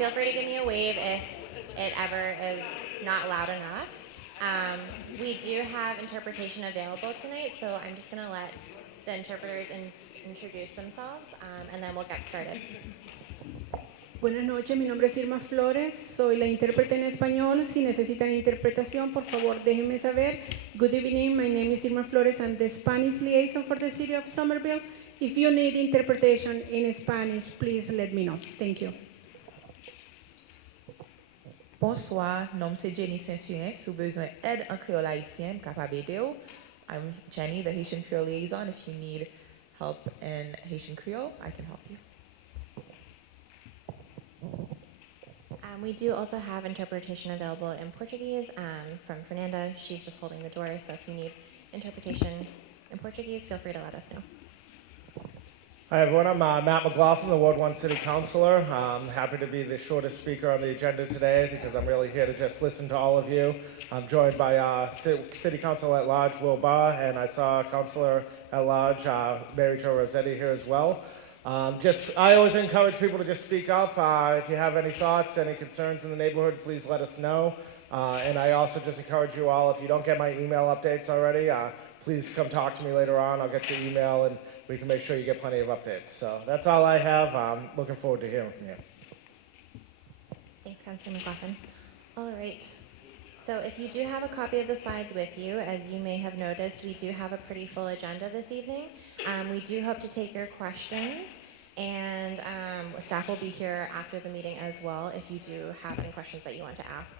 feel free to give me a wave if it ever is not loud enough. We do have interpretation available tonight, so I'm just going to let the interpreters introduce themselves, and then we'll get started. Buenas noches, mi nombre es Irma Flores, soy la intérprete en español. Si necesitan interpretación, por favor, déjenme saber. Good evening, my name is Irma Flores. I'm the Spanish liaison for the city of Somerville. If you need interpretation in Spanish, please let me know. Thank you. Bonsoir, nom c'est Jenny Saint-Surin. Si vous avez besoin d'aide en créole haïtien, capable d'aider. I'm Jenny, the Haitian Creole liaison. If you need help in Haitian Creole, I can help you. We do also have interpretation available in Portuguese from Fernanda. She's just holding the door, so if you need interpretation in Portuguese, feel free to let us know. Hi everyone, I'm Matt McLaughlin, the Ward 1 City Councilor. I'm happy to be the shortest speaker on the agenda today because I'm really here to just listen to all of you. I'm joined by City Council at Large, Will Barr, and I saw Councilor at Large, Mary Jo Rossetti here as well. I always encourage people to just speak up. If you have any thoughts, any concerns in the neighborhood, please let us know. And I also just encourage you all, if you don't get my email updates already, please come talk to me later on. I'll get your email and we can make sure you get plenty of updates. So that's all I have. I'm looking forward to hearing from you. Thanks, Councilor McLaughlin. All right. So if you do have a copy of the slides with you, as you may have noticed, we do have a pretty full agenda this evening. We do hope to take your questions, and staff will be here after the meeting as well if you do have any questions that you want to ask,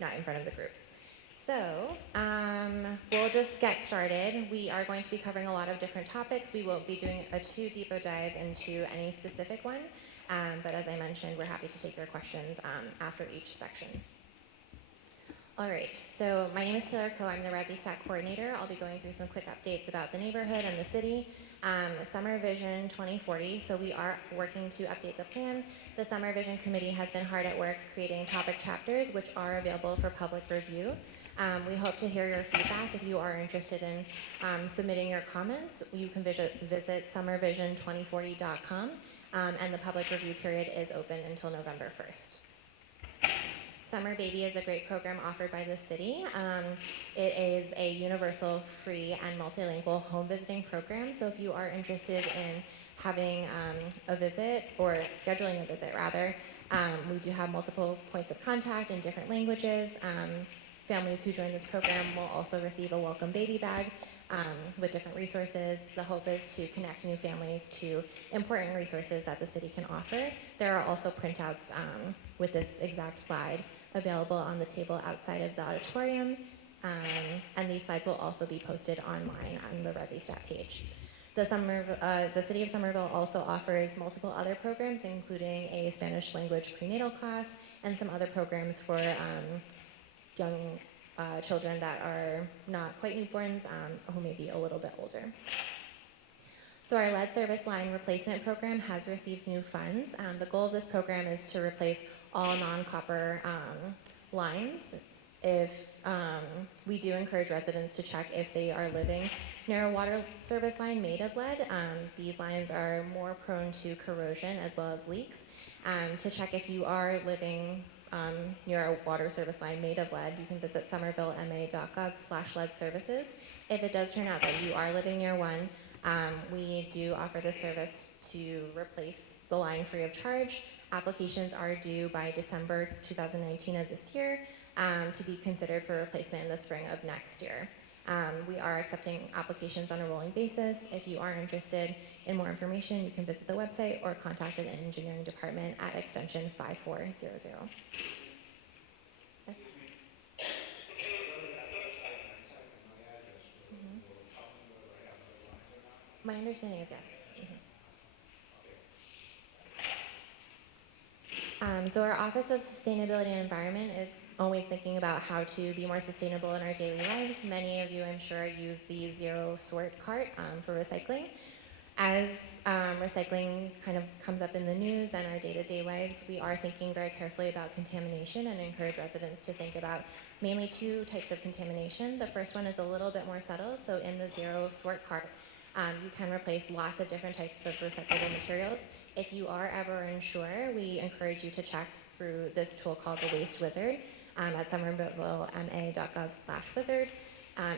not in front of the group. So we'll just get started. We are going to be covering a lot of different topics. We won't be doing a too deep a dive into any specific one, but as I mentioned, we're happy to take your questions after each section. All right, so my name is Taylor Coe. I'm the ResiStat coordinator. I'll be going through some quick updates about the neighborhood and the city. Summer Vision 2040, so we are working to update the plan. The Summer Vision Committee has been hard at work creating topic chapters, which are available for public review. We hope to hear your feedback. If you are interested in submitting your comments, you can visit summervision2040.com, and the public review period is open until November 1st. Summer Baby is a great program offered by the city. It is a universal, free, and multilingual home visiting program. So if you are interested in having a visit, or scheduling a visit rather, we do have multiple points of contact in different languages. Families who join this program will also receive a welcome baby bag with different resources. The hope is to connect new families to important resources that the city can offer. There are also printouts with this exact slide available on the table outside of the auditorium, and these slides will also be posted online on the ResiStat page. The City of Somerville also offers multiple other programs, including a Spanish language prenatal class and some other programs for young children that are not quite newborns, who may be a little bit older. So our lead service line replacement program has received new funds. The goal of this program is to replace all non-copper lines. If we do encourage residents to check if they are living near a water service line made of lead. These lines are more prone to corrosion as well as leaks. To check if you are living near a water service line made of lead, you can visit somervillema.gov/lead services. If it does turn out that you are living near one, we do offer the service to replace the line free of charge. Applications are due by December 2019 of this year to be considered for replacement in the spring of next year. We are accepting applications on a rolling basis. If you are interested in more information, you can visit the website or contact the engineering department at extension 5400. Yes? My understanding is yes. So our Office of Sustainability and Environment is always thinking about how to be more sustainable in our daily lives. Many of you, I'm sure, use the zero sort cart for recycling. As recycling kind of comes up in the news and our day-to-day lives, we are thinking very carefully about contamination and encourage residents to think about mainly two types of contamination. The first one is a little bit more subtle. So in the zero sort cart, you can replace lots of different types of recyclable materials. If you are ever unsure, we encourage you to check through this tool called the Waste Wizard at somervillema.gov/wizard.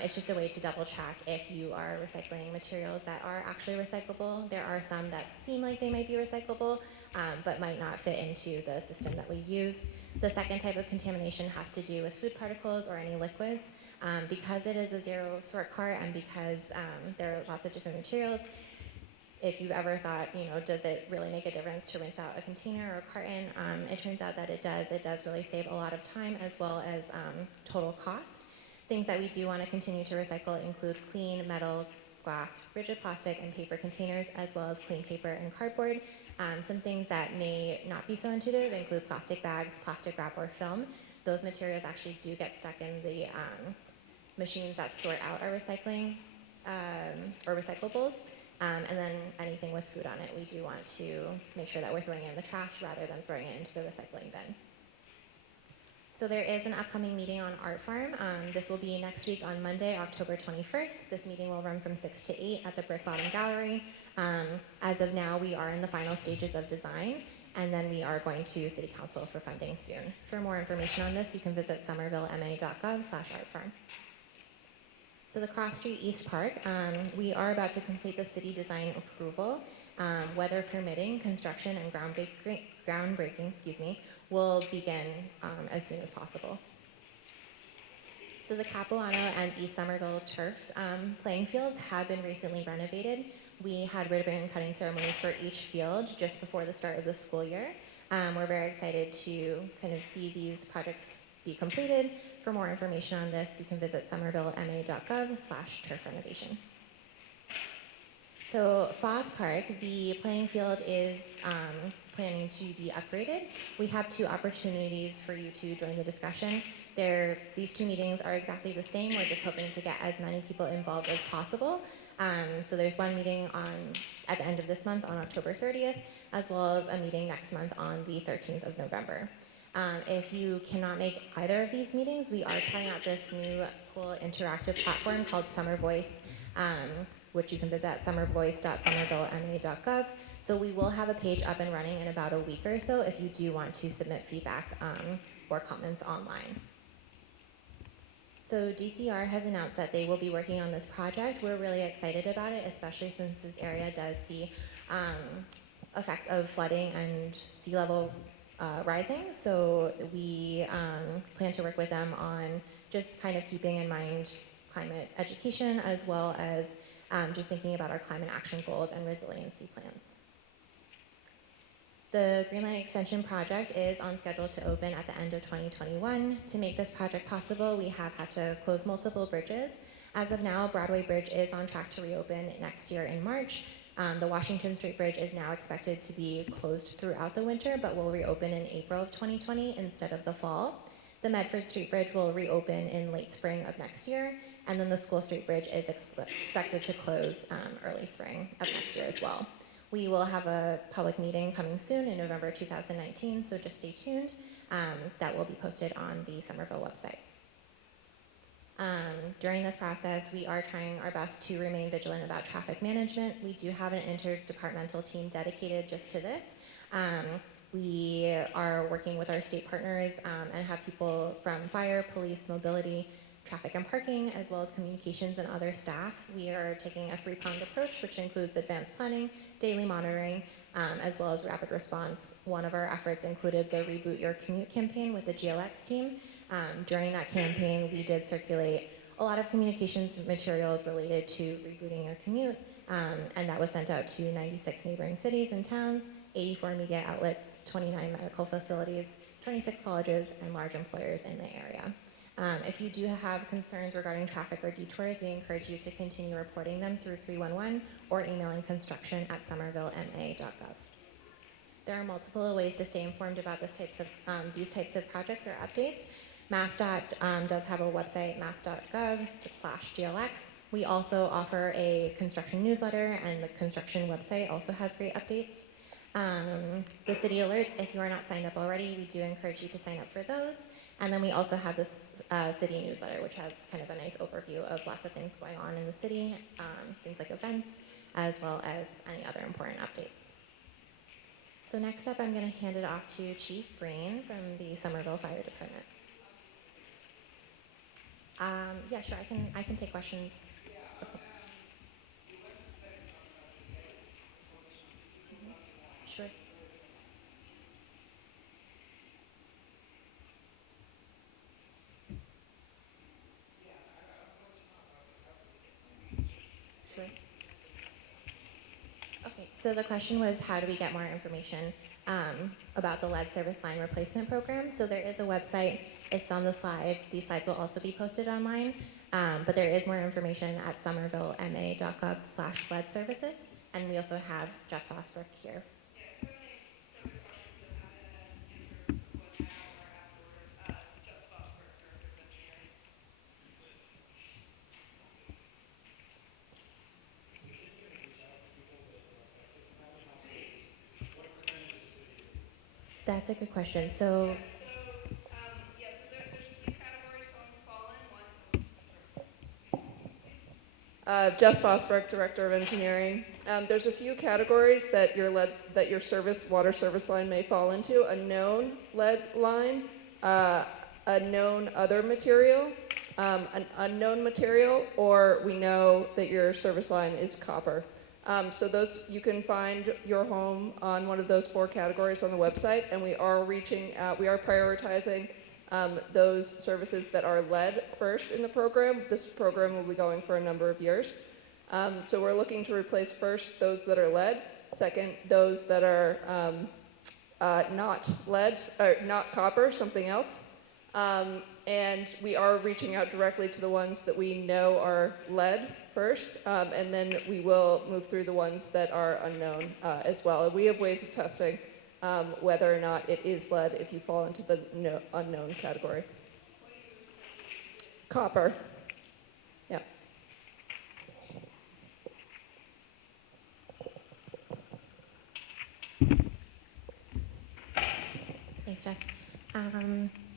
It's just a way to double check if you are recycling materials that are actually recyclable. There are some that seem like they might be recyclable, but might not fit into the system that we use. The second type of contamination has to do with food particles or any liquids. Because it is a zero sort cart and because there are lots of different materials, if you've ever thought, does it really make a difference to rinse out a container or a carton? It turns out that it does. It does really save a lot of time as well as total cost. Things that we do want to continue to recycle include clean metal, glass, rigid plastic, and paper containers, as well as clean paper and cardboard. Some things that may not be so intuitive include plastic bags, plastic wrap, or film. Those materials actually do get stuck in the machines that sort out our recycling or recyclables. And then anything with food on it, we do want to make sure that we're throwing it in the trash rather than throwing it into the recycling bin. So there is an upcoming meeting on Art Farm. This will be next week on Monday, October 21st. This meeting will run from 6 to 8 at the Brick Bottom Gallery. As of now, we are in the final stages of design, and then we are going to City Council for funding soon. For more information on this, you can visit somervillema.gov/artfarm. So the Cross Street East Park, we are about to complete the city design approval. Weather permitting, construction and groundbreaking, will begin as soon as possible. So the Capuano and East Somerville turf playing fields have been recently renovated. We had ribbon cutting ceremonies for each field just before the start of the school year. We're very excited to kind of see these projects be completed. For more information on this, you can visit somervillema.gov/turf renovation. So Foss Park, the playing field is planning to be upgraded. We have 2 opportunities for you to join the discussion. These 2 meetings are exactly the same. We're just hoping to get as many people involved as possible. So there's one meeting at the end of this month on October 30th, as well as a meeting next month on the 13th of November. If you cannot make either of these meetings, we are trying out this new cool interactive platform called Summer Voice, which you can visit at summervoice.somervillema.gov. So we will have a page up and running in about a week or so if you do want to submit feedback or comments online. So DCR has announced that they will be working on this project. We're really excited about it, especially since this area does see effects of flooding and sea level rising. So we plan to work with them on just kind of keeping in mind climate education as well as just thinking about our climate action goals and resiliency plans. The Green Line Extension project is on schedule to open at the end of 2021. To make this project possible, we have had to close multiple bridges. As of now, Broadway Bridge is on track to reopen next year in March. The Washington Street Bridge is now expected to be closed throughout the winter, but will reopen in April of 2020 instead of the fall. The Medford Street Bridge will reopen in late spring of next year, and then the School Street Bridge is expected to close early spring of next year as well. We will have a public meeting coming soon in November 2019, so just stay tuned. That will be posted on the Somerville website. During this process, we are trying our best to remain vigilant about traffic management. We do have an interdepartmental team dedicated just to this. We are working with our state partners and have people from fire, police, mobility, traffic and parking, as well as communications and other staff. We are taking a 3-pronged approach, which includes advanced planning, daily monitoring, as well as rapid response. One of our efforts included the Reboot Your Commute campaign with the GLX team. During that campaign, we did circulate a lot of communications materials related to rebooting your commute, and that was sent out to 96 neighboring cities and towns, 84 media outlets, 29 medical facilities, 26 colleges, and large employers in the area. If you do have concerns regarding traffic or detours, we encourage you to continue reporting them through 311 or emailing construction@somervillema.gov. There are multiple ways to stay informed about these types of projects or updates. MassDOT does have a website, mass.gov/GLX. We also offer a construction newsletter, and the construction website also has great updates. The city alerts, if you are not signed up already, we do encourage you to sign up for those. And then we also have this city newsletter, which has kind of a nice overview of lots of things going on in the city, things like events, as well as any other important updates. So next up, I'm going to hand it off to Chief Breen from the Somerville Fire Department. Yeah, sure. I can take questions. Okay. Sure. Sure. Okay, so the question was, how do we get more information about the lead service line replacement program? So there is a website. It's on the slide. These slides will also be posted online, but there is more information at somervillema.gov/lead services, and we also have Jess Fosbrook here. That's a good question. So there's a few categories homes fall in. Jess Fosbrook, Director of Engineering. There's a few categories that your water service line may fall into: a known lead line, a known other material, an unknown material, or we know that your service line is copper. So you can find your home on one of those 4 categories on the website, and we are prioritizing those services that are lead first in the program. This program will be going for a number of years. So we're looking to replace first those that are lead, second those that are not lead, or not copper, something else. And we are reaching out directly to the ones that we know are lead first, and then we will move through the ones that are unknown as well. We have ways of testing whether or not it is lead if you fall into the unknown category. Copper. Yeah. thanks, Jess.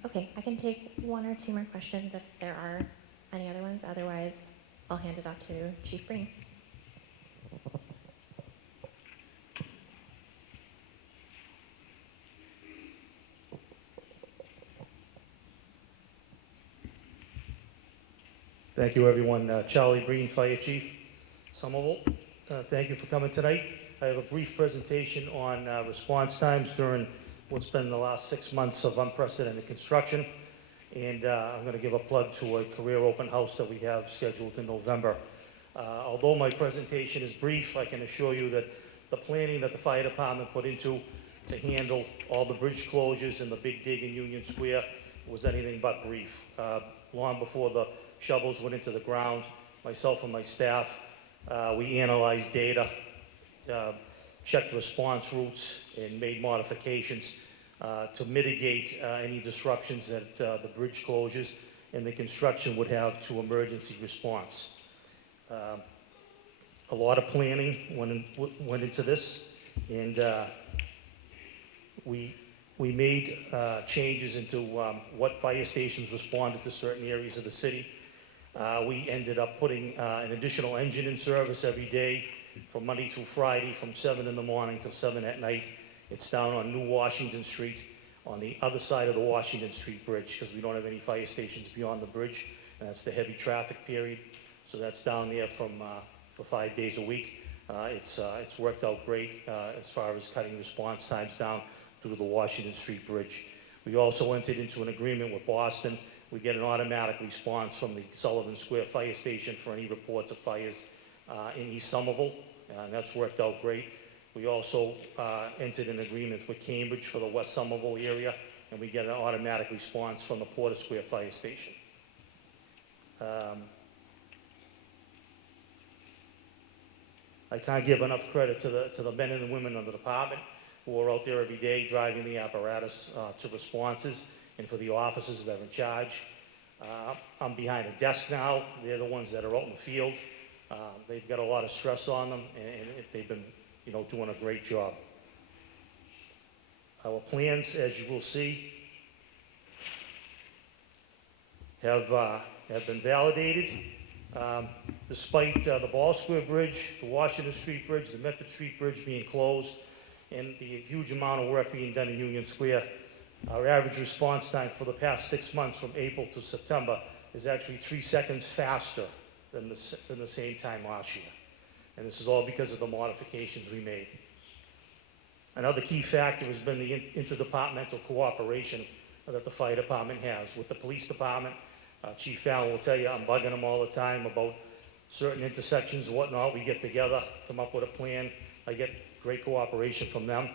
Okay, I can take 1 or 2 more questions if there are any other ones. Otherwise, I'll hand it off to Chief Breen. Thank you, everyone. Charlie Breen, Fire Chief, Somerville. Thank you for coming tonight. I have a brief presentation on response times during what's been the last 6 months of unprecedented construction. And I'm going to give a plug to a career open house that we have scheduled in November. Although my presentation is brief, I can assure you that the planning that the fire department put into to handle all the bridge closures and the big dig in Union Square was anything but brief. Long before the shovels went into the ground, myself and my staff, we analyzed data, checked response routes, and made modifications to mitigate any disruptions that the bridge closures and the construction would have to emergency response. A lot of planning went into this, and we made changes into what fire stations responded to certain areas of the city. We ended up putting an additional engine in service every day from Monday through Friday from 7 in the morning till 7 at night. It's down on New Washington Street on the other side of the Washington Street Bridge because we don't have any fire stations beyond the bridge, and that's the heavy traffic period. So that's down there for 5 days a week. It's worked out great as far as cutting response times down due to the Washington Street Bridge. We also entered into an agreement with Boston. We get an automatic response from the Sullivan Square Fire Station for any reports of fires in East Somerville, and that's worked out great. We also entered an agreement with Cambridge for the West Somerville area, and we get an automatic response from the Porter Square Fire Station. I can't give enough credit to the men and the women of the department who are out there every day driving the apparatus to responses, and for the officers that are in charge. I'm behind a desk now. They're the ones that are out in the field. They've got a lot of stress on them, and they've been, doing a great job. Our plans, as you will see, have been validated. Despite the Ball Square Bridge, the Washington Street Bridge, the Medford Street Bridge being closed, and the huge amount of work being done in Union Square, our average response time for the past 6 months from April to September is actually 3 seconds faster than the same time last year. And this is all because of the modifications we made. Another key factor has been the interdepartmental cooperation that the fire department has with the police department. Chief Fallon will tell you I'm bugging them all the time about certain intersections and whatnot. We get together, come up with a plan. I get great cooperation from them.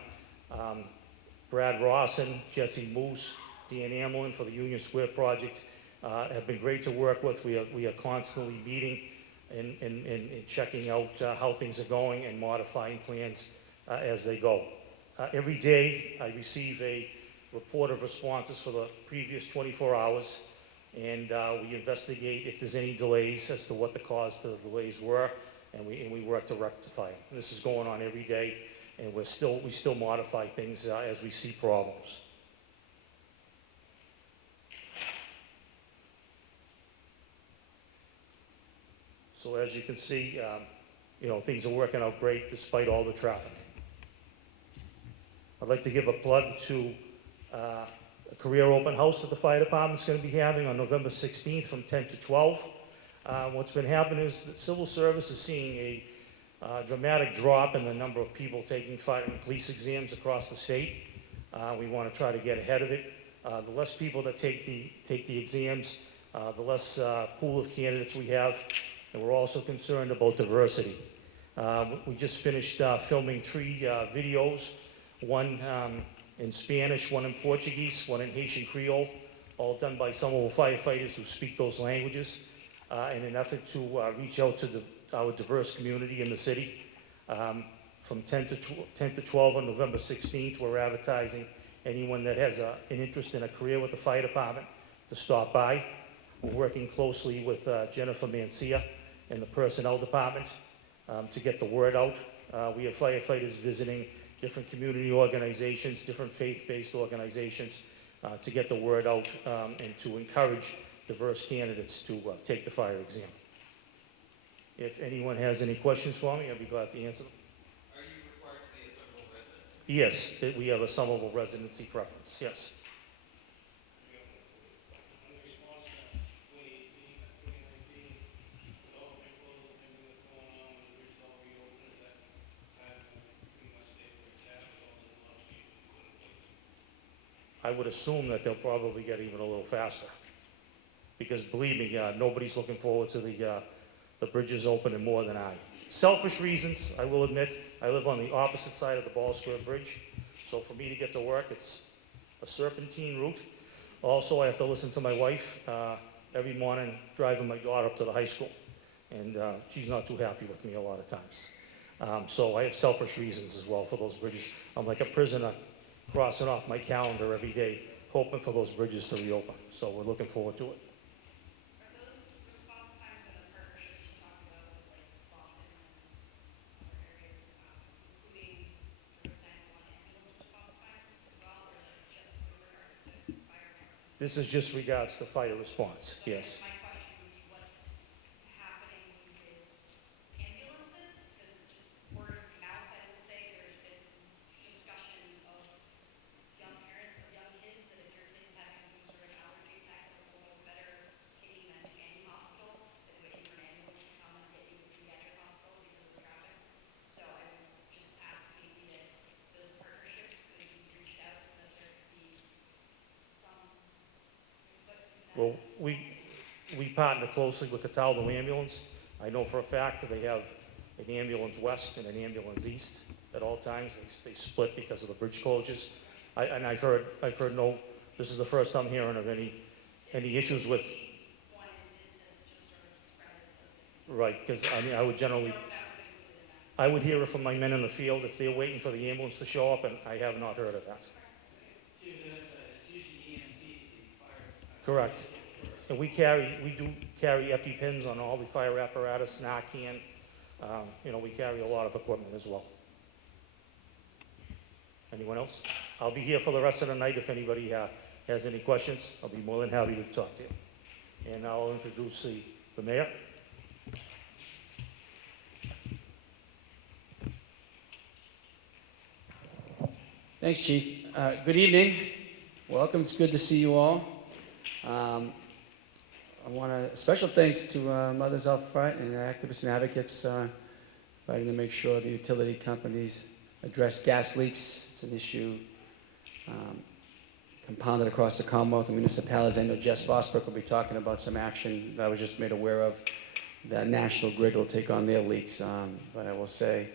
Brad Rawson, Jesse Moose, Dan Amelin for the Union Square project have been great to work with. We are constantly meeting and checking out how things are going and modifying plans as they go. Every day I receive a report of responses for the previous 24 hours, and we investigate if there's any delays as to what the cause of the delays were, and we work to rectify them. And this is going on every day, and we still modify things as we see problems. So as you can see, things are working out great despite all the traffic. I'd like to give a plug to a career open house that the fire department's going to be having on November 16th from 10 to 12. What's been happening is that civil service is seeing a dramatic drop in the number of people taking fire and police exams across the state. We want to try to get ahead of it. The less people that take the exams, the less pool of candidates we have, and we're also concerned about diversity. We just finished filming 3 videos, one in Spanish, one in Portuguese, one in Haitian Creole, all done by Somerville firefighters who speak those languages, in an effort to reach out to our diverse community in the city. From 10 to 12 on November 16th, we're advertising anyone that has an interest in a career with the fire department to stop by. We're working closely with Jennifer Mancia and the personnel department to get the word out. We have firefighters visiting different community organizations, different faith-based organizations to get the word out and to encourage diverse candidates to take the fire exam. If anyone has any questions for me, I'd be glad to answer them. Are you required to be a Somerville resident? Yes, we have a Somerville residency preference, yes. I would assume that they'll probably get even a little faster. Because believe me, nobody's looking forward to the bridges opening more than I. Selfish reasons, I will admit. I live on the opposite side of the Ball Square Bridge. So for me to get to work, it's a serpentine route. Also, I have to listen to my wife every morning driving my daughter up to the high school. And she's not too happy with me a lot of times. So I have selfish reasons as well for those bridges. I'm like a prisoner crossing off my calendar every day, hoping for those bridges to reopen. So we're looking forward to it. Are those response times and the partnerships you talked about with like Boston and other areas, including sort of 911 ambulance response times as well, or is it just with regards to fire trucks? This is just regards to fire response, yes. My question would be what's happening with ambulances? Because just word of mouth, I will say, there's been discussion of young parents of young kids that if your kid's having some sort of allergy attack, it's almost better taking them to any hospital than waiting for an ambulance to come and get you to the pediatric hospital because of the traffic. So I would just ask maybe that those partnerships could be reached out so that there could be some input in that. Well, we partner closely with Cataldo Ambulance. I know for a fact that they have an ambulance west and an ambulance east at all times. They split because of the bridge closures. I've heard no, this is the first I'm hearing of any issues with. One instance has just sort of spread as those things. Right, because I mean, I would generally, I would hear it from my men in the field if they're waiting for the ambulance to show up, and I have not heard of that. It's usually EMTs, the fire. Correct. And we do carry EpiPens on all the fire apparatus, Narcan. We carry a lot of equipment as well. Anyone else? I'll be here for the rest of the night if anybody has any questions. I'll be more than happy to talk to you. And I'll introduce the mayor. Thanks, Chief. Good evening. Welcome. It's good to see you all. I want to special thanks to mothers out front and activists and advocates fighting to make sure the utility companies address gas leaks. It's an issue compounded across the Commonwealth and municipalities. I know Jess Vosbrook will be talking about some action that I was just made aware of that National Grid will take on their leaks. But I will say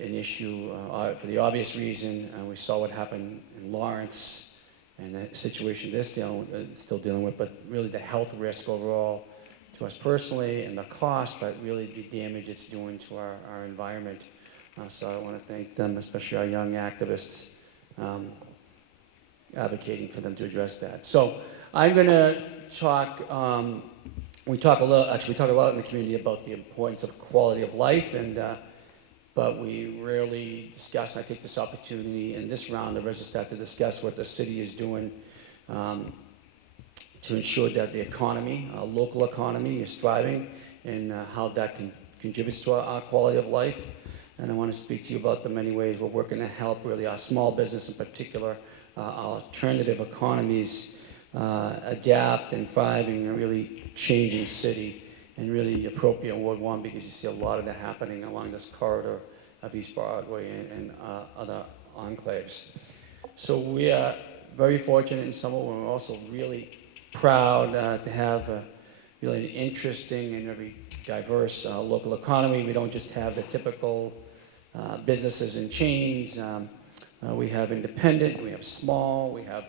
an issue for the obvious reason. We saw what happened in Lawrence and the situation they're still dealing with, but really the health risk overall to us personally and the cost, but really the damage it's doing to our environment. So I want to thank them, especially our young activists, advocating for them to address that. So I'm going to talk, we talk a lot in the community about the importance of quality of life, but we rarely discuss, and I take this opportunity in this round of ResiStat to discuss what the city is doing to ensure that the economy, our local economy, is thriving and how that contributes to our quality of life. And I want to speak to you about the many ways we're working to help really our small business in particular, our alternative economies adapt and thriving in a really changing city and really appropriate in Ward 1 because you see a lot of that happening along this corridor of East Broadway and other enclaves. So we are very fortunate in Somerville. We're also really proud to have really an interesting and very diverse local economy. We don't just have the typical businesses and chains. We have independent, we have small, we have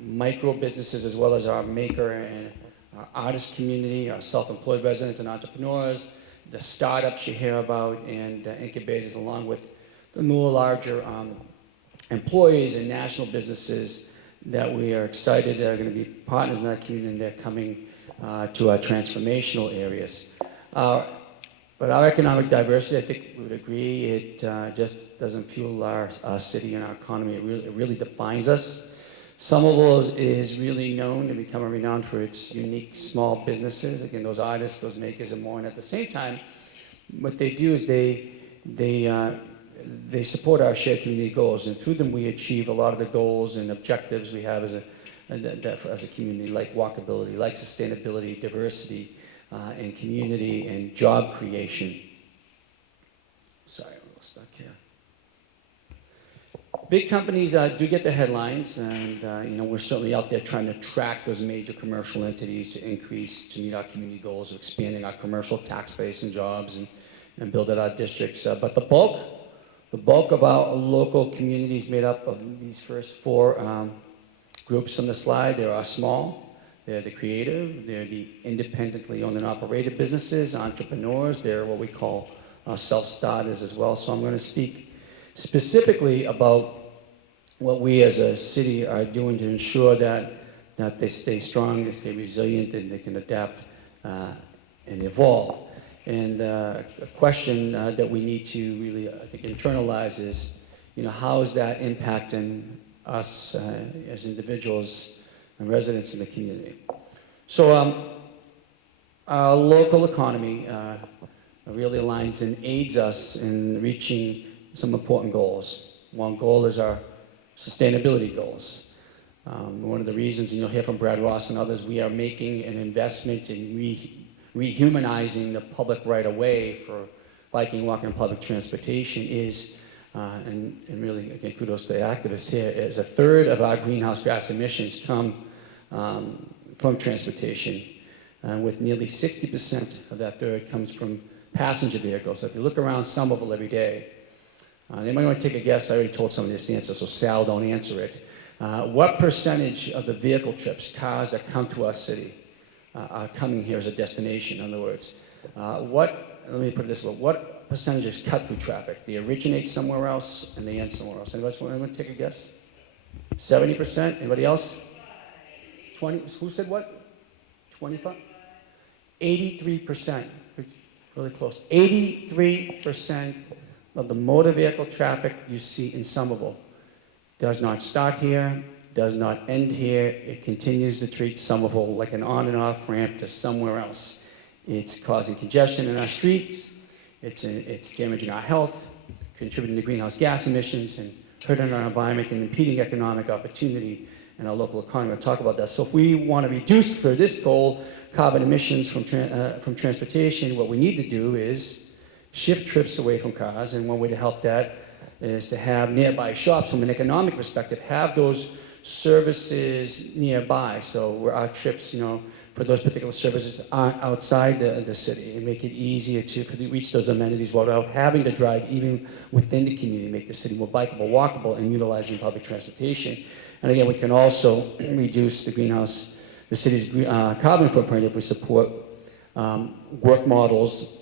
micro businesses as well as our maker and our artist community, our self-employed residents and entrepreneurs, the startups you hear about, and incubators, along with the more larger employees and national businesses that we are excited are going to be partners in our community, and they're coming to our transformational areas. But our economic diversity, I think we would agree, it just doesn't fuel our city and our economy. It really defines us. Somerville is really known and becoming renowned for its unique small businesses. Again, those artists, those makers, and more. And at the same time, what they do is they support our shared community goals, and through them we achieve a lot of the goals and objectives we have as a community, like walkability, like sustainability, diversity, and community and job creation. Sorry, I'm a little stuck here. Big companies do get the headlines, and we're certainly out there trying to track those major commercial entities to meet our community goals of expanding our commercial tax base and jobs and build out our districts. But the bulk of our local communities made up of these first four groups on the slide. They are small, they're the creative, they're the independently owned and operated businesses, entrepreneurs, they're what we call self-starters as well. So I'm going to speak specifically about what we as a city are doing to ensure that they stay strong, they stay resilient, and they can adapt and evolve. And a question that we need to really, I think, internalize is, how is that impacting us as individuals and residents in the community? So our local economy really aligns and aids us in reaching some important goals. One goal is our sustainability goals. One of the reasons, and you'll hear from Brad Ross and others, we are making an investment in rehumanizing the public right-of-way for biking, walking, and public transportation is, and really, again, kudos to the activists here, is a third of our greenhouse gas emissions come from transportation, with nearly 60% of that third comes from passenger vehicles. So if you look around Somerville every day, anybody want to take a guess? I already told some of this answer, so Sal, don't answer it. What percentage of the vehicle trips, cars that come to our city, are coming here as a destination? In other words, let me put it this way, what percentage is cut through traffic? They originate somewhere else and they end somewhere else. Anybody want to take a guess? 70%? Anybody else? 20? Who said what? 25? 83%. Really close. 83% of the motor vehicle traffic you see in Somerville does not start here, does not end here. It continues to treat Somerville like an on and off ramp to somewhere else. It's causing congestion in our streets, it's damaging our health, contributing to greenhouse gas emissions, and hurting our environment and impeding economic opportunity in our local economy. I'll talk about that. So if we want to reduce, for this goal, carbon emissions from transportation, what we need to do is shift trips away from cars, and one way to help that is to have nearby shops from an economic perspective, have those services nearby, so where our trips, for those particular services aren't outside the city, and make it easier to reach those amenities without having to drive even within the community, make the city more bikeable, walkable, and utilizing public transportation. And again, we can also reduce the city's carbon footprint if we support work models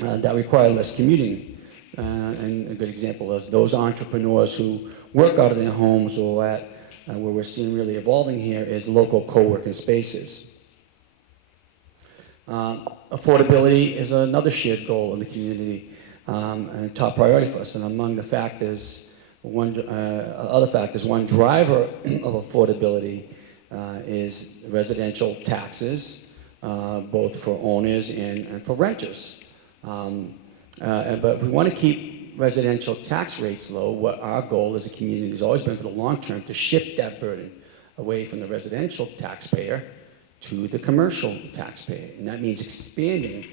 that require less commuting. And a good example is those entrepreneurs who work out of their homes, or at where we're seeing really evolving here is local co-working spaces. Affordability is another shared goal in the community, and a top priority for us. And among the factors, other factors, one driver of affordability is residential taxes, both for owners and for renters. But if we want to keep residential tax rates low, what our goal as a community has always been for the long term to shift that burden away from the residential taxpayer to the commercial taxpayer. And that means expanding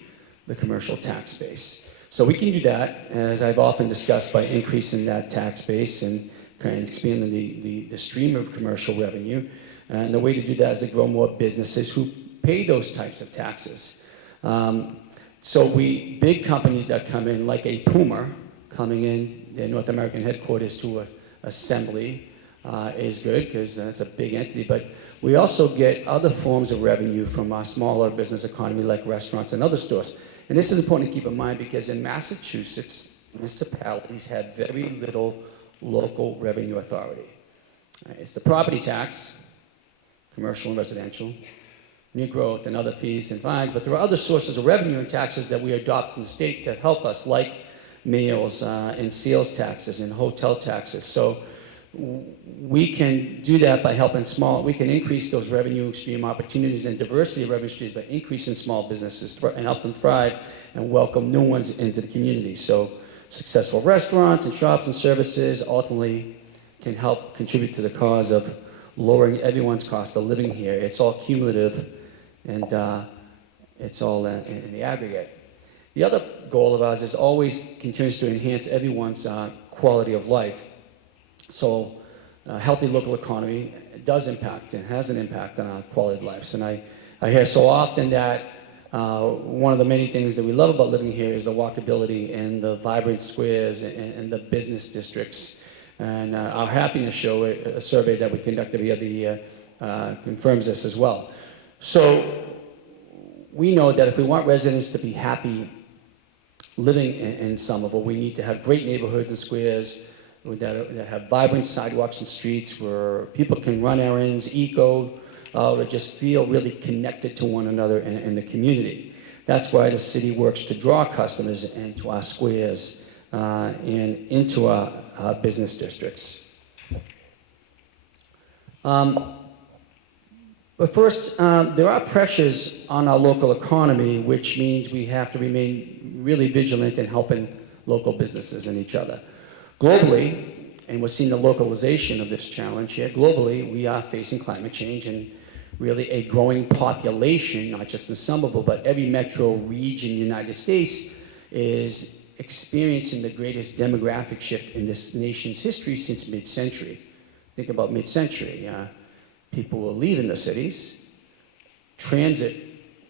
the commercial tax base. So we can do that, as I've often discussed, by increasing that tax base and kind of expanding the stream of commercial revenue. And the way to do that is to grow more businesses who pay those types of taxes. So big companies that come in, like a Puma, coming in their North American headquarters to Assembly is good, because that's a big entity. But we also get other forms of revenue from our smaller business economy, like restaurants and other stores. And this is important to keep in mind, because in Massachusetts, municipalities have very little local revenue authority. It's the property tax, commercial and residential, new growth and other fees and fines, but there are other sources of revenue and taxes that we adopt from the state to help us, like meals and sales taxes and hotel taxes. So we can do that by helping we can increase those revenue stream opportunities and diversity of revenue streams by increasing small businesses and help them thrive and welcome new ones into the community. So successful restaurants and shops and services ultimately can help contribute to the cause of lowering everyone's cost of living here. It's all cumulative, and it's all in the aggregate. The other goal of ours is always continues to enhance everyone's quality of life. So a healthy local economy does impact and has an impact on our quality of life. And I hear so often that one of the many things that we love about living here is the walkability and the vibrant squares and the business districts. And our happiness show, a survey that we conduct every other year, confirms this as well. So we know that if we want residents to be happy living in Somerville, we need to have great neighborhoods and squares that have vibrant sidewalks and streets where people can run errands, or just feel really connected to one another in the community. That's why the city works to draw customers into our squares and into our business districts. But first, there are pressures on our local economy, which means we have to remain really vigilant in helping local businesses and each other. Globally, and we're seeing the localization of this challenge here, globally, we are facing climate change and really a growing population, not just in Somerville, but every metro region in the United States is experiencing the greatest demographic shift in this nation's history since mid-century. Think about mid-century. People were leaving the cities. Transit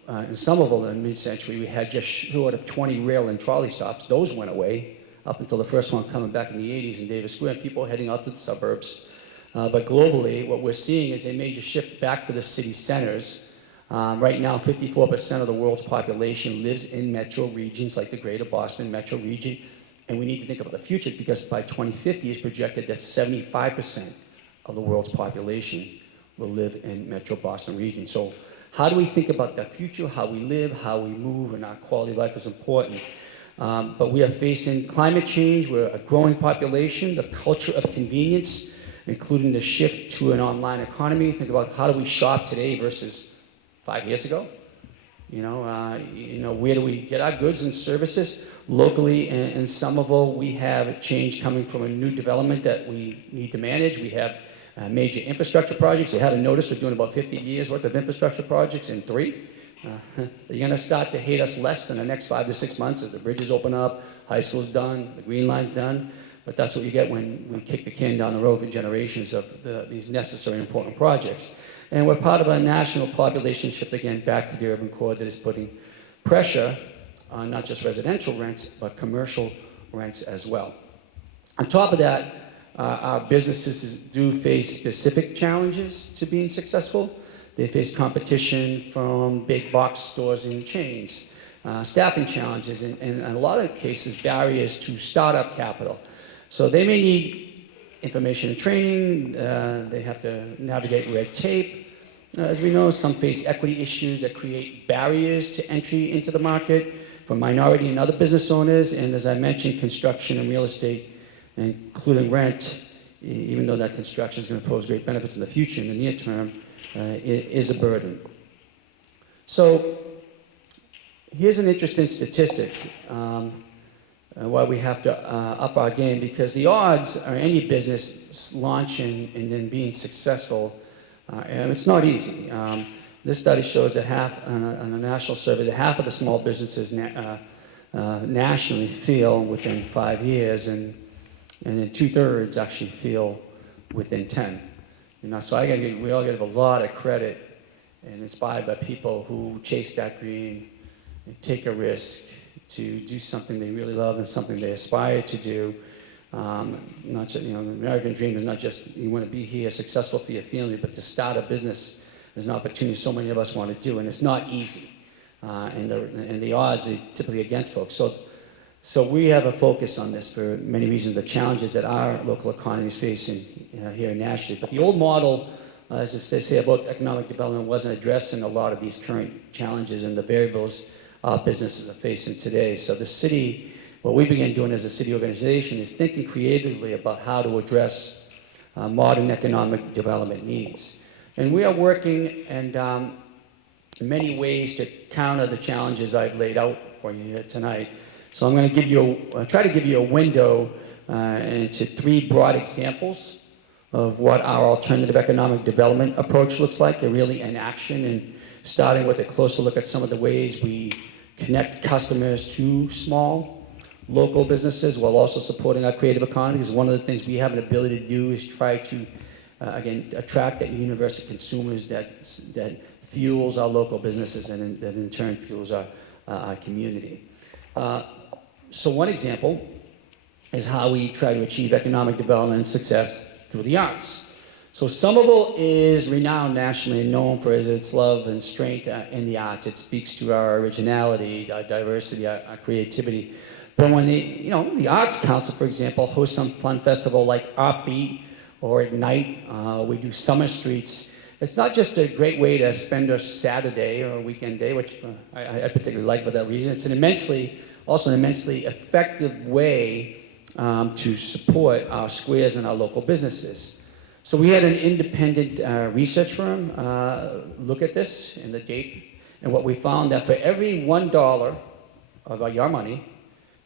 in Somerville in mid-century, we had just short of 20 rail and trolley stops. Those went away up until the first one coming back in the 80s in Davis Square, and people heading out to the suburbs. But globally, what we're seeing is a major shift back to the city centers. Right now, 54% of the world's population lives in metro regions like the greater Boston metro region. And we need to think about the future, because by 2050, it's projected that 75% of the world's population will live in metro Boston region. So how do we think about the future, how we live, how we move, and our quality of life is important. But we are facing climate change, we're a growing population, the culture of convenience, including the shift to an online economy. Think about how do we shop today versus 5 years ago. Where do we get our goods and services? Locally in Somerville, we have a change coming from a new development that we need to manage. We have major infrastructure projects. You haven't noticed we're doing about 50 years worth of infrastructure projects in 3. You're going to start to hate us less in the next 5 to 6 months as the bridges open up, high school's done, the green line's done. But that's what you get when we kick the can down the road for generations of these necessary important projects. And we're part of a national population shift, again, back to the urban core that is putting pressure on not just residential rents, but commercial rents as well. On top of that, our businesses do face specific challenges to being successful. They face competition from big box stores and chains, staffing challenges, and in a lot of cases, barriers to startup capital. So they may need information and training. They have to navigate red tape. As we know, some face equity issues that create barriers to entry into the market for minority and other business owners. And as I mentioned, construction and real estate, including rent, even though that construction is going to pose great benefits in the future, in the near term, is a burden. So here's an interesting statistic why we have to up our game, because the odds are any business launching and then being successful, and it's not easy. This study shows that on a national survey, that half of the small businesses nationally fail within 5 years, and then 2/3 actually fail within 10. So we all give a lot of credit and inspired by people who chase that dream and take a risk to do something they really love and something they aspire to do. Not just, the American dream is not just you want to be here, successful for your family, but to start a business is an opportunity so many of us want to do, and it's not easy. And the odds are typically against folks. So we have a focus on this for many reasons, the challenges that our local economy is facing here nationally. But the old model, as they say about economic development, wasn't addressing a lot of these current challenges and the variables our businesses are facing today. So the city, what we began doing as a city organization is thinking creatively about how to address modern economic development needs. And we are working in many ways to counter the challenges I've laid out for you here tonight. So I'm going to try to give you a window into 3 broad examples of what our alternative economic development approach looks like, really in action, and starting with a closer look at some of the ways we connect customers to small local businesses while also supporting our creative economy. Because one of the things we have an ability to do is try to, again, attract that universe of consumers that fuels our local businesses and that in turn fuels our community. So one example is how we try to achieve economic development and success through the arts. So Somerville is renowned nationally and known for its love and strength in the arts. It speaks to our originality, our diversity, our creativity. But when the Arts Council, for example, hosts some fun festival like Upbeat or Ignite, we do Summer Streets. It's not just a great way to spend a Saturday or a weekend day, which I particularly like for that reason. It's also an immensely effective way to support our squares and our local businesses. So we had an independent research firm look at this and the date, and what we found that for every $1 of your money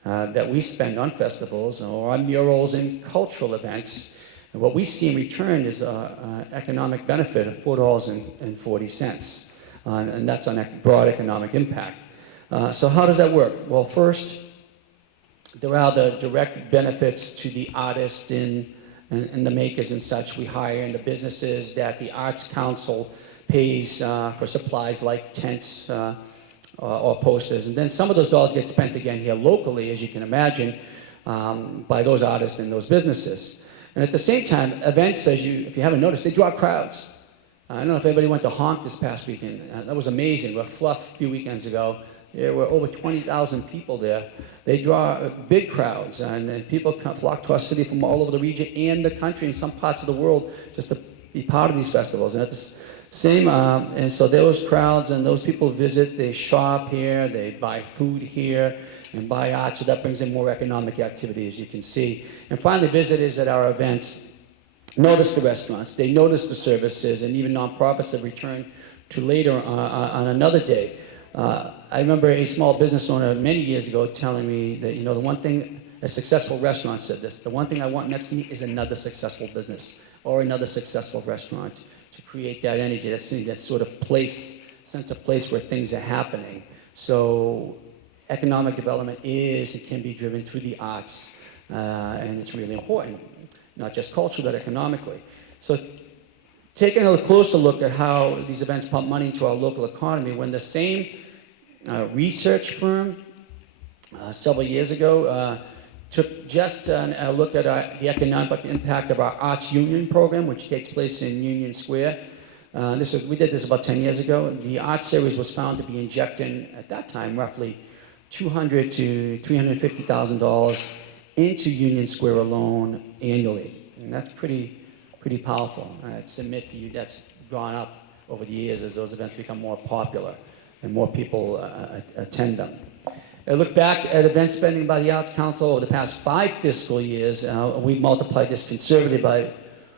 that we spend on festivals or on murals and cultural events, and what we see in return is an economic benefit of $4.40, and that's on broad economic impact. So how does that work? Well, first, there are the direct benefits to the artists and the makers and such we hire, and the businesses that the Arts Council pays for supplies like tents or posters. And then some of those dollars get spent again here locally, as you can imagine, by those artists and those businesses. And at the same time, events, if you haven't noticed, they draw crowds. I don't know if anybody went to Honk this past weekend. That was amazing. With Fluff a few weekends ago. There were over 20,000 people there. They draw big crowds, and people flock to our city from all over the region and the country, in some parts of the world, just to be part of these festivals. And at the same, and so those crowds and those people visit, they shop here, they buy food here, and buy art, so that brings in more economic activity, as you can see. And finally, visitors at our events notice the restaurants, they notice the services, and even nonprofits have returned to later on another day. I remember a small business owner many years ago telling me that, the one thing, a successful restaurant said this, the one thing I want next to me is another successful business or another successful restaurant to create that energy, that sort of sense of place where things are happening. So economic development it can be driven through the arts, and it's really important, not just culturally, but economically. So taking a closer look at how these events pump money into our local economy, when the same research firm several years ago took just a look at the economic impact of our Arts Union program, which takes place in Union Square. We did this about 10 years ago. The art series was found to be injecting, at that time, roughly $200,000 to $350,000 into Union Square alone annually. And that's pretty powerful. I submit to you that's gone up over the years as those events become more popular and more people attend them. I look back at event spending by the Arts Council over the past 5 fiscal years. We multiplied this conservatively by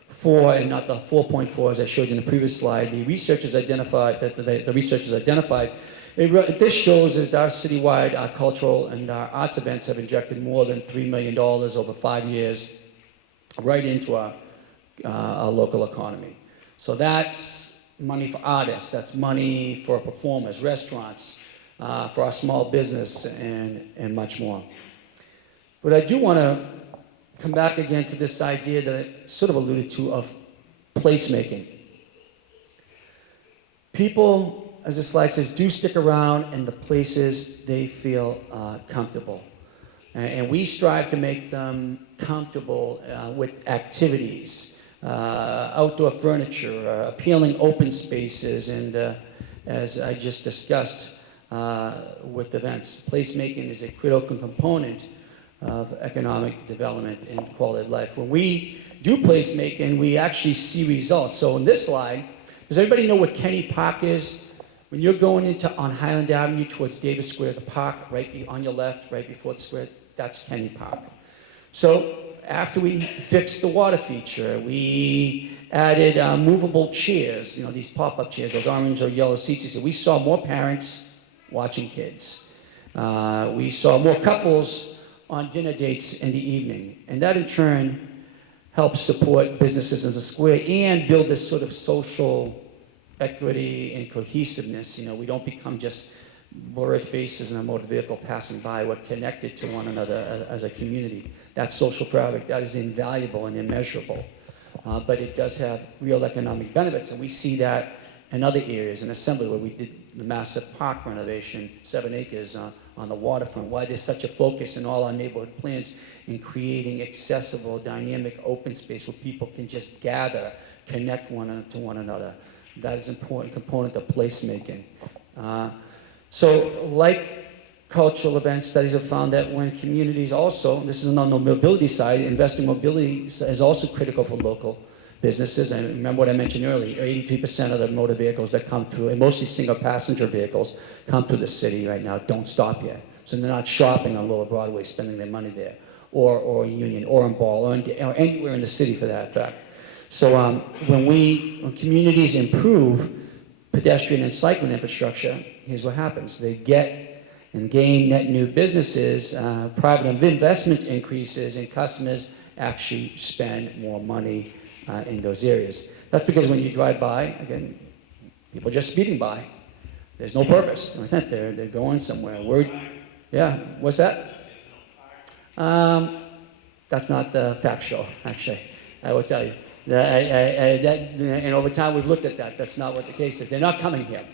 4 and not the 4.4 as I showed you in the previous slide. The researchers identified this shows is that our citywide our cultural and our arts events have injected more than $3 million over 5 years right into our local economy. So that's money for artists, that's money for performers, restaurants, for our small business, and much more. But I do want to come back again to this idea that I sort of alluded to of placemaking. People, as the slide says, do stick around in the places they feel comfortable. And we strive to make them comfortable with activities, outdoor furniture, appealing open spaces, and as I just discussed with events, placemaking is a critical component of economic development and quality of life. When we do placemaking, we actually see results. So in this slide, does everybody know what Kenny Park is? When you're going on Highland Avenue towards Davis Square, the park right on your left, right before the square, that's Kenny Park. So after we fixed the water feature, we added movable chairs, these pop-up chairs, those orange or yellow seats. So we saw more parents watching kids. We saw more couples on dinner dates in the evening. And that in turn helps support businesses in the square and build this sort of social equity and cohesiveness. We don't become just blurred faces in a motor vehicle passing by. We're connected to one another as a community. That social fabric, that is invaluable and immeasurable. But it does have real economic benefits, and we see that in other areas, in Assembly, where we did the massive park renovation, 7 acres on the waterfront, why there's such a focus in all our neighborhood plans in creating accessible, dynamic, open space where people can just gather, connect to one another. That is an important component of placemaking. So like cultural events, studies have found that when communities also, this is on the mobility side, investing in mobility is also critical for local businesses. And remember what I mentioned earlier, 83% of the motor vehicles that come through, and mostly single passenger vehicles, come through the city right now, don't stop yet. So they're not shopping on Lower Broadway, spending their money there, or Union, or in Ball, or anywhere in the city for that fact. So when communities improve pedestrian and cycling infrastructure, here's what happens. They get and gain net new businesses, private investment increases, and customers actually spend more money in those areas. That's because when you drive by, again, people are just speeding by. There's no purpose. They're going somewhere. Yeah, what's that? That's not factual, actually, I will tell you. And over time, we've looked at that. That's not what the case is. They're not coming here.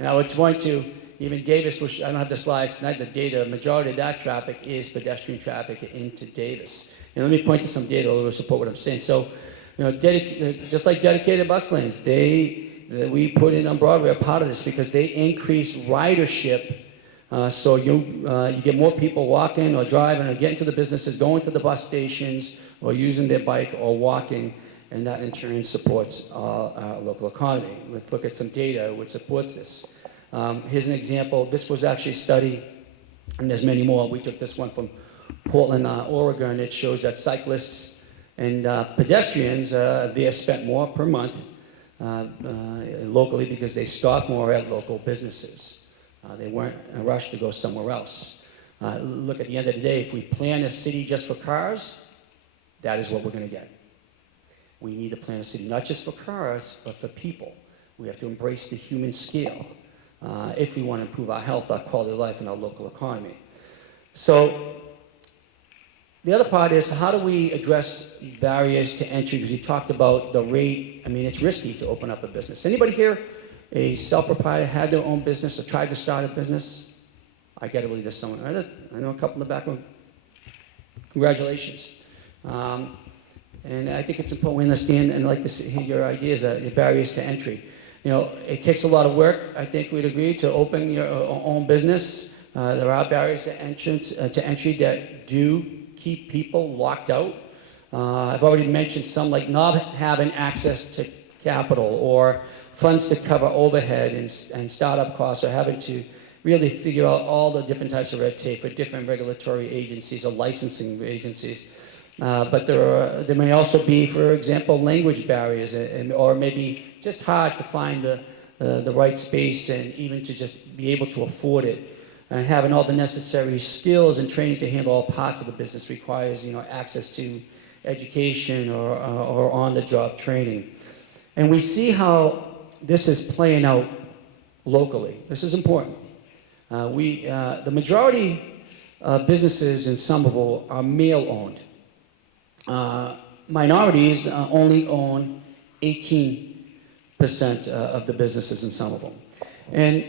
And I would point to even Davis, which I don't have the slides tonight, the data, majority of that traffic is pedestrian traffic into Davis. And let me point to some data that will support what I'm saying. So, just like dedicated bus lanes, we put in on Broadway are part of this because they increase ridership. So you get more people walking or driving or getting to the businesses, going to the bus stations, or using their bike or walking, and that in turn supports our local economy. Let's look at some data which supports this. Here's an example. This was actually a study, and there's many more. We took this one from Portland, Oregon. It shows that cyclists and pedestrians there spent more per month locally because they stop more at local businesses. They weren't in a rush to go somewhere else. Look, at the end of the day, if we plan a city just for cars, that is what we're going to get. We need to plan a city not just for cars, but for people. We have to embrace the human scale if we want to improve our health, our quality of life, and our local economy. So the other part is, how do we address barriers to entry? Because you talked about the rate. I mean, it's risky to open up a business. Anybody here a self-proprietor, had their own business, or tried to start a business? I gotta believe there's someone. I know a couple in the back room. Congratulations. And I think it's important we understand and like to hear your ideas, your barriers to entry. You know, it takes a lot of work, I think we'd agree, to open your own business. There are barriers to entry that do keep people locked out. I've already mentioned some, like not having access to capital or funds to cover overhead and startup costs, or having to really figure out all the different types of red tape for different regulatory agencies or licensing agencies. But there may also be, for example, language barriers, or maybe just hard to find the right space and even to just be able to afford it. And having all the necessary skills and training to handle all parts of the business requires, access to education or on-the-job training. And we see how this is playing out locally. This is important. The majority of businesses in Somerville are male-owned. Minorities only own 18% of the businesses in Somerville. And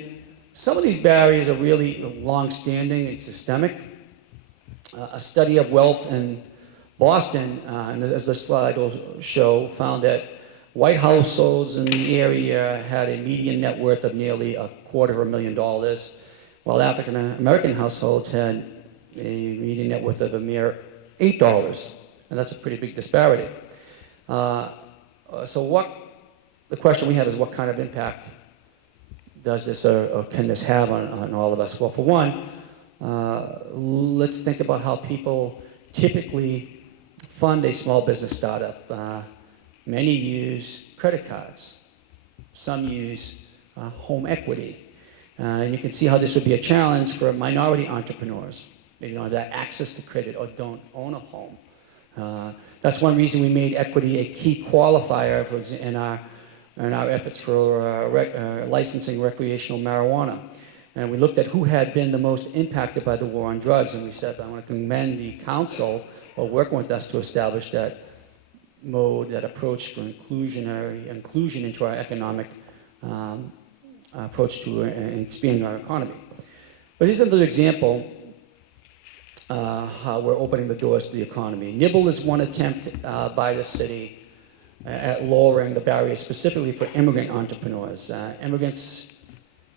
some of these barriers are really long-standing and systemic. A study of wealth in Boston, and as the slide will show, found that white households in the area had a median net worth of nearly $250,000, while African American households had a median net worth of a mere $8. And that's a pretty big disparity. So the question we have is, what kind of impact does this or can this have on all of us? Well, for one, let's think about how people typically fund a small business startup. Many use credit cards. Some use home equity. And you can see how this would be a challenge for minority entrepreneurs. Maybe don't have that access to credit or don't own a home. That's one reason we made equity a key qualifier in our efforts for licensing recreational marijuana. And we looked at who had been the most impacted by the war on drugs, and we said, I want to commend the council for working with us to establish that mode, that approach for inclusion into our economic approach to expanding our economy. But here's another example how we're opening the doors to the economy. Nibble is one attempt by the city at lowering the barriers specifically for immigrant entrepreneurs. Immigrants,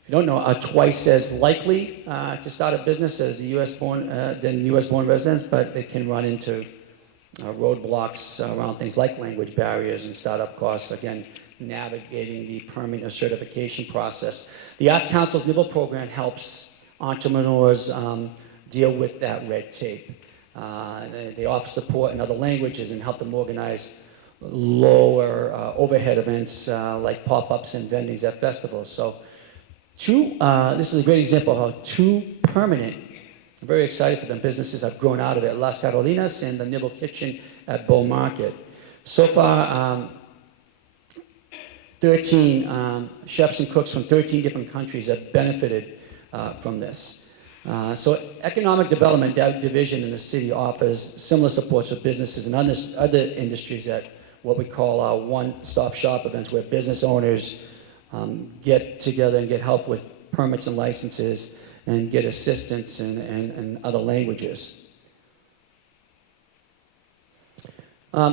if you don't know, are twice as likely to start a business as the U.S.-born residents, but they can run into roadblocks around things like language barriers and startup costs, again, navigating the permit or certification process. The Arts Council's Nibble program helps entrepreneurs deal with that red tape. They offer support in other languages and help them organize lower overhead events like pop-ups and vendings at festivals. So this is a great example of how two permanent, I'm very excited for them, businesses have grown out of it. Las Carolinas and the Nibble Kitchen at Bow Market. So far, 13 chefs and cooks from 13 different countries have benefited from this. So economic development division in the city offers similar supports for businesses and other industries at what we call our one-stop shop events, where business owners get together and get help with permits and licenses and get assistance in other languages.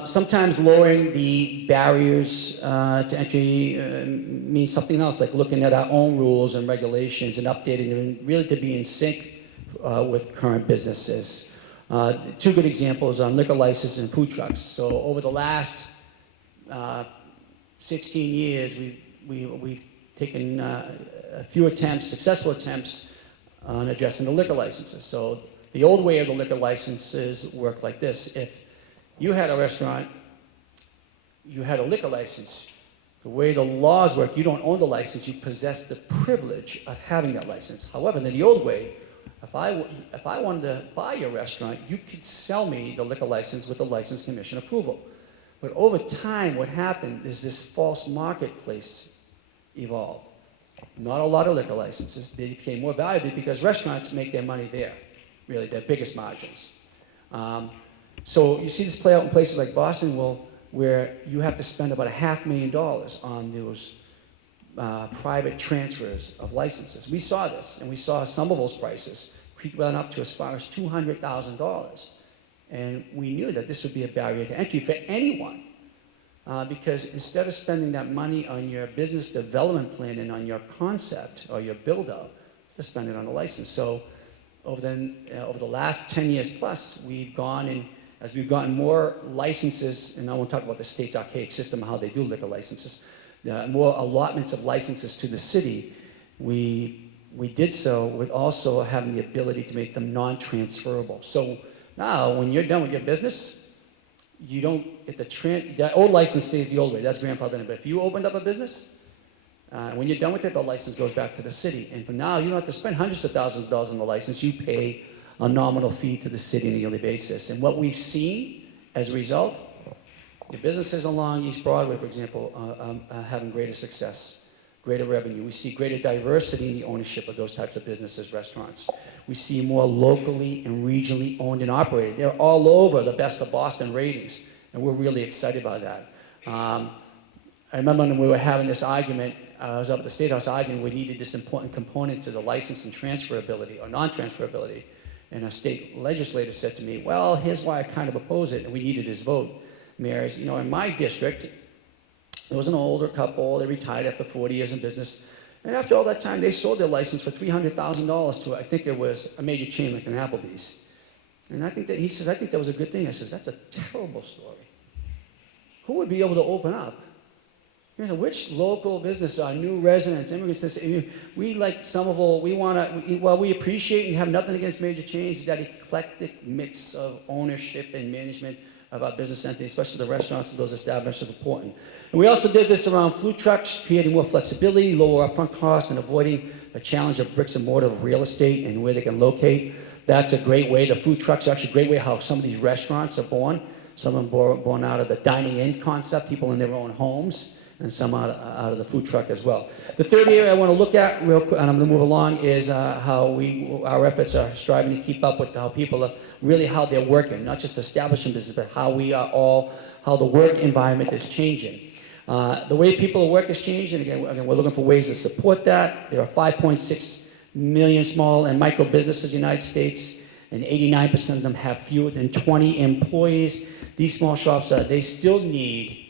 Sometimes lowering the barriers to entry means something else, like looking at our own rules and regulations and updating them, really to be in sync with current businesses. Two good examples are liquor licenses and food trucks. So over the last 16 years, we've taken a few successful attempts on addressing the liquor licenses. So the old way of the liquor licenses worked like this. If you had a restaurant, you had a liquor license, The way the laws work, you don't own the license, you possess the privilege of having that license. However, in the old way, if I wanted to buy your restaurant, you could sell me the liquor license with the license commission approval. But over time, what happened is this false marketplace evolved. Not a lot of liquor licenses. They became more valuable because restaurants make their money there, really, their biggest margins. So you see this play out in places like Boston, where you have to spend about $500,000 on those private transfers of licenses. We saw this, and we saw Somerville's prices run up to as far as $200,000. And we knew that this would be a barrier to entry for anyone, because instead of spending that money on your business development plan and on your concept or your build-out, to spend it on a license. So over the last 10 years plus, we've gone and as we've gotten more licenses, and I won't talk about the state's archaic system and how they do liquor licenses, more allotments of licenses to the city, we did so with also having the ability to make them non-transferable. So now, when you're done with your business, you don't get that old license stays the old way. That's grandfathered in. But if you opened up a business, when you're done with it, the license goes back to the city. And for now, you don't have to spend hundreds of thousands of dollars on the license. You pay a nominal fee to the city on a yearly basis. And what we've seen as a result, the businesses along East Broadway, for example, are having greater success, greater revenue. We see greater diversity in the ownership of those types of businesses, restaurants. We see more locally and regionally owned and operated. They're all over the Best of Boston ratings, and we're really excited by that. I remember when we were having this argument, I was up at the State House arguing we needed this important component to the license and transferability or non-transferability. And a state legislator said to me, well, here's why I kind of oppose it, and we needed his vote. Mayors, in my district, there was an older couple, they retired after 40 years in business, and after all that time, they sold their license for $300,000 to, I think it was a major chain like an Applebee's. And he says, I think that was a good thing. I says, that's a terrible story. Who would be able to open up? Which local business, new residents, immigrants, we like Somerville, we appreciate and have nothing against major chains, that eclectic mix of ownership and management of our business entity, especially the restaurants and those establishments, is important. And we also did this around food trucks, creating more flexibility, lower upfront costs, and avoiding the challenge of bricks and mortar of real estate and where they can locate. That's a great way. The food trucks are actually a great way how some of these restaurants are born. Some of them born out of the dining in concept, people in their own homes, and some out of the food truck as well. The third area I want to look at real quick, and I'm going to move along, is how our efforts are striving to keep up with how people are, really how they're working, not just establishing business, but how the work environment is changing. The way people work is changing. Again, we're looking for ways to support that. There are 5.6 million small and micro businesses in the United States, and 89% of them have fewer than 20 employees. These small shops, they still need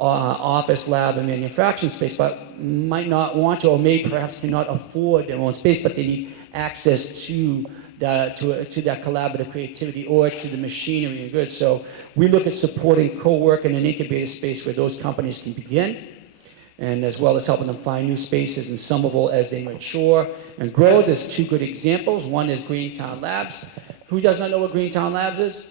office, lab, and manufacturing space, but might not want to, or may perhaps cannot afford their own space, but they need access to that collaborative creativity or to the machinery and goods. So we look at supporting co-work in an incubator space where those companies can begin, and as well as helping them find new spaces in Somerville as they mature and grow. There's two good examples. One is Greentown Labs. Who does not know what Greentown Labs is?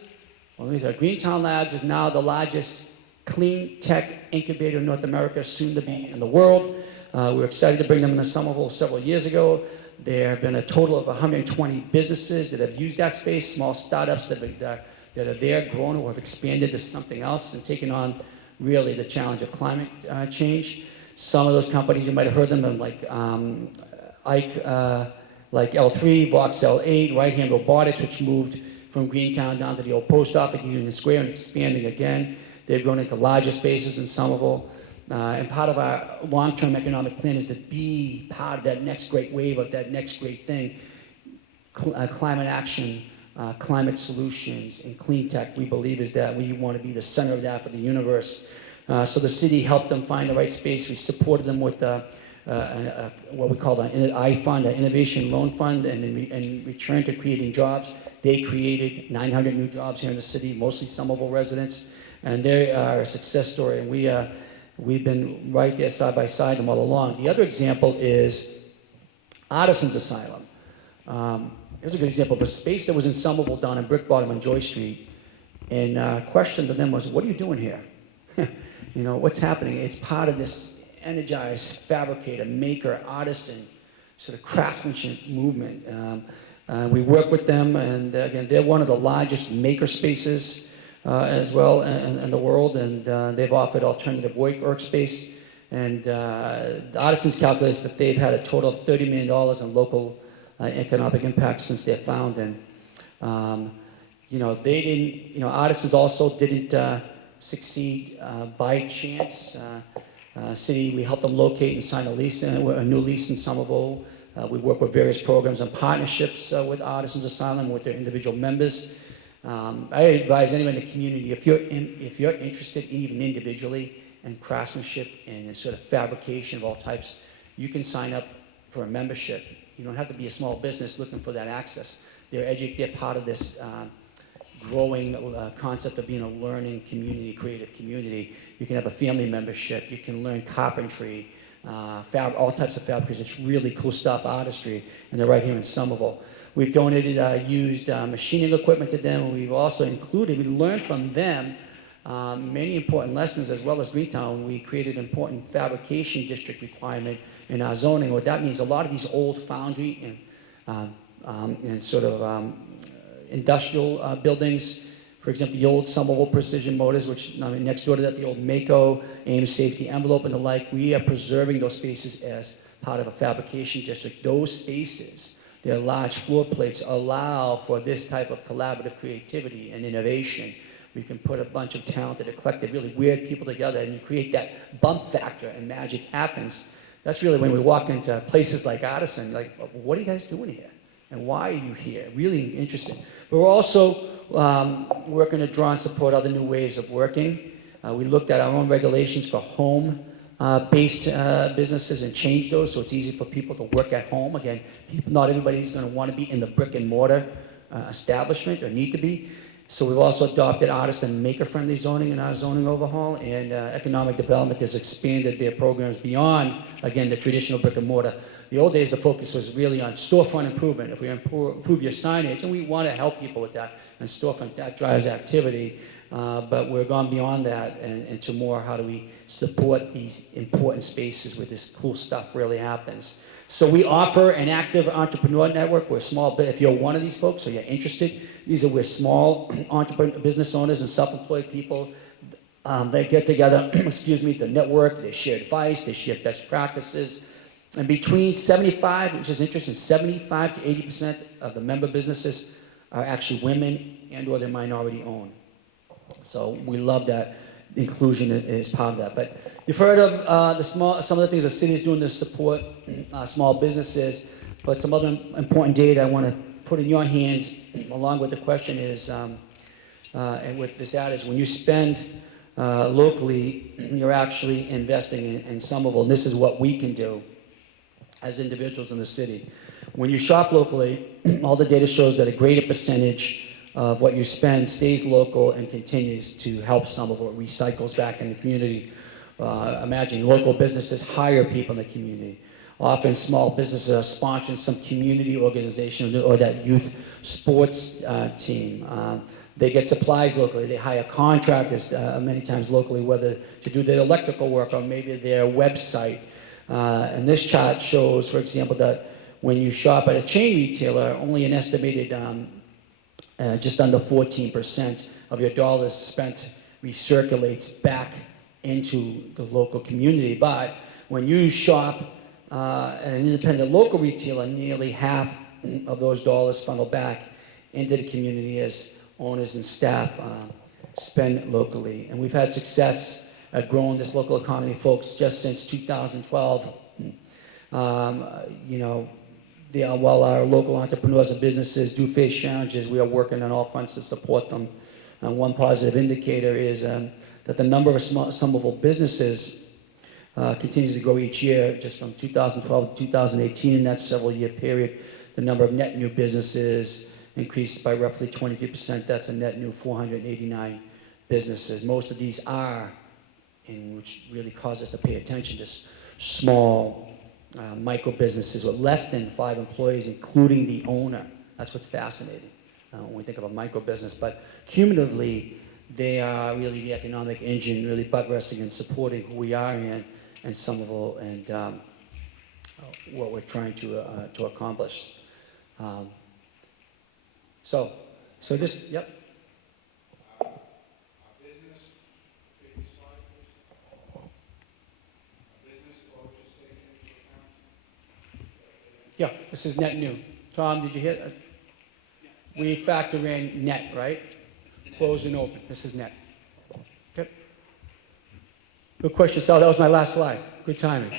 Well, let me tell you, Greentown Labs is now the largest clean tech incubator in North America, soon to be in the world. We're excited to bring them into Somerville several years ago. There have been a total of 120 businesses that have used that space, small startups that are there, grown or have expanded to something else and taken on really the challenge of climate change. Some of those companies, you might have heard them, like like L3, Vox L8, Right Hand Robotics, which moved from Greentown down to the old post office, Union Square, and expanding again. They've grown into larger spaces in Somerville. And part of our long-term economic plan is to be part of that next great wave, of that next great thing. Climate action, climate solutions, and clean tech, we believe, is that we want to be the center of that for the universe. So the city helped them find the right space. We supported them with what we call an I-Fund, an Innovation Loan Fund, and in return to creating jobs, they created 900 new jobs here in the city, mostly Somerville residents. And they are a success story, and we've been right there side by side them all along. The other example is Artisans Asylum. Here's a good example of a space that was in Somerville down in Brick Bottom on Joy Street, and question to them was, what are you doing here? What's happening? It's part of this energized fabricator, maker, artisan, sort of craftsmanship movement. We work with them, and again, they're one of the largest maker spaces as well in the world, and they've offered alternative workspace. And the Artisans calculates that they've had a total of $30 million in local economic impact since their founding. They didn't, Artisans also didn't succeed by chance. City, we helped them locate and sign a new lease in Somerville. We work with various programs and partnerships with Artisans Asylum, with their individual members. I advise anyone in the community, if you're interested in even individually in craftsmanship and in sort of fabrication of all types, you can sign up for a membership. You don't have to be a small business looking for that access. They're part of this growing concept of being a learning community, creative community. You can have a family membership. You can learn carpentry, all types of fabrication. It's really cool stuff, artistry, and they're right here in Somerville. We've donated used machining equipment to them, and we've also we learned from them many important lessons, as well as Greentown. We created an important fabrication district requirement in our zoning. What that means, a lot of these old foundry and sort of industrial buildings, for example, the old Somerville Precision Motors, which next door to that, the old Mako, Ames Safety Envelope, and the like, we are preserving those spaces as part of a fabrication district. Those spaces, their large floor plates, allow for this type of collaborative creativity and innovation. We can put a bunch of talented, eclectic, really weird people together, and you create that bump factor, and magic happens. That's really when we walk into places like Artisan, like, what are you guys doing here? And why are you here? Really interesting. But we're also working to draw and support other new ways of working. We looked at our own regulations for home-based businesses and changed those so it's easy for people to work at home. Again, not everybody's going to want to be in the brick and mortar establishment or need to be. So we've also adopted artist and maker-friendly zoning in our zoning overhaul, and economic development has expanded their programs beyond, again, the traditional brick and mortar. The old days, the focus was really on storefront improvement. If we improve your signage, and we want to help people with that, and storefront, that drives activity. But we're gone beyond that and into more how do we support these important spaces where this cool stuff really happens. So we offer an active entrepreneur network. We're small, but if you're one of these folks or you're interested, we're small entrepreneur business owners and self-employed people. They get together, to network, they share advice, they share best practices. And between 75, which is interesting, 75 to 80% of the member businesses are actually women and or they're minority owned. So we love that inclusion is part of that. But you've heard of some of the things the city is doing to support small businesses, but some other important data I want to put in your hands along with the question is, and with this ad is, when you spend locally, you're actually investing in Somerville, and this is what we can do as individuals in the city. When you shop locally, all the data shows that a greater percentage of what you spend stays local and continues to help Somerville. It recycles back in the community. Imagine local businesses hire people in the community. Often small businesses are sponsoring some community organization or that youth sports team. They get supplies locally. They hire contractors many times locally, whether to do their electrical work or maybe their website. And this chart shows, for example, that when you shop at a chain retailer, only an estimated just under 14% of your dollars spent recirculates back into the local community. But when you shop at an independent local retailer, nearly half of those dollars funnel back into the community as owners and staff spend locally. And we've had success at growing this local economy, folks, just since 2012. While our local entrepreneurs and businesses do face challenges, we are working on all fronts to support them. And one positive indicator is that the number of Somerville businesses continues to grow each year. Just from 2012 to 2018, in that several-year period, the number of net new businesses increased by roughly 22%. That's a net new 489 businesses. Most of these are, and which really causes us to pay attention to small micro businesses with less than 5 employees, including the owner. That's what's fascinating when we think of a micro business. But cumulatively, they are really the economic engine, really butt resting and supporting who we are in and Somerville, and what we're trying to accomplish. Um, so this, yep. Yeah, this is net new. Tom, did you hear? We factor in net, right? Closed and open. This is net. Okay. Good question, Sal. That was my last slide. Good timing.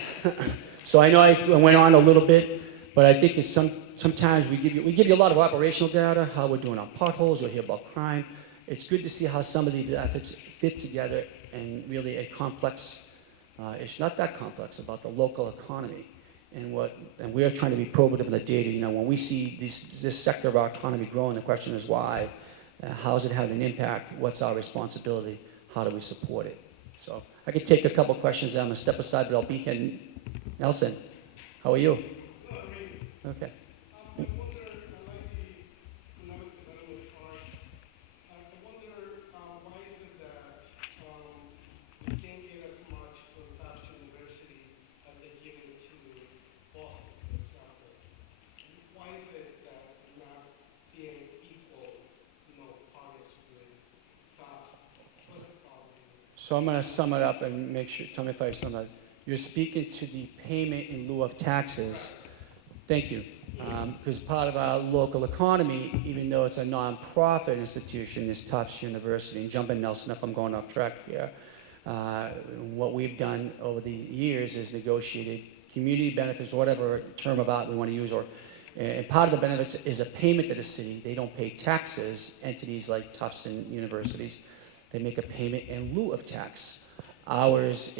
So I know I went on a little bit, but I think it's sometimes we give you a lot of operational data, how we're doing on potholes. You'll hear about crime. It's good to see how some of these efforts fit together and really a complex. It's not that complex about the local economy. And we're trying to be probative in the data. You know, when we see this sector of our economy growing, the question is why? How is it having an impact? What's our responsibility? How do we support it? So I could take a couple questions. I'm going to step aside, but I'll be here. Nelson, how are you? Okay. I wonder, I like the economic development part. I wonder why is it that we can't get as much from Tufts University as they give it to Boston, for example? Why is it that we're not being equal, partners with Tufts? What's the problem? So I'm going to sum it up and make sure, tell me if I sum it up. You're speaking to the payment in lieu of taxes. Thank you. Because part of our local economy, even though it's a nonprofit institution, is Tufts University. And jump in, Nelson, if I'm going off track here. What we've done over the years is negotiated community benefits, whatever term of art we want to use, and part of the benefits is a payment to the city. They don't pay taxes, entities like Tufts and universities. They make a payment in lieu of tax. Ours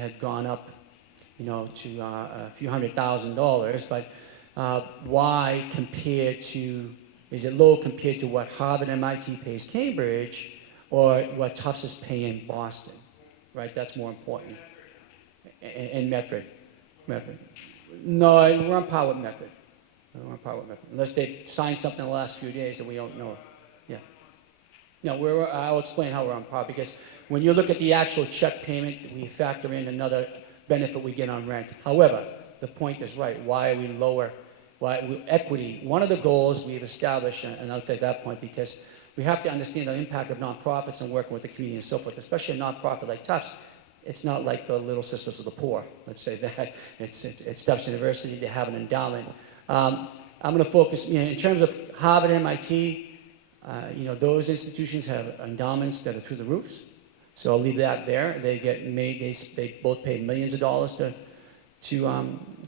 had gone up, to a few $100,000, but why compared to, is it low compared to what Harvard MIT pays Cambridge or what Tufts is paying Boston, right? That's more important. And Medford. No, we're on par with Medford. Unless they've signed something in the last few days that we don't know. Yeah. No, I'll explain how we're on par, because when you look at the actual check payment, we factor in another benefit we get on rent. However, the point is right. Why are we lower? Equity. One of the goals we've established, and I'll take that point, because we have to understand the impact of nonprofits and working with the community and so forth, especially a nonprofit like Tufts. It's not like the Little Sisters of the Poor, let's say that. It's Tufts University. They have an endowment. I'm going to focus, in terms of Harvard, MIT, those institutions have endowments that are through the roofs. So I'll leave that there. They both pay millions of dollars to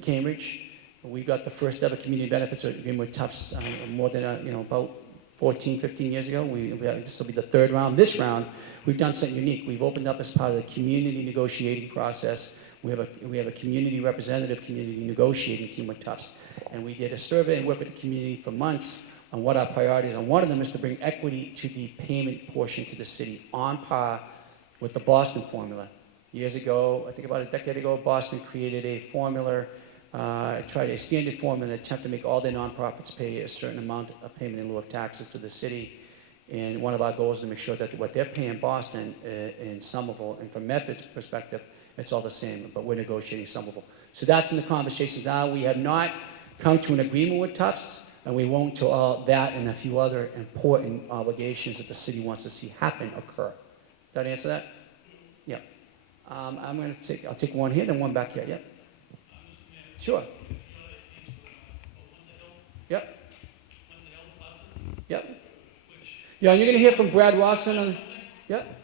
Cambridge. We got the first ever community benefits agreement with Tufts more than about 14, 15 years ago. This will be the third round. This round, we've done something unique. We've opened up as part of the community negotiating process. We have a community representative, community negotiating team with Tufts, and we did a survey and worked with the community for months on what our priorities are. And one of them is to bring equity to the payment portion to the city on par with the Boston formula. Years ago, I think about a decade ago, Boston created a formula, tried a standard formula in an attempt to make all their nonprofits pay a certain amount of payment in lieu of taxes to the city. And one of our goals is to make sure that what they're paying Boston in Somerville, and from Medford's perspective, it's all the same, but we're negotiating Somerville. So that's in the conversations now. We have not come to an agreement with Tufts, and we won't till all that and a few other important obligations that the city wants to see happen occur. Did that answer that? Yeah. I'll take one here, then one back here. Yeah. Sure. Yep. Yep. Yeah, and you're going to hear from Brad Rawson. Yep.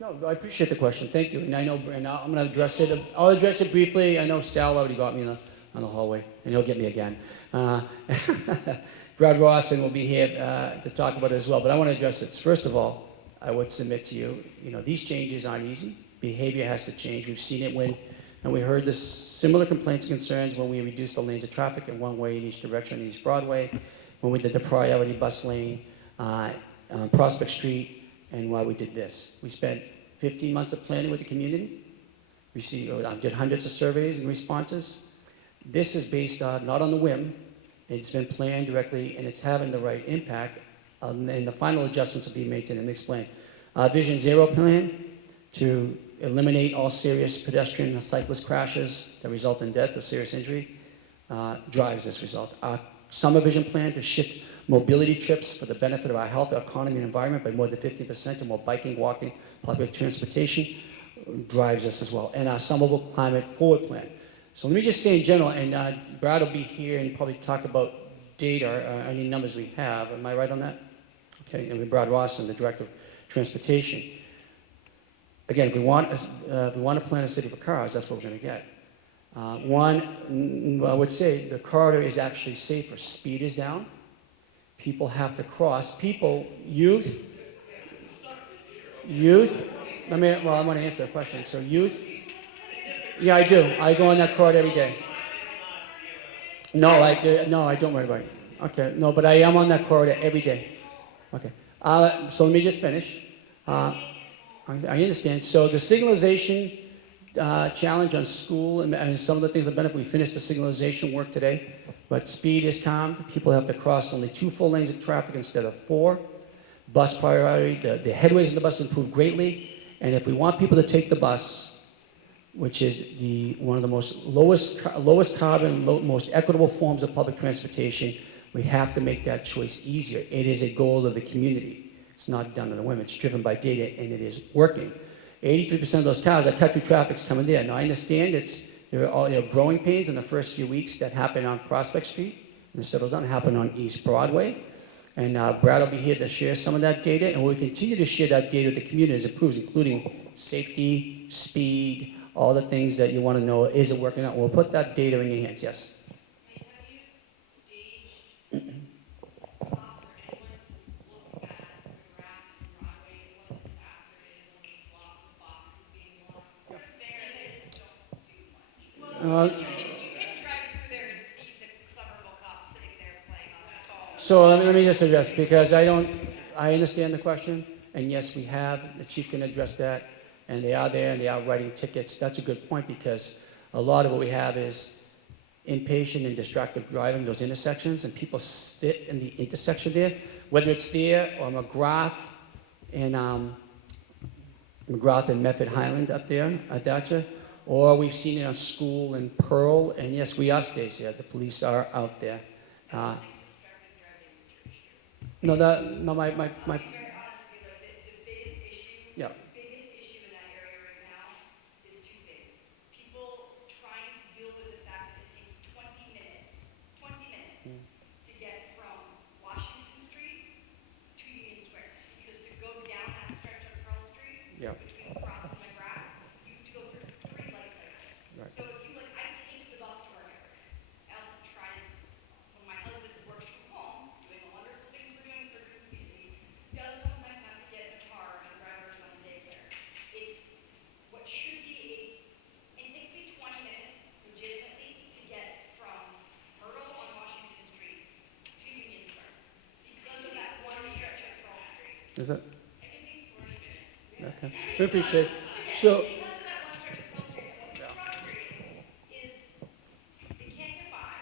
No, I appreciate the question. Thank you. And I know, and I'm going to address it. I'll address it briefly. I know Sal already got me on the hallway, and he'll get me again. Brad Rawson will be here to talk about it as well, but I want to address it. First of all, I would submit to you, these changes aren't easy. Behavior has to change. We've seen it and we heard this similar complaints and concerns when we reduced the lanes of traffic in one way in each direction on East Broadway, when we did the priority bus lane on Prospect Street, and why we did this. We spent 15 months of planning with the community. I did hundreds of surveys and responses. This is based on, not on the whim. It's been planned directly, and it's having the right impact, and the final adjustments will be made to them. Explain. Vision Zero plan to eliminate all serious pedestrian and cyclist crashes that result in death or serious injury drives this result. Our summer vision plan to shift mobility trips for the benefit of our health, our economy, and environment by more than 50% to more biking, walking, public transportation drives us as well. And our Somerville Climate Forward plan. So let me just say in general, and Brad will be here and probably talk about data or any numbers we have. Am I right on that? Okay, and with Brad Rawson, the Director of Transportation. Again, if we want to plan a city for cars, that's what we're going to get. One, I would say the corridor is actually safer. Speed is down. People have to cross. Youth. I want to answer that question. So youth. Yeah, I do. I go on that corridor every day. No, I don't worry about it. Okay, no, but I am on that corridor every day. Okay. So let me just finish. I understand. So the signalization challenge on school and some of the things that benefit, we finished the signalization work today, but speed is calmed. People have to cross only 2 full lanes of traffic instead of 4. Bus priority, the headways in the bus improved greatly, and if we want people to take the bus, which is one of the lowest carbon, most equitable forms of public transportation, we have to make that choice easier. It is a goal of the community. It's not done on a whim. It's driven by data, and it is working. 83% of those cars that cut through traffic is coming there. Now, I understand there are growing pains in the first few weeks that happen on Prospect Street, and it settles down, happen on East Broadway. And Brad will be here to share some of that data, and we'll continue to share that data with the community as it proves, including safety, speed, all the things that you want to know. Is it working out? We'll put that data in your hands, yes. Have you staged cops or anyone to look at the graph in Broadway and what a disaster it is when we block the boxes being blocked? We're there, they just don't do much. Well, you can drive through there and see the Somerville cops sitting there playing on their phone. So let me just address, because I understand the question, and yes, we have, the chief can address that, and they are there, and they are writing tickets. That's a good point, because a lot of what we have is impatient and distracted driving, those intersections, and people sit in the intersection there, whether it's there or McGrath and Medford Highland up there at Thatcher, or we've seen it on School and Pearl, and yes, we are staged there. The police are out there. My I'll be very honest with you, like the biggest issue, yeah. biggest issue in that area right now is 2 things. People trying to deal with the fact that it takes 20 minutes to get from Washington Street to Union Square. Because to go down that stretch of Pearl Street, Yeah. between Cross and McGrath, you have to go through 3 light cycles. Right. So if you I take the bus to work every day. I also try to, when my husband works from home, doing the wonderful things we're doing for the community, he does sometimes have to get in the car and drive our son to daycare. It's what should be it takes me 20 minutes, legitimately, to get from Myrtle on Washington Street to Union Square. Because of that one stretch of Pearl Street. Is that? It can take 40 minutes. Okay. We appreciate it. So, Because of that one stretch of Pearl Street, and what's frustrating is they can't get by.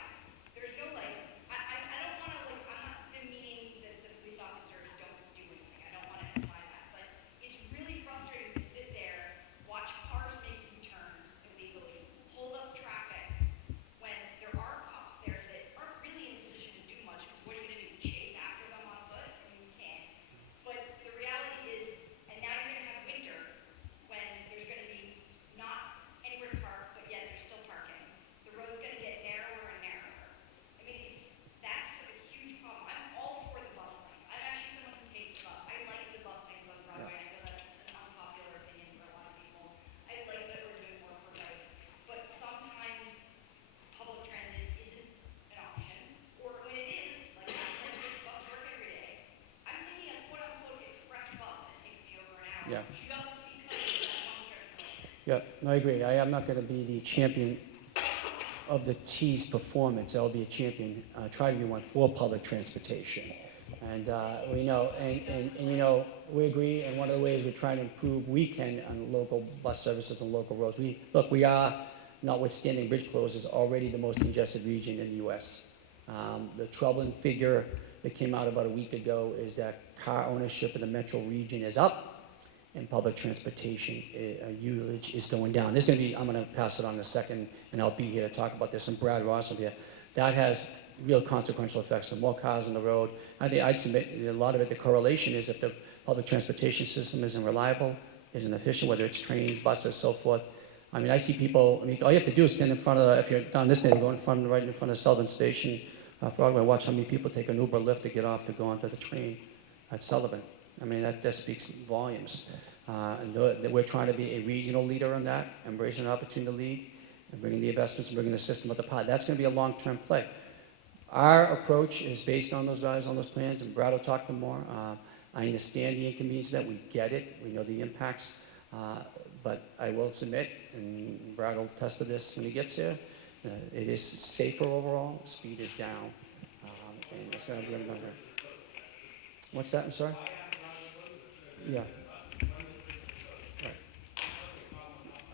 There's no lights. I don't want to I'm not demeaning that the police officers don't do anything. I don't want to imply that, but it's really frustrating to sit there, watch cars make U-turns illegally, hold up traffic when there are cops there that aren't really in a position to do much. Because what are you going to do? Chase after them on foot? I mean, you can't. But the reality is, and now you're going to have winter when there's going to be Yeah. just because of that contract. Yeah, no, I agree. I'm not going to be the champion of the T's performance. I'll be a champion, try to be one for public transportation. And we know, and you know, we agree, and one of the ways we're trying to improve we can on local bus services and local roads. We are, notwithstanding bridge closures, already the most congested region in the U.S. The troubling figure that came out about a week ago is that car ownership in the metro region is up, and public transportation usage is going down. This is going to be, I'm going to pass it on in a second, and I'll be here to talk about this, and Brad Ross will be here. That has real consequential effects. The more cars on the road, I think I'd submit a lot of it, the correlation is if the public transportation system isn't reliable, isn't efficient, whether it's trains, buses, so forth. I mean, I see people, I mean, all you have to do is stand in front of, if you're down this neighborhood, go in front, right in front of Sullivan Station, Broadway, watch how many people take an Uber Lyft to get off to go onto the train at Sullivan. I mean, that speaks volumes. We're trying to be a regional leader on that, embracing an opportunity to lead, and bringing the investments and bringing the system at the pot. That's going to be a long-term play. Our approach is based on those values, on those plans, and Brad will talk to more. I understand the inconvenience of that. We get it. We know the impacts. But I will submit, and Brad will test for this when he gets here, it is safer overall. Speed is down. And it's going to be a number. What's that? I'm sorry? Yeah.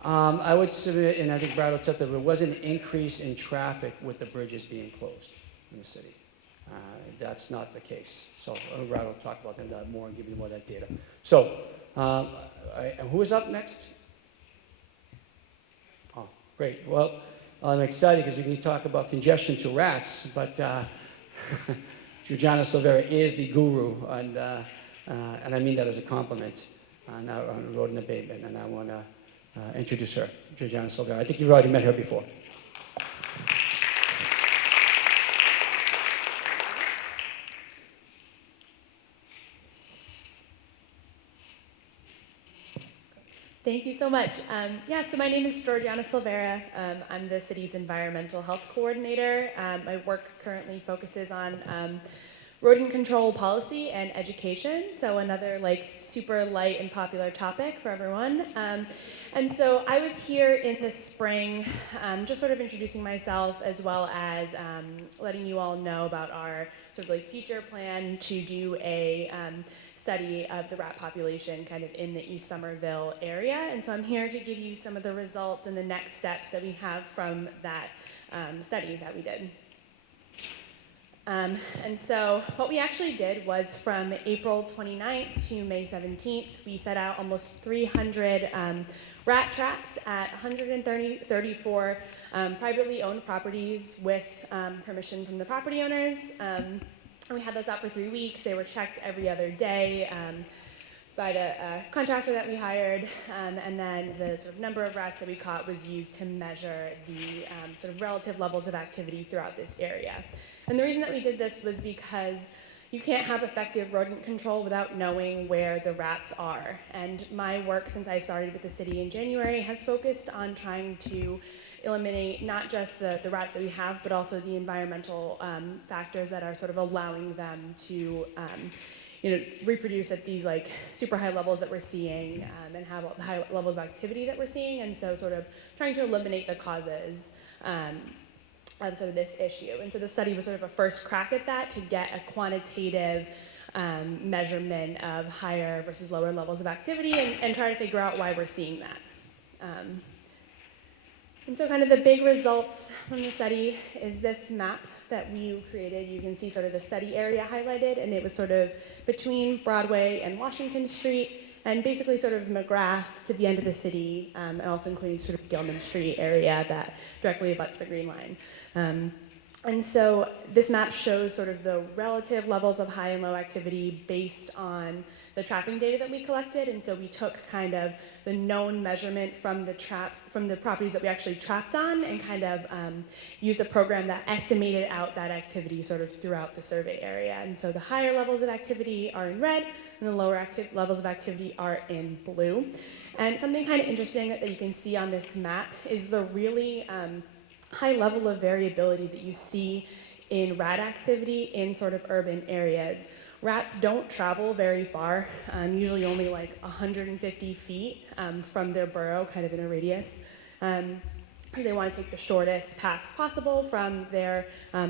I would submit, and I think Brad will tell that there was an increase in traffic with the bridges being closed in the city. That's not the case. So Brad will talk about that more and give you more of that data. So who is up next? Oh, great. Well, I'm excited because we can talk about congestion to rats, but Georgiana Silvera is the guru, and I mean that as a compliment on road and abatement, and I want to introduce her, Georgiana Silvera. I think you've already met her before. Thank you so much. So my name is Georgiana Silvera. I'm the city's environmental health coordinator. My work currently focuses on rodent control policy and education, so another super light and popular topic for everyone. And so I was here in the spring, just sort of introducing myself, as well as letting you all know about our sort of future plan to do a study of the rat population kind of in the East Somerville area. And so I'm here to give you some of the results and the next steps that we have from that study that we did. And so what we actually did was from April 29th to May 17th, we set out almost 300 rat traps at 134 privately owned properties with permission from the property owners. We had those out for 3 weeks. They were checked every other day by the contractor that we hired, and then the sort of number of rats that we caught was used to measure the sort of relative levels of activity throughout this area. And the reason that we did this was because you can't have effective rodent control without knowing where the rats are. And my work since I started with the city in January has focused on trying to eliminate not just the rats that we have, but also the environmental factors that are sort of allowing them to reproduce at these super high levels that we're seeing and have high levels of activity that we're seeing. And so sort of trying to eliminate the causes of sort of this issue. And so the study was sort of a first crack at that, to get a quantitative measurement of higher versus lower levels of activity and try to figure out why we're seeing that. And so kind of the big results from the study is this map that we created. You can see sort of the study area highlighted, and it was sort of between Broadway and Washington Street, and basically sort of McGrath to the end of the city, and also including sort of Gilman Street area that directly abuts the Green Line. And so this map shows sort of the relative levels of high and low activity based on the trapping data that we collected. And so we took kind of the known measurement from the properties that we actually trapped on, and kind of used a program that estimated out that activity sort of throughout the survey area. And so the higher levels of activity are in red, and the lower levels of activity are in blue. And something kind of interesting that you can see on this map is the really high level of variability that you see in rat activity in sort of urban areas, rats don't travel very far, usually only like 150 feet from their burrow, kind of in a radius. They want to take the shortest paths possible from their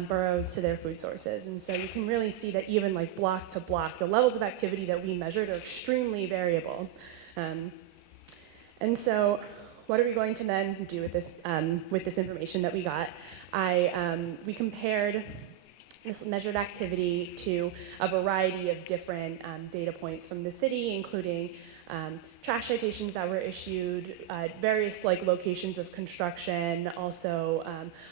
burrows to their food sources. And so you can really see that even like block to block, the levels of activity that we measured are extremely variable. And so what are we going to then do with this information that we got? We compared this measured activity to a variety of different data points from the city, including trash citations that were issued, various like locations of construction, also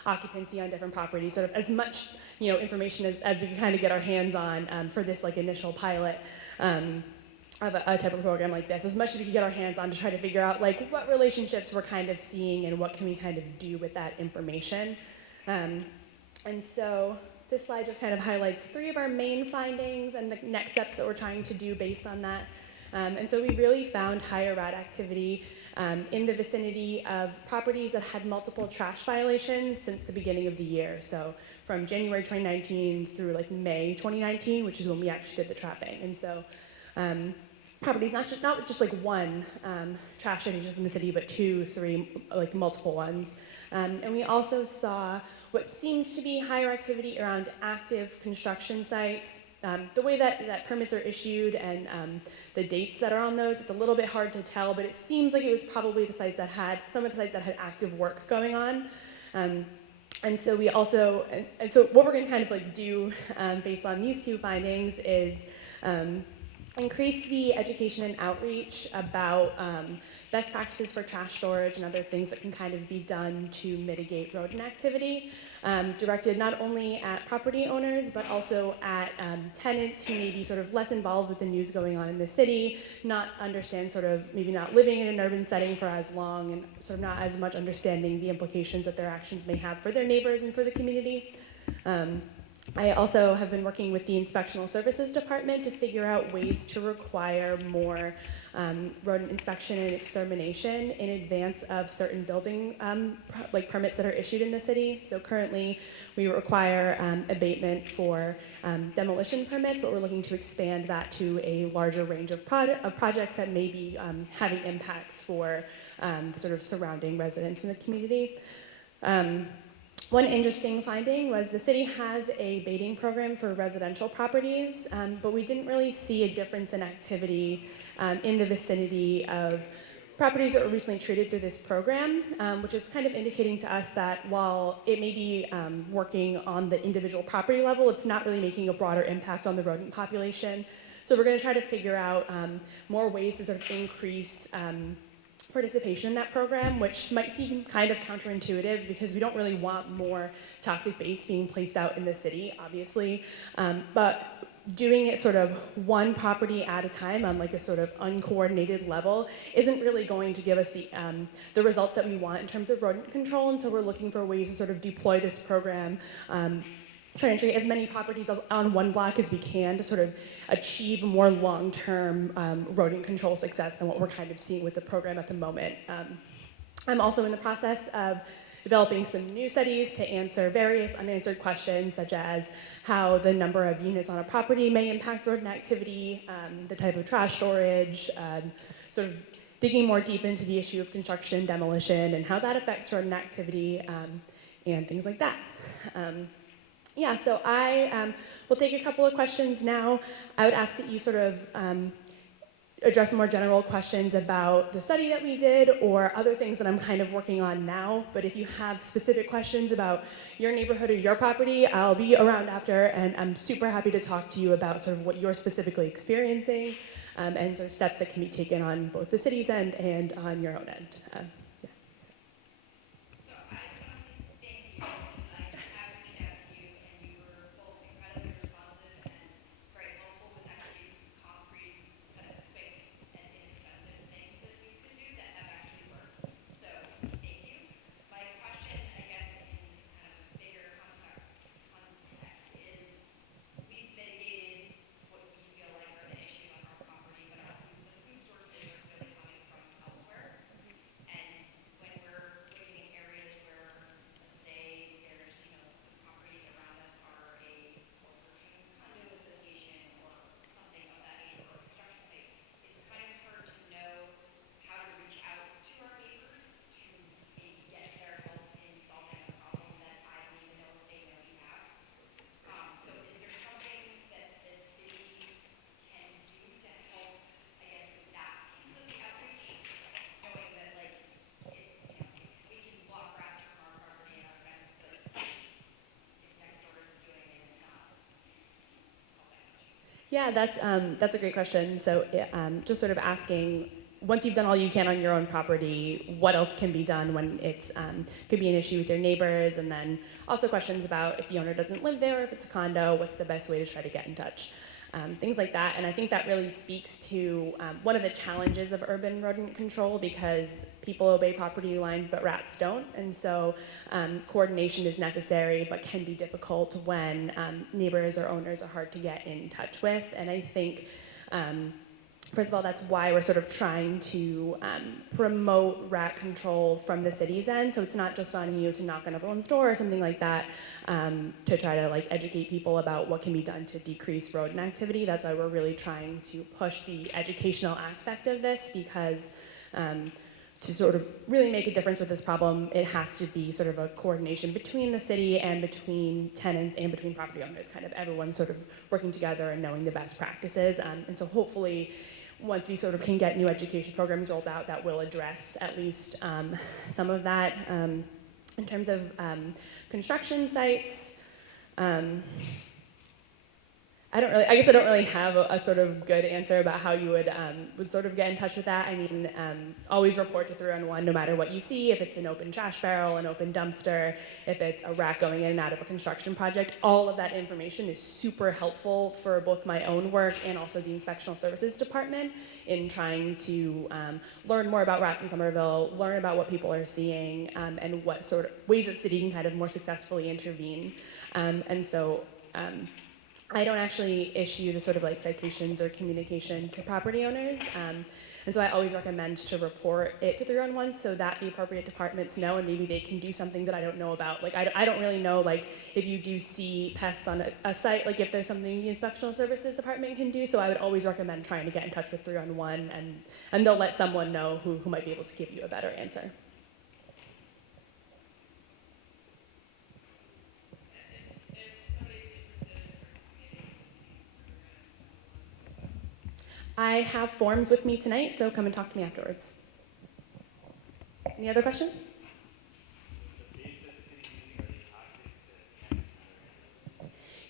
occupancy on different properties, sort of as much information as we could kind of get our hands on for this like initial pilot of a type of program like this, as much as we could get our hands on to try to figure out like what relationships we're kind of seeing and what can we kind of do with that information. And so this slide just kind of highlights 3 of our main findings and the next steps that we're trying to do based on that. And so we really found higher rat activity in the vicinity of properties that had multiple trash violations since the beginning of the year. So from January 2019 through like May 2019, which is when we actually did the trapping. And so properties, not just like one trash citation from the city, but 2, 3, like multiple ones. And we also saw what seems to be higher activity around active construction sites. The way that permits are issued and the dates that are on those, it's a little bit hard to tell, but it seems like it was probably the sites that had, some of the sites that had active work going on. And so we also, and so what we're gonna kind of like do based on these 2 findings is increase the education and outreach about best practices for trash storage and other things that can kind of be done to mitigate rodent activity, directed not only at property owners, but also at tenants who may be sort of less involved with the news going on in the city, not understand sort of, maybe not living in an urban setting for as long, and sort of not as much understanding the implications that their actions may have for their neighbors and for the community. I also have been working with the Inspectional Services Department to figure out ways to require more rodent inspection and extermination in advance of certain building like permits that are issued in the city. So currently we require abatement for demolition permits, but we're looking to expand that to a larger range of projects that may be having impacts for the sort of surrounding residents in the community. One interesting finding was the city has a baiting program for residential properties, but we didn't really see a difference in activity in the vicinity of properties that were recently treated through this program, which is kind of indicating to us that while it may be working on the individual property level, it's not really making a broader impact on the rodent population. So we're going to try to figure out more ways to sort of increase participation in that program, which might seem kind of counterintuitive because we don't really want more toxic baits being placed out in the city, obviously, but doing it sort of one property at a time on like a sort of uncoordinated level isn't really going to give us the results that we want in terms of rodent control, and so we're looking for ways to sort of deploy this program, trying to treat as many properties on one block as we can to sort of achieve more long-term rodent control success than what we're kind of seeing with the program at the moment. I'm also in the process of developing some new studies to answer various unanswered questions, such as how the number of units on a property may impact rodent activity, the type of trash storage, sort of digging more deep into the issue of construction and demolition and how that affects rodent activity, and things like that. Yeah, so I will take a couple of questions now. I would ask that you sort of address more general questions about the study that we did or other things that I'm kind of working on now. But if you have specific questions about your neighborhood or your property, I'll be around after, and I'm super happy to talk to you about sort of what you're specifically experiencing and sort of steps that can be taken on both the city's end and on your own end. So I just want to say thank you. I have reached out to you, and you were both incredibly responsive and very helpful with actually concrete, kind of quick and inexpensive things that we could do that have actually worked. So thank you. My question, I guess, in kind of a bigger context is we've mitigated what we feel like are the issues on our property, but the food sources are really coming from elsewhere. And Yeah, that's a great question. So just sort of asking, once you've done all you can on your own property, what else can be done when it's could be an issue with your neighbors, and then also questions about if the owner doesn't live there, or if it's a condo, what's the best way to try to get in touch, things like that. And I think that really speaks to one of the challenges of urban rodent control, because people obey property lines but rats don't, and so coordination is necessary but can be difficult when neighbors or owners are hard to get in touch with. And I think first of all, that's why we're sort of trying to promote rat control from the city's end. So it's not just on you to knock on everyone's door or something like that, to try to like educate people about what can be done to decrease rodent activity. That's why we're really trying to push the educational aspect of this, because to sort of really make a difference with this problem, it has to be sort of a coordination between the city and between tenants and between property owners, kind of everyone sort of working together and knowing the best practices. And so hopefully, once we sort of can get new education programs rolled out, that will address at least some of that. In terms of construction sites, I guess I don't really have a sort of good answer about how you would sort of get in touch with that. I mean, always report to 311 no matter what you see. If it's an open trash barrel, an open dumpster, if it's a rat going in and out of a construction project, all of that information is super helpful for both my own work and also the Inspectional Services Department in trying to learn more about rats in Somerville, learn about what people are seeing, and what sort of ways that city can kind of more successfully intervene. And so I don't actually issue the sort of like citations or communication to property owners. And so I always recommend to report it to 311 so that the appropriate departments know, and maybe they can do something that I don't know about. Like I don't really know like if you do see pests on a site, like if there's something the Inspectional Services Department can do. So I would always recommend trying to get in touch with 311, and they'll let someone know who might be able to give you a better answer. I have forms with me tonight, so come and talk to me afterwards. Any other questions?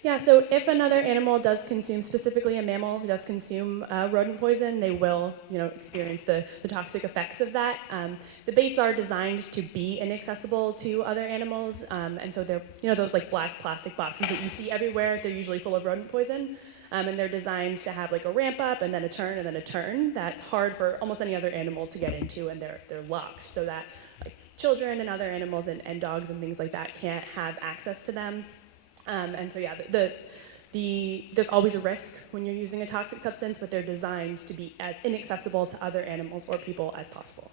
Yeah, so if another animal does consume, specifically a mammal who does consume rodent poison, they will, experience the toxic effects of that. The baits are designed to be inaccessible to other animals, and so they're, those like black plastic boxes that you see everywhere. They're usually full of rodent poison. And they're designed to have like a ramp up and then a turn and then a turn. That's hard for almost any other animal to get into, and they're locked so that like children and other animals and dogs and things like that can't have access to them. And so yeah, there's always a risk when you're using a toxic substance, but they're designed to be as inaccessible to other animals or people as possible.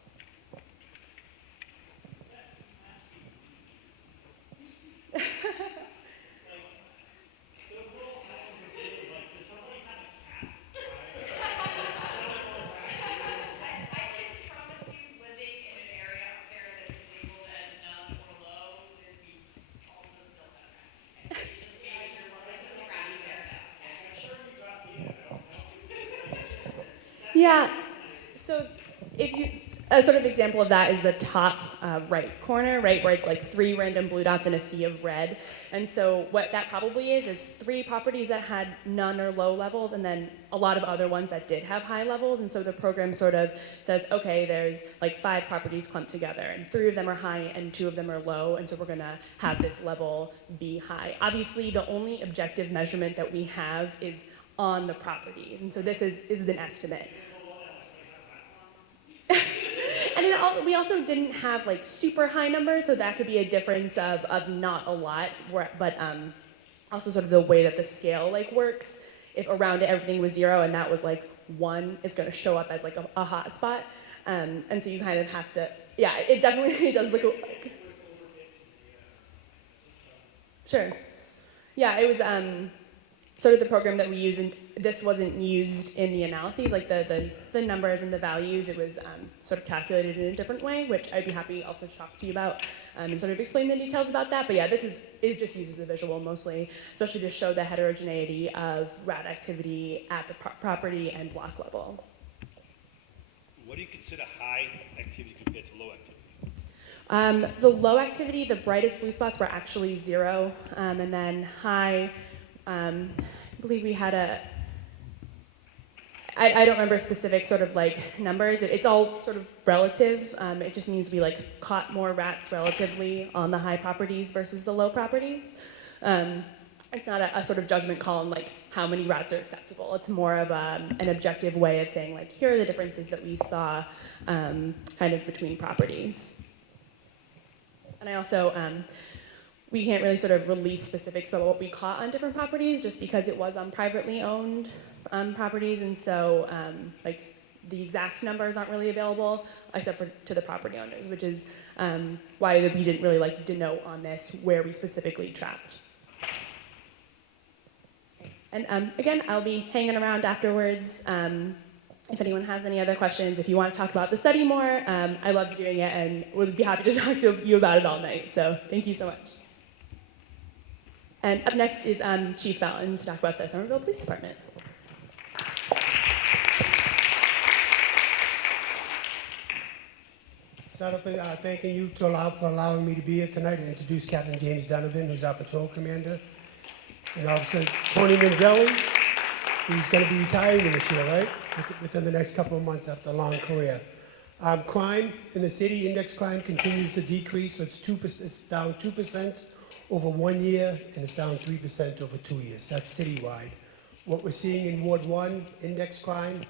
Yeah, so if you, a sort of example of that is the top right corner, right, where it's like 3 random blue dots in a sea of red. And so what that probably is 3 properties that had none or low levels, and then a lot of other ones that did have high levels. And so the program sort of says, okay, there's like 5 properties clumped together, and 3 of them are high and 2 of them are low, and so we're gonna have this level be high. Obviously, the only objective measurement that we have is on the properties, and so this is an estimate. And we also didn't have like super high numbers, so that could be a difference of not a lot, but also sort of the way that the scale like works. If around it everything was 0 and that was like 1, it's going to show up as like a hot spot, and so you kind of have to, yeah, it definitely does look like. Sure. Yeah, it was sort of the program that we use, and this wasn't used in the analyses, like the numbers and the values. It was sort of calculated in a different way, which I'd be happy also to talk to you about and sort of explain the details about that. But yeah, this is just used as a visual mostly, especially to show the heterogeneity of rat activity at the property and block level. What do you consider high activity compared to low activity? The low activity, the brightest blue spots were actually 0, and then high, I believe we had I don't remember specific sort of like numbers. It's all sort of relative. It just means we like caught more rats relatively on the high properties versus the low properties. It's not a sort of judgment call on like how many rats are acceptable. It's more of an objective way of saying like, here are the differences that we saw kind of between properties. And I also, we can't really sort of release specifics about what we caught on different properties just because it was on privately owned properties, and so like the exact numbers aren't really available except for to the property owners, which is why we didn't really like denote on this where we specifically trapped. And again, I'll be hanging around afterwards. If anyone has any other questions, if you want to talk about the study more, I loved doing it and would be happy to talk to you about it all night. So thank you so much. And up next is Chief Fallon to talk about the Somerville Police Department. Start up with thanking you for allowing me to be here tonight and introduce Captain James Donovan, who's our patrol commander, and Officer Tony Manzelli, who's going to be retiring this year, right? Within the next couple of months after a long career. Crime in the city, index crime continues to decrease, so it's down 2% over 1 year, and it's down 3% over 2 years. That's citywide. What we're seeing in Ward 1, index crime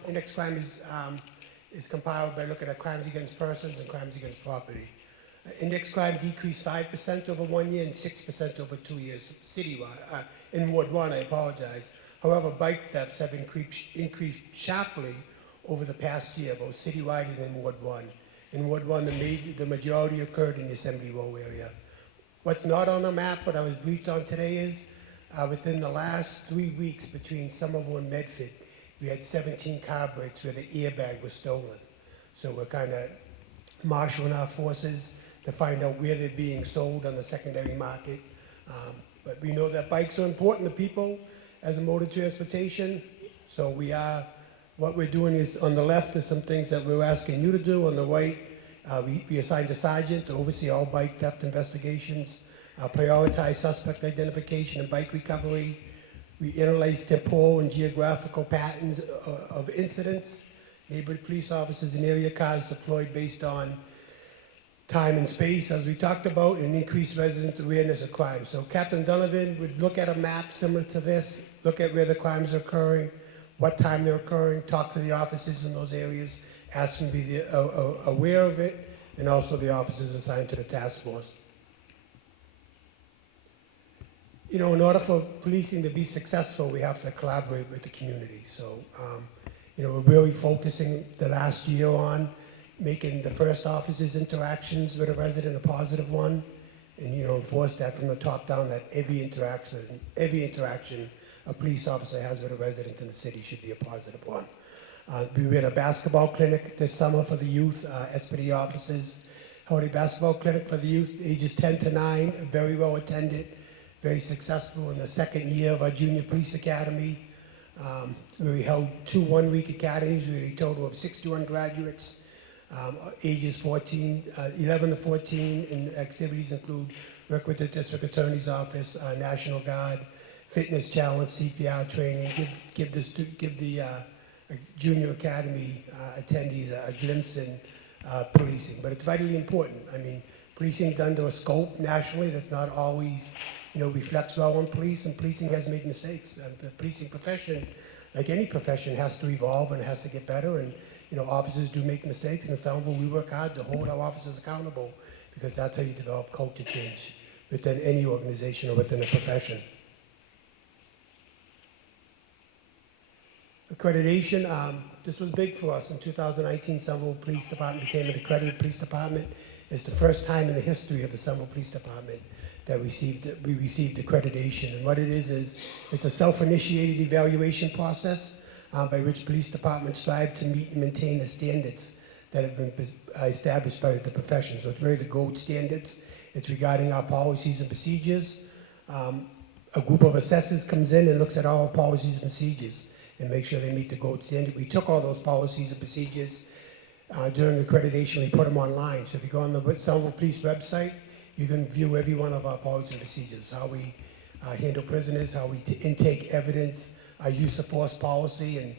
is compiled by looking at crimes against persons and crimes against property. Index crime decreased 5% over 1 year and 6% over 2 years citywide. In Ward 1, I apologize. However, bike thefts have increased sharply over the past year, both citywide and in Ward 1. In Ward 1, the majority occurred in the Assembly Row area. What's not on the map, what I was briefed on today is, within the last 3 weeks between Somerville and Medford, we had 17 car breaks where the airbag was stolen. So we're kind of marshaling our forces to find out where they're being sold on the secondary market. But we know that bikes are important to people as a mode of transportation. So what we're doing is, on the left is some things that we're asking you to do. On the right, we assigned a sergeant to oversee all bike theft investigations, prioritize suspect identification and bike recovery. We interlace temporal and geographical patterns of incidents. Neighborhood police officers and area cars deployed based on time and space, as we talked about, and increased residents' awareness of crime. So Captain Donovan would look at a map similar to this, look at where the crimes are occurring, what time they're occurring, talk to the officers in those areas, ask them to be aware of it, and also the officers assigned to the task force. You know, in order for policing to be successful, we have to collaborate with the community. So, you know, we're really focusing the last year on making the first officer's interactions with a resident a positive one, and, you know, enforce that from the top down, that every interaction a police officer has with a resident in the city should be a positive one. We had a basketball clinic this summer for the youth, SPD officers. Held a basketball clinic for the youth ages 10 to 9, very well attended, very successful in the second year of our junior police academy. We held 2 one-week academies. We had a total of 61 graduates, ages 11 to 14, and activities include work with the district attorney's office, National Guard, fitness challenge, CPR training, give the junior academy attendees a glimpse in policing. But it's vitally important. I mean, policing done to a scope nationally that's not always, you know, reflects well on police, and policing has made mistakes. The policing profession, like any profession, has to evolve and has to get better, and, you know, officers do make mistakes, and in Somerville we work hard to hold our officers accountable, because that's how you develop culture change within any organization or within a profession. Accreditation, this was big for us. In 2019, Somerville Police Department became an accredited police department. It's the first time in the history of the Somerville Police Department that we received accreditation. And what it is it's a self-initiated evaluation process by which police departments strive to meet and maintain the standards that have been established by the profession. So it's really the gold standards. It's regarding our policies and procedures. A group of assessors comes in and looks at all our policies and procedures and make sure they meet the gold standard. We took all those policies and procedures during accreditation. We put them online. So if you go on the Somerville Police website, you can view every one of our policies and procedures, how we handle prisoners, how we intake evidence, our use of force policy, and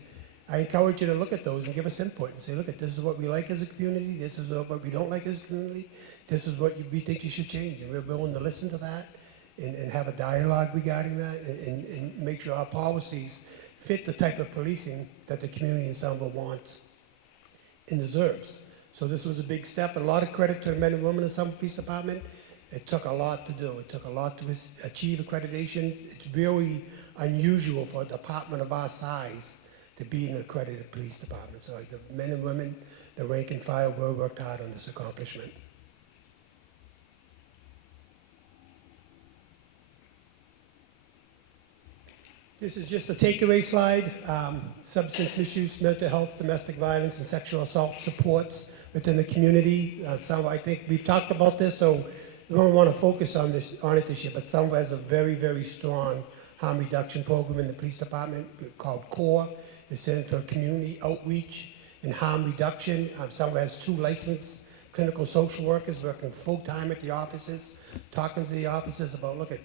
I encourage you to look at those and give us input and say, look, this is what we like as a community, this is what we don't like as a community, this is what we think you should change. And we're willing to listen to that and have a dialogue regarding that and make sure our policies fit the type of policing that the community in Somerville wants and deserves. So this was a big step, and a lot of credit to the men and women in the Somerville Police Department. It took a lot to do. It took a lot to achieve accreditation. It's really unusual for a department of our size to be an accredited police department. So the men and women, the rank and file, worked hard on this accomplishment. This is just a takeaway slide. Substance misuse, mental health, domestic violence, and sexual assault supports within the community. I think we've talked about this, so we don't want to focus on it this year, but Somerville has a very, very strong harm reduction program in the police department called CORE. It stands for Community Outreach and Harm Reduction. Somerville has 2 licensed clinical social workers working full-time at the offices, talking to the offices about, look at,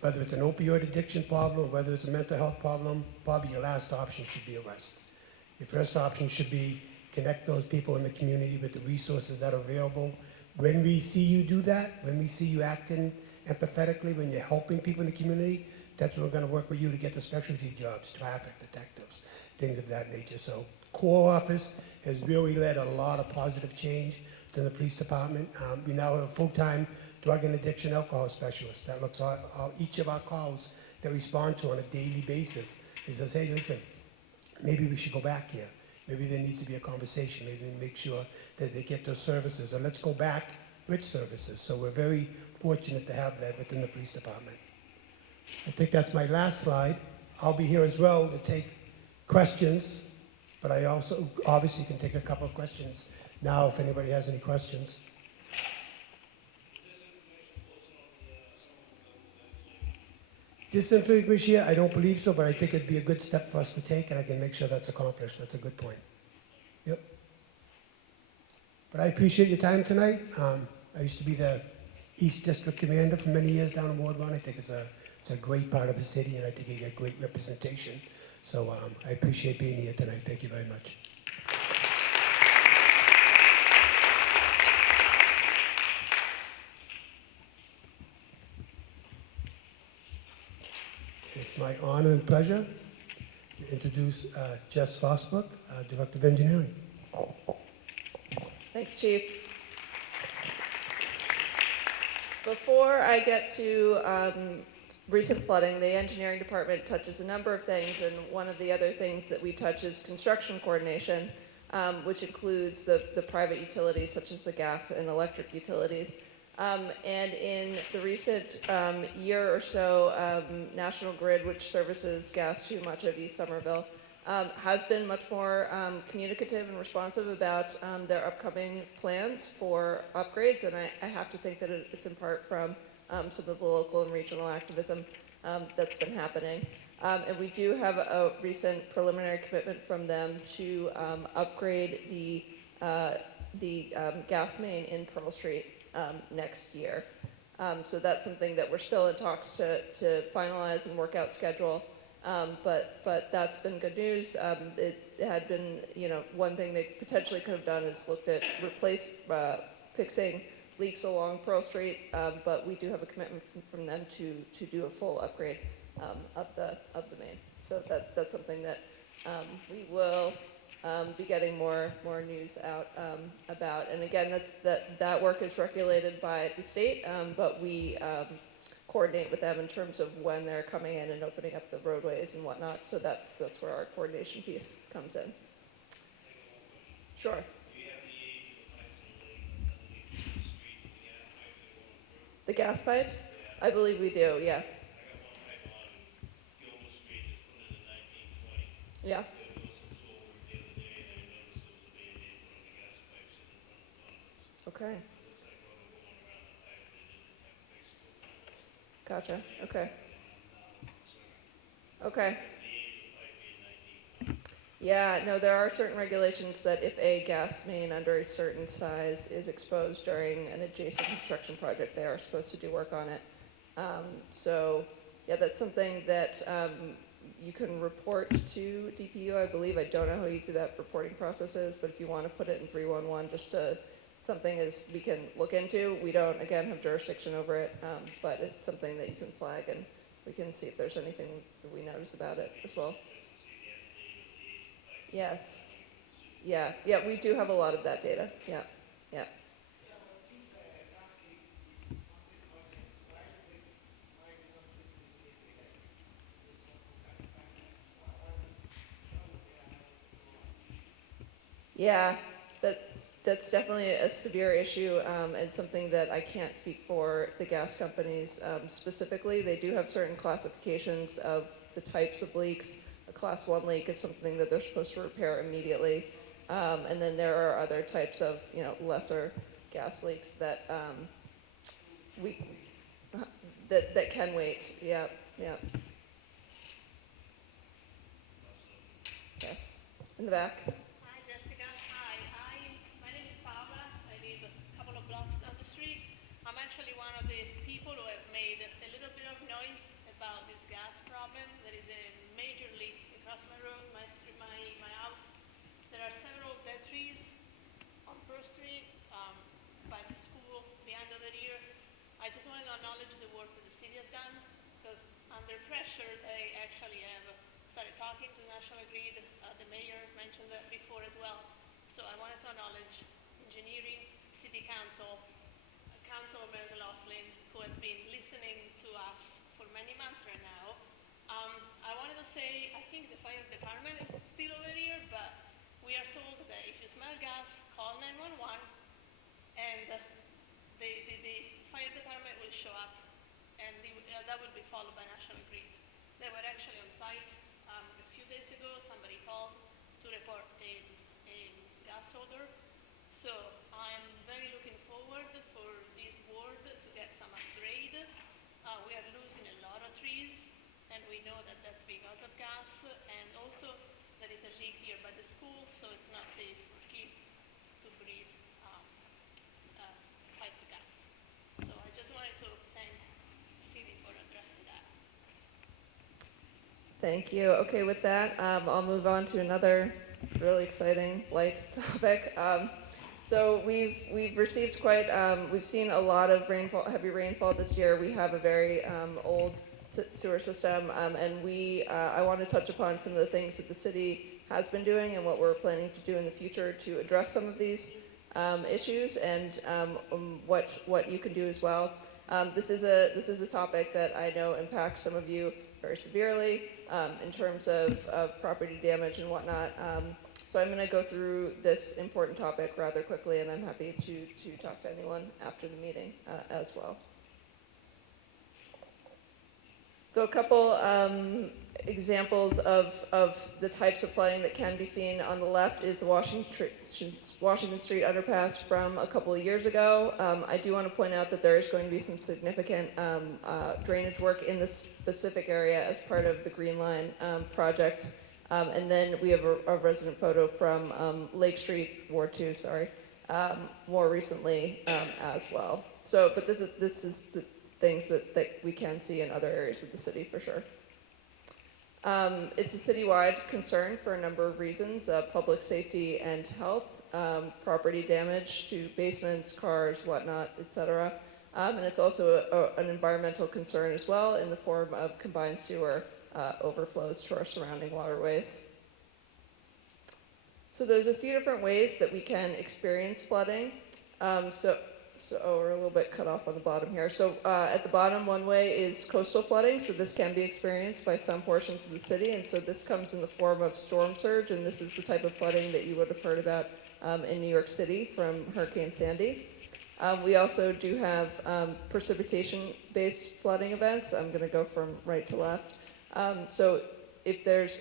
whether it's an opioid addiction problem, whether it's a mental health problem, probably your last option should be arrest. Your first option should be connect those people in the community with the resources that are available. When we see you do that, when we see you acting empathetically, when you're helping people in the community, that's when we're going to work with you to get the specialty jobs, traffic detectives, things of that nature. So CORE office has really led a lot of positive change to the police department. We now have a full-time drug and addiction alcohol specialist that looks at each of our calls that we respond to on a daily basis. He says, hey, listen, maybe we should go back here. Maybe there needs to be a conversation. Maybe we make sure that they get those services, or let's go back with services. So we're very fortunate to have that within the police department. I think that's my last slide. I'll be here as well to take questions, but I also obviously can take a couple of questions now if anybody has any questions. This information here, I don't believe so, but I think it'd be a good step for us to take, and I can make sure that's accomplished. That's a good point. Yep. But I appreciate your time tonight. I used to be the East District Commander for many years down in Ward 1. I think it's a great part of the city, and I think you get great representation. So I appreciate being here tonight. Thank you very much. It's my honor and pleasure to introduce Jess Fosbrook, Director of Engineering. Thanks, Chief. Before I get to recent flooding, the engineering department touches a number of things, and one of the other things that we touch is construction coordination, which includes the private utilities such as the gas and electric utilities. And in the recent year or so, National Grid, which services gas to much of East Somerville, has been much more communicative and responsive about their upcoming plans for upgrades, and I have to think that it's in part from some of the local and regional activism that's been happening. And we do have a recent preliminary commitment from them to upgrade the gas main in Pearl Street next year. So that's something that we're still in talks to finalize and work out schedule. But that's been good news. It had been, one thing they potentially could have done is looked at fixing leaks along Pearl Street, but we do have a commitment from them to do a full upgrade of the main. So that's something that we will be getting more news out about. And again, that work is regulated by the state, but we coordinate with them in terms of when they're coming in and opening up the roadways and whatnot. So that's where our coordination piece comes in. Sure. The gas pipes? I believe we do, yeah. Yeah. Okay. Gotcha. Okay. Okay. Yeah, no, there are certain regulations that if a gas main under a certain size is exposed during an adjacent construction project, they are supposed to do work on it. So, yeah, that's something that, you can report to DPU, I believe. I don't know how easy that reporting process is, but if you want to put it in 311, just to something is we can look into. We don't, again, have jurisdiction over it, but it's something that you can flag, and we can see if there's anything that we notice about it as well. Yes. Yeah, yeah, we do have a lot of that data. Yeah, yeah. Yeah, that's definitely a severe issue, and something that I can't speak for the gas companies specifically. They do have certain classifications of the types of leaks. A class 1 leak is something that they're supposed to repair immediately, and then there are other types of, lesser gas leaks that we that can wait. Yeah, yeah. Yes, in the back. Hi, Jessica. Hi. My name is Paola. I live a couple of blocks down the street. I'm actually one of the people who have made a little bit of noise about this gas problem. There is a major leak across my road, my street, my house. There are several dead trees on First Street, by the school, behind over here. I just wanted to acknowledge the work that the city has done, because under pressure, they actually have started talking to National Grid. The mayor mentioned that before as well. So I wanted to acknowledge engineering, city council, Councilor Laughlin, who has been listening to us for many months right now. I wanted to say, I think the fire department is still over here, but we are told that if you smell gas, call 911, and the fire department will show up, and that will be followed by National Grid. They were actually on site a few days ago. Somebody called to report a gas odor. So I'm very looking forward for this ward to get some upgrade. We are losing a lot of trees, and we know that that's because of gas, and also there is a leak here by the school, so it's not safe for kids to breathe piped gas. So I just wanted to thank the city for addressing that. Thank you. Okay, with that, I'll move on to another really exciting light topic. So we've received we've seen a lot of rainfall, heavy rainfall this year. We have a very old sewer system, and I want to touch upon some of the things that the city has been doing and what we're planning to do in the future to address some of these issues, and what you can do as well. This is a topic that I know impacts some of you very severely in terms of property damage and whatnot. So I'm going to go through this important topic rather quickly, and I'm happy to talk to anyone after the meeting as well. So a couple examples of the types of flooding that can be seen. On the left is the Washington Street underpass from a couple of years ago. I do want to point out that there is going to be some significant drainage work in this specific area as part of the Green Line project. And then we have a resident photo from Lake Street, Ward 2, more recently as well. So, but this is the things that we can see in other areas of the city for sure. It's a citywide concern for a number of reasons: public safety and health, property damage to basements, cars, whatnot, etc. And it's also an environmental concern as well in the form of combined sewer overflows to our surrounding waterways. So there's a few different ways that we can experience flooding. We're a little bit cut off on the bottom here. So at the bottom, one way is coastal flooding. So this can be experienced by some portions of the city. And so this comes in the form of storm surge. And this is the type of flooding that you would have heard about in New York City from Hurricane Sandy. We also do have precipitation-based flooding events. I'm going to go from right to left. So if there's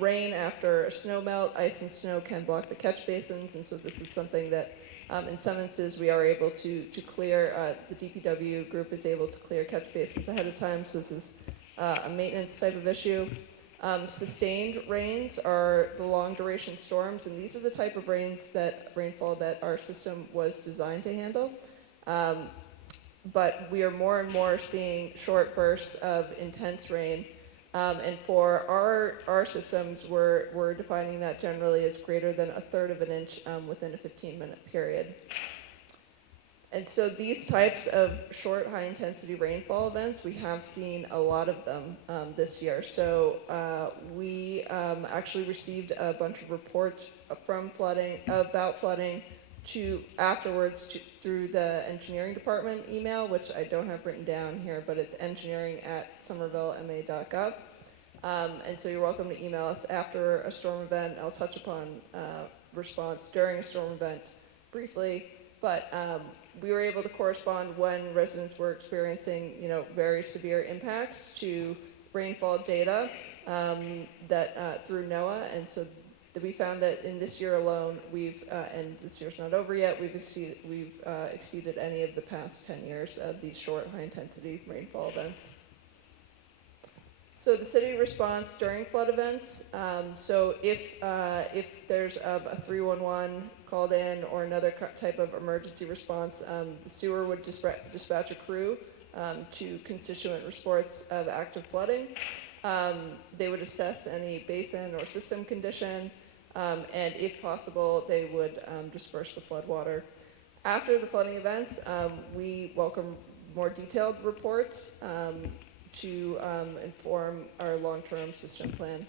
rain after a snow melt, ice and snow can block the catch basins. And so this is something that in some instances, we are able to clear, the DPW group is able to clear catch basins ahead of time, so this is a maintenance type of issue. Sustained rains are the long duration storms, and these are the type of rainfall that our system was designed to handle. But we are more and more seeing short bursts of intense rain And for our systems, we're defining that generally as greater than 1/3 of an inch within a 15-minute period. And so these types of short, high-intensity rainfall events, we have seen a lot of them this year. So we actually received a bunch of reports about flooding through the engineering department email, which I don't have written down here, but it's engineering@somervillema.gov. And so you're welcome to email us after a storm event. I'll touch upon response during a storm event briefly, but we were able to correspond when residents were experiencing, very severe impacts to rainfall data through NOAA, and so we found that in this year alone, and this year's not over yet, we've exceeded any of the past 10 years of these short, high-intensity rainfall events. So the city response during flood events, so if there's a 311 called in or another type of emergency response, the sewer would dispatch a crew to constituent reports of active flooding. They would assess any basin or system condition, and if possible, they would disperse the flood water. After the flooding events, we welcome more detailed reports to inform our long-term system plan.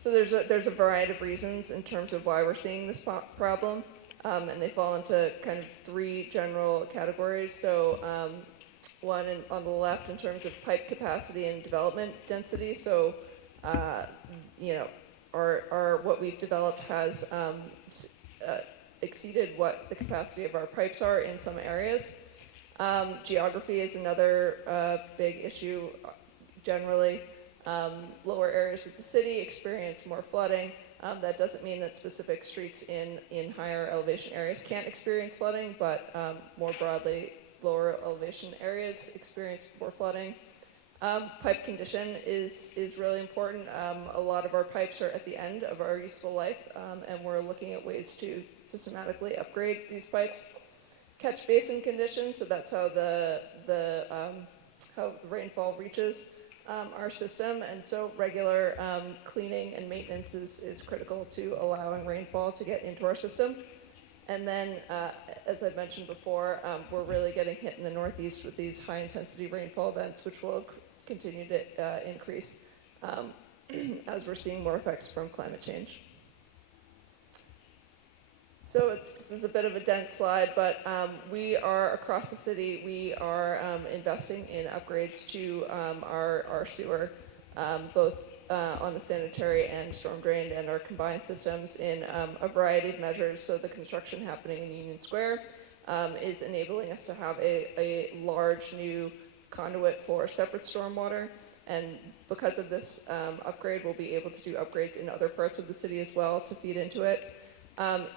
So there's a variety of reasons in terms of why we're seeing this problem, and they fall into kind of 3 general categories. So one on the left in terms of pipe capacity and development density. So what we've developed has exceeded what the capacity of our pipes are in some areas. Geography is another big issue. Generally, lower areas of the city experience more flooding. That doesn't mean that specific streets in higher elevation areas can't experience flooding, but more broadly, lower elevation areas experience more flooding. Pipe condition is really important. A lot of our pipes are at the end of our useful life, and we're looking at ways to systematically upgrade these pipes. Catch basin condition, so that's how how the rainfall reaches our system, and so regular cleaning and maintenance is critical to allowing rainfall to get into our system. And then, as I mentioned before, we're really getting hit in the Northeast with these high-intensity rainfall events, which will continue to increase as we're seeing more effects from climate change. So this is a bit of a dense slide, but we are, across the city, we are investing in upgrades to our sewer, both on the sanitary and storm drain and our combined systems in a variety of measures. So the construction happening in Union Square is enabling us to have a large new conduit for separate stormwater. And because of this upgrade, we'll be able to do upgrades in other parts of the city as well to feed into it.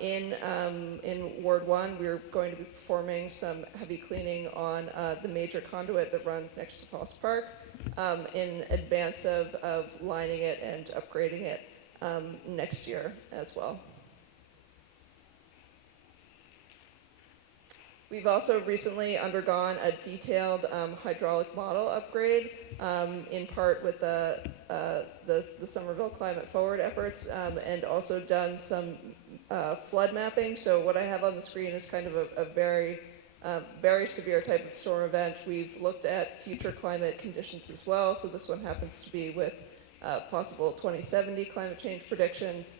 In Ward 1, we're going to be performing some heavy cleaning on the major conduit that runs next to Foss Park in advance of lining it and upgrading it next year as well. We've also recently undergone a detailed hydraulic model upgrade, in part with the Somerville Climate Forward efforts, and also done some flood mapping. So what I have on the screen is kind of a very severe type of storm event. We've looked at future climate conditions as well. So this one happens to be with possible 2070 climate change predictions,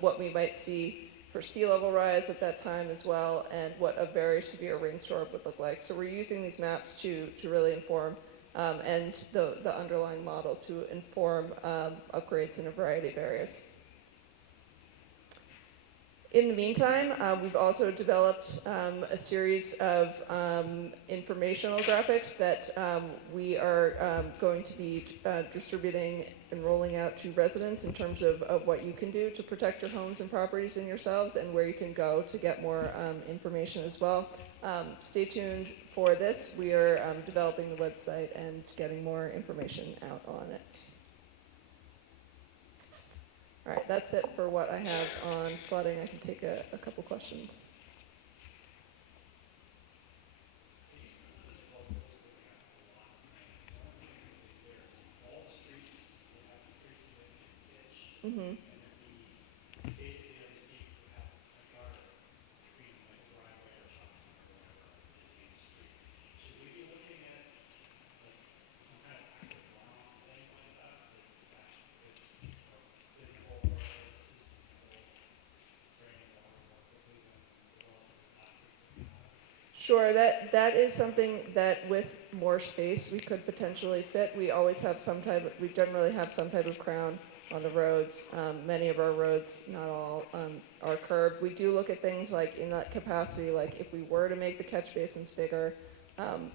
what we might see for sea level rise at that time as well, and what a very severe rainstorm would look like. So we're using these maps to really inform and the underlying model to inform upgrades in a variety of areas. In the meantime, we've also developed a series of informational graphics that we are going to be distributing and rolling out to residents in terms of what you can do to protect your homes and properties and yourselves, and where you can go to get more information as well. Stay tuned for this. We are developing the website and getting more information out on it. All right, that's it for what I have on flooding. I can take a couple questions. Sure, that is something that with more space we could potentially fit. We always have we generally have some type of crown on the roads. Many of our roads, not all, are curbed. We do look at things like in that capacity, like if we were to make the catch basins bigger,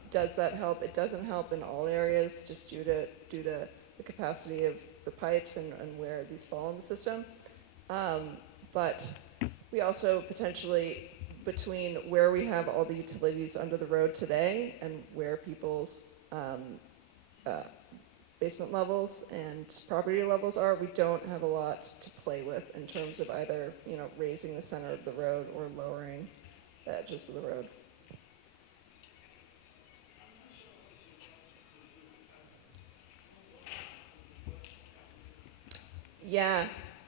does that help? It doesn't help in all areas just due to the capacity of the pipes and where these fall in the system. But we also potentially, between where we have all the utilities under the road today and where people's basement levels and property levels are, we don't have a lot to play with in terms of either, raising the center of the road or lowering the edges of the road. Yeah,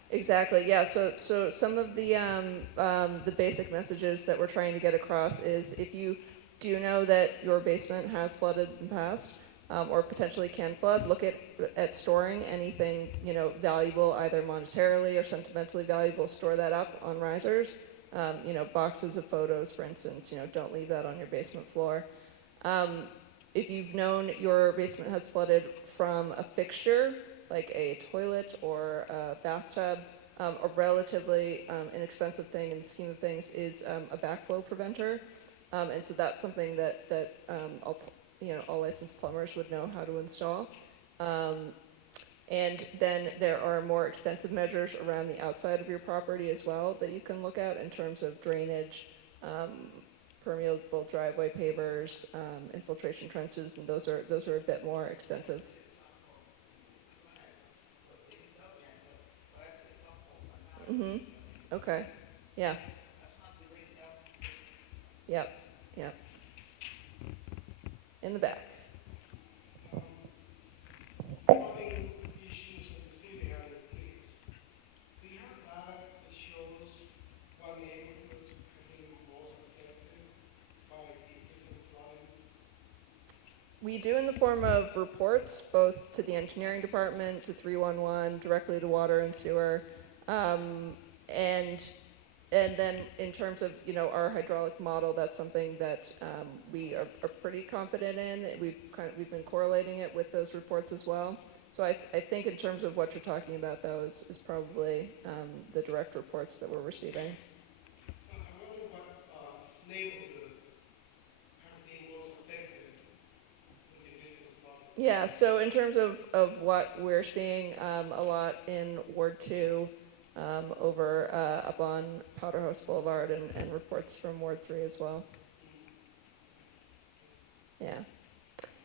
exactly. Yeah. So some of the basic messages that we're trying to get across is if you do know that your basement has flooded in the past, or potentially can flood, look at storing anything valuable, either monetarily or sentimentally valuable. Store that up on risers. Boxes of photos, for instance. Don't leave that on your basement floor. If you've known your basement has flooded from a fixture, like a toilet or a bathtub, a relatively inexpensive thing in the scheme of things is a backflow preventer. And so that's something that all licensed plumbers would know how to install. And then there are more extensive measures around the outside of your property as well that you can look at in terms of drainage, permeable driveway pavers, infiltration trenches, and those are a bit more extensive. Mm-hmm. Okay. Yeah. Yep. Yep. In the back. Flooding issues in the city have increased. Do you have data that shows what neighborhoods have been most affected by increasing flooding? We do in the form of reports, both to the engineering department, to 311, directly to water and sewer, and then in terms of our hydraulic model, that's something that we are pretty confident in. We've been correlating it with those reports as well. So I think in terms of what you're talking about, though, is probably the direct reports that we're receiving. I wonder what neighborhood have been most affected with the recent flooding? Yeah, so in terms of what we're seeing, a lot in Ward 2, over up on Powder House Boulevard, and reports from Ward 3 as well. Yeah.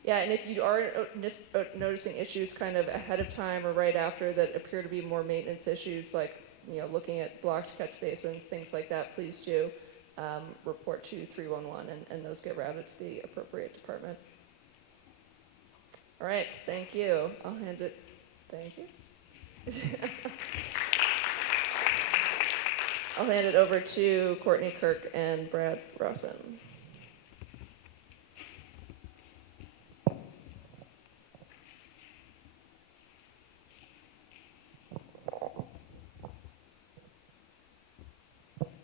Yeah, and if you are noticing issues kind of ahead of time or right after that appear to be more maintenance issues, like looking at blocked catch basins, things like that, please do report to 311, and those get routed to the appropriate department. All right, thank you. I'll hand it. Thank you. I'll hand it over to Courtney Kirk and Brad Rawson.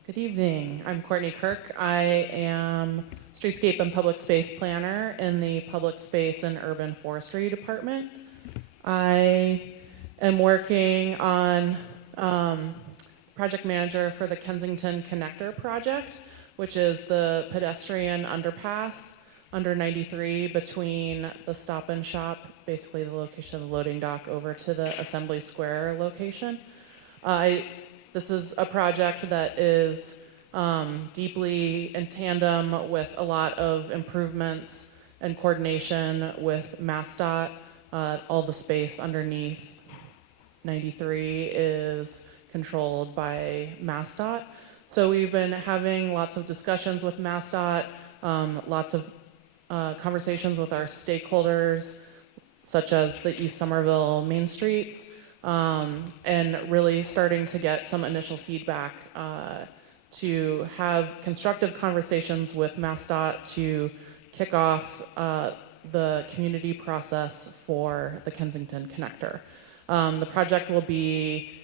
Good evening. I'm Courtney Kirk. I am Streetscape and Public Space Planner in the Public Space and Urban Forestry Department. I am working on project manager for the Kensington Connector project, which is the pedestrian underpass under 93 between the Stop and Shop, basically the location of the loading dock, over to the Assembly Square location. This is a project that is deeply in tandem with a lot of improvements and coordination with MassDOT. All the space underneath 93 is controlled by MassDOT. So we've been having lots of discussions with MassDOT, lots of conversations with our stakeholders, such as the East Somerville Main Streets, and really starting to get some initial feedback to have constructive conversations with MassDOT to kick off the community process for the Kensington Connector. The project will be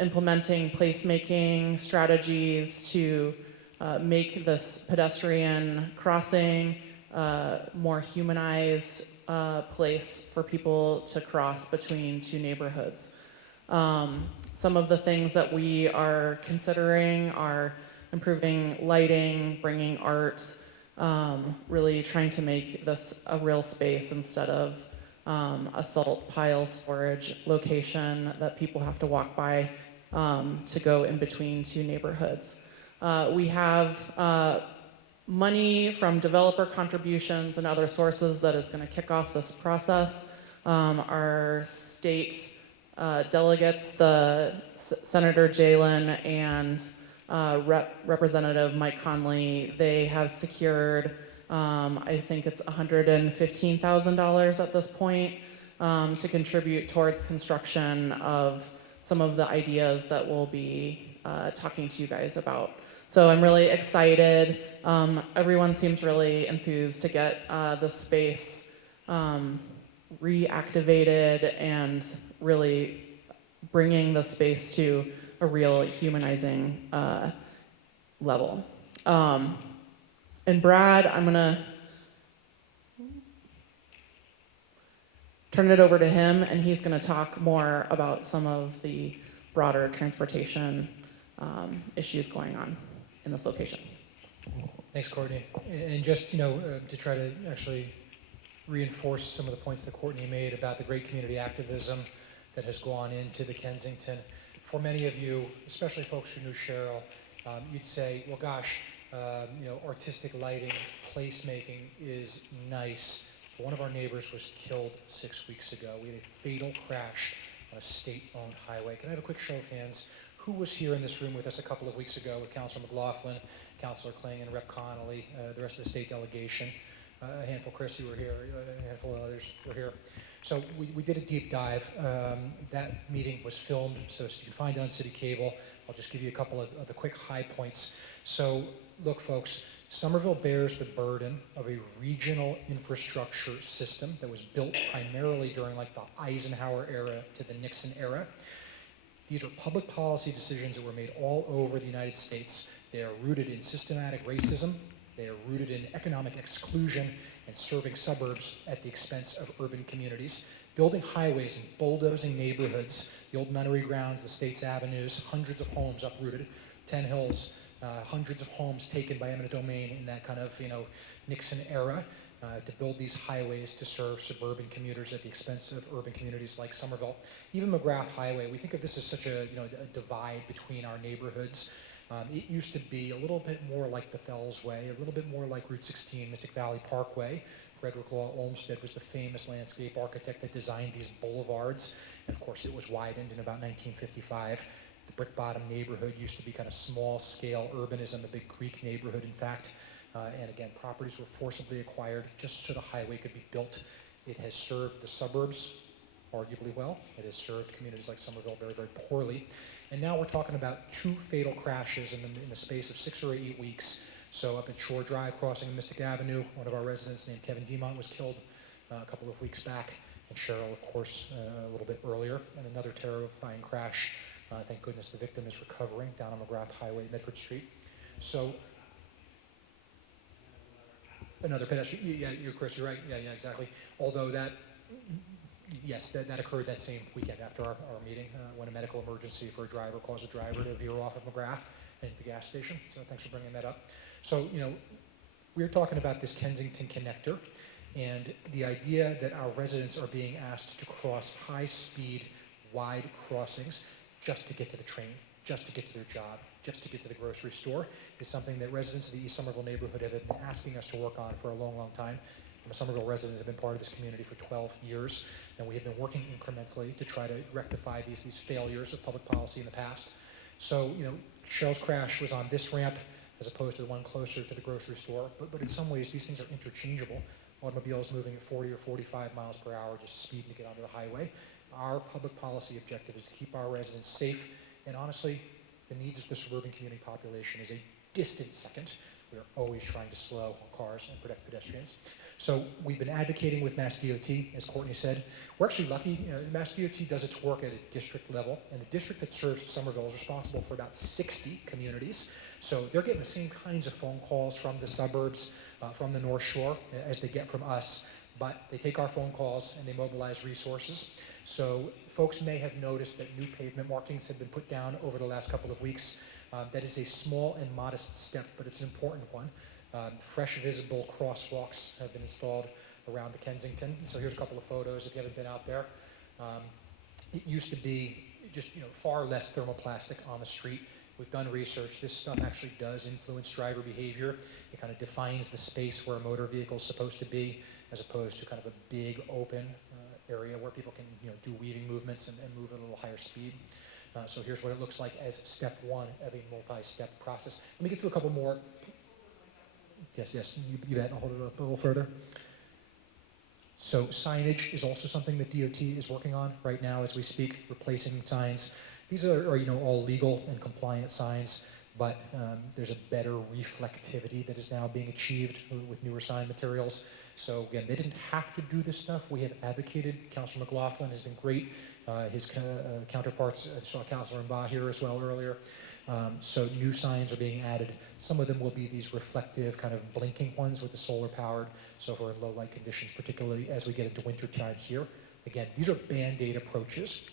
implementing placemaking strategies to make this pedestrian crossing more humanized place for people to cross between two neighborhoods. Some of the things that we are considering are improving lighting, bringing art, really trying to make this a real space instead of a salt pile storage location that people have to walk by to go in between two neighborhoods. We have money from developer contributions and other sources that is going to kick off this process. Our state delegates, Senator Jalen and Representative Mike Conley, they have secured, I think it's $115,000 at this point, to contribute towards construction of some of the ideas that we'll be talking to you guys about. So I'm really excited. Everyone seems really enthused to get the space reactivated and really bringing the space to a real humanizing level. And Brad, I'm gonna turn it over to him, and he's gonna talk more about some of the broader transportation issues going on in this location. Thanks, Courtney. And just, to try to actually reinforce some of the points that Courtney made about the great community activism that has gone into the Kensington. For many of you, especially folks who knew Cheryl, you'd say, well, gosh, artistic lighting, placemaking is nice. But one of our neighbors was killed 6 weeks ago. We had a fatal crash on a state-owned highway. Can I have a quick show of hands? Who was here in this room with us a couple of weeks ago with Councilor McLaughlin, Councilor Kling, and Rep. Connolly, the rest of the state delegation? A handful, Chris, you were here, a handful of others were here. So we did a deep dive. That meeting was filmed, so you can find it on City Cable. I'll just give you a couple of the quick high points. So look, folks, Somerville bears the burden of a regional infrastructure system that was built primarily during like the Eisenhower era to the Nixon era. These are public policy decisions that were made all over the United States. They are rooted in systematic racism. They are rooted in economic exclusion and serving suburbs at the expense of urban communities. Building highways and bulldozing neighborhoods, the old nunnery grounds, the state's avenues, hundreds of homes uprooted, 10 Hills, hundreds of homes taken by eminent domain in that kind of, Nixon era to build these highways to serve suburban commuters at the expense of urban communities like Somerville. Even McGrath Highway, we think of this as such a divide between our neighborhoods. It used to be a little bit more like the Fells Way, a little bit more like Route 16, Mystic Valley Parkway. Frederick Law Olmsted was the famous landscape architect that designed these boulevards. And of course, it was widened in about 1955. The Brick Bottom neighborhood used to be kind of small-scale urbanism, a big Greek neighborhood, in fact. And again, properties were forcibly acquired just so the highway could be built. It has served the suburbs arguably well. It has served communities like Somerville very, very poorly. And now we're talking about 2 fatal crashes in the space of 6 or 8 weeks. So up at Shore Drive, crossing Mystic Avenue, one of our residents named Kevin Demont was killed a couple of weeks back, and Cheryl, of course, a little bit earlier. And another terrifying crash. Thank goodness the victim is recovering down on McGrath Highway, Medford Street. So another pedestrian. Yeah, Chris, you're right. Yeah, exactly. Although that occurred that same weekend after our meeting when a medical emergency for a driver caused a driver to veer off of McGrath and into the gas station. So thanks for bringing that up. So, we're talking about this Kensington connector and the idea that our residents are being asked to cross high-speed, wide crossings just to get to the train, just to get to their job, just to get to the grocery store is something that residents of the East Somerville neighborhood have been asking us to work on for a long, long time. I'm a Somerville resident, have been part of this community for 12 years, and we have been working incrementally to try to rectify these failures of public policy in the past. So, Cheryl's crash was on this ramp as opposed to the one closer to the grocery store, but in some ways these things are interchangeable. Automobiles moving at 40 or 45 miles per hour, just speeding to get onto the highway. Our public policy objective is to keep our residents safe, and honestly, the needs of the suburban community population is a distant second We are always trying to slow cars and protect pedestrians. So we've been advocating with Mass DOT, as Courtney said. We're actually lucky, Mass DOT does its work at a district level, and the district that serves Somerville is responsible for about 60 communities. So they're getting the same kinds of phone calls from the suburbs, from the North Shore, as they get from us, but they take our phone calls and they mobilize resources. So folks may have noticed that new pavement markings have been put down over the last couple of weeks. That is a small and modest step, but it's an important one. Fresh visible crosswalks have been installed around the Kensington. So here's a couple of photos if you haven't been out there. It used to be just far less thermoplastic on the street. We've done research. This stuff actually does influence driver behavior. It kind of defines the space where a motor vehicle is supposed to be, as opposed to kind of a big open area where people can do weaving movements and move at a little higher speed. So here's what it looks like as step one of a multi-step process. Let me get through a couple more. Yes, you bet. I'll hold it up a little further. So signage is also something that DOT is working on right now as we speak, replacing signs. These are all legal and compliant signs, but there's a better reflectivity that is now being achieved with newer sign materials. So again, they didn't have to do this stuff. We have advocated. Councilor McLaughlin has been great. His counterparts, I saw Councilor Mba here as well earlier. So new signs are being added. Some of them will be these reflective kind of blinking ones with the solar powered. So for low light conditions, particularly as we get into winter time here. Again, these are Band-Aid approaches.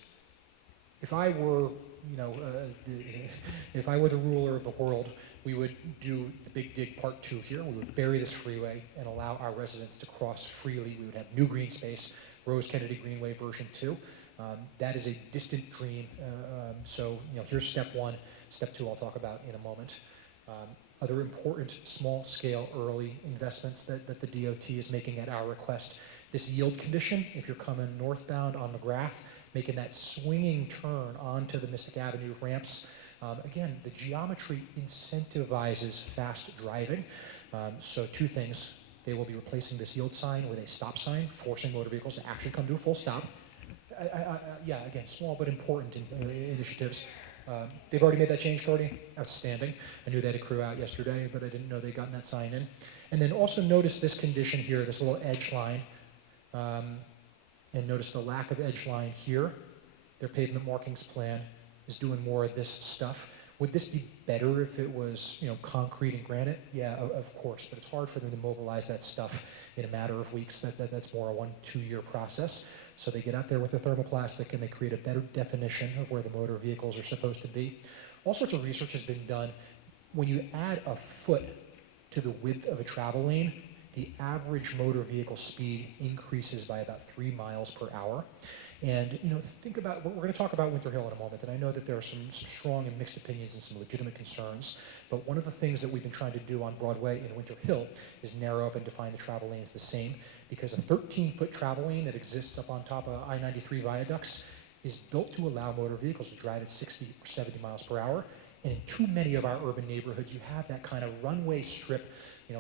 If I were, if I were the ruler of the world, we would do the Big Dig Part 2 here. We would bury this freeway and allow our residents to cross freely. We would have new green space, Rose Kennedy Greenway version 2. That is a distant dream. So here's step one. Step two I'll talk about in a moment. Other important small-scale early investments that the DOT is making at our request. This yield condition, if you're coming northbound on McGrath, making that swinging turn onto the Mystic Avenue ramps. Again, the geometry incentivizes fast driving. So two things. They will be replacing this yield sign with a stop sign, forcing motor vehicles to actually come to a full stop. Yeah, again, small but important initiatives. They've already made that change, Cody. Outstanding. I knew they had a crew out yesterday, but I didn't know they'd gotten that sign in. And then also notice this condition here, this little edge line. And notice the lack of edge line here. Their pavement markings plan is doing more of this stuff. Would this be better if it was, concrete and granite? Yeah, of course, but it's hard for them to mobilize that stuff in a matter of weeks. That's more a 1-2 year process. So they get out there with the thermoplastic and they create a better definition of where the motor vehicles are supposed to be. All sorts of research has been done. When you add a foot to the width of a travel lane, the average motor vehicle speed increases by about 3 miles per hour. And think about, we're going to talk about Winter Hill in a moment, and I know that there are some strong and mixed opinions and some legitimate concerns, but one of the things that we've been trying to do on Broadway in Winter Hill is narrow up and define the travel lanes the same, because a 13-foot travel lane that exists up on top of I-93 viaducts is built to allow motor vehicles to drive at 60 or 70 miles per hour, and in too many of our urban neighborhoods, you have that kind of runway strip,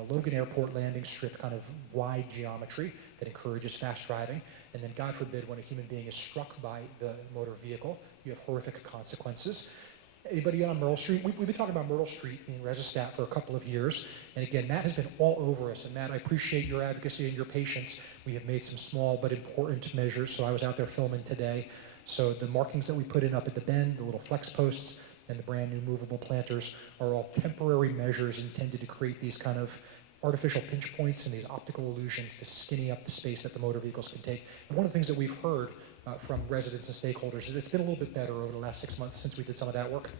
Logan Airport landing strip kind of wide geometry that encourages fast driving. And then God forbid when a human being is struck by the motor vehicle, you have horrific consequences. Anybody on Myrtle Street? We've been talking about Myrtle Street in ResiStat for a couple of years. And again, Matt has been all over us. And Matt, I appreciate your advocacy and your patience. We have made some small but important measures. So I was out there filming today. So the markings that we put in up at the bend, the little flex posts, and the brand new movable planters are all temporary measures intended to create these kind of artificial pinch points and these optical illusions to skinny up the space that the motor vehicles can take. And one of the things that we've heard from residents and stakeholders is it's been a little bit better over the last 6 months since we did some of that work.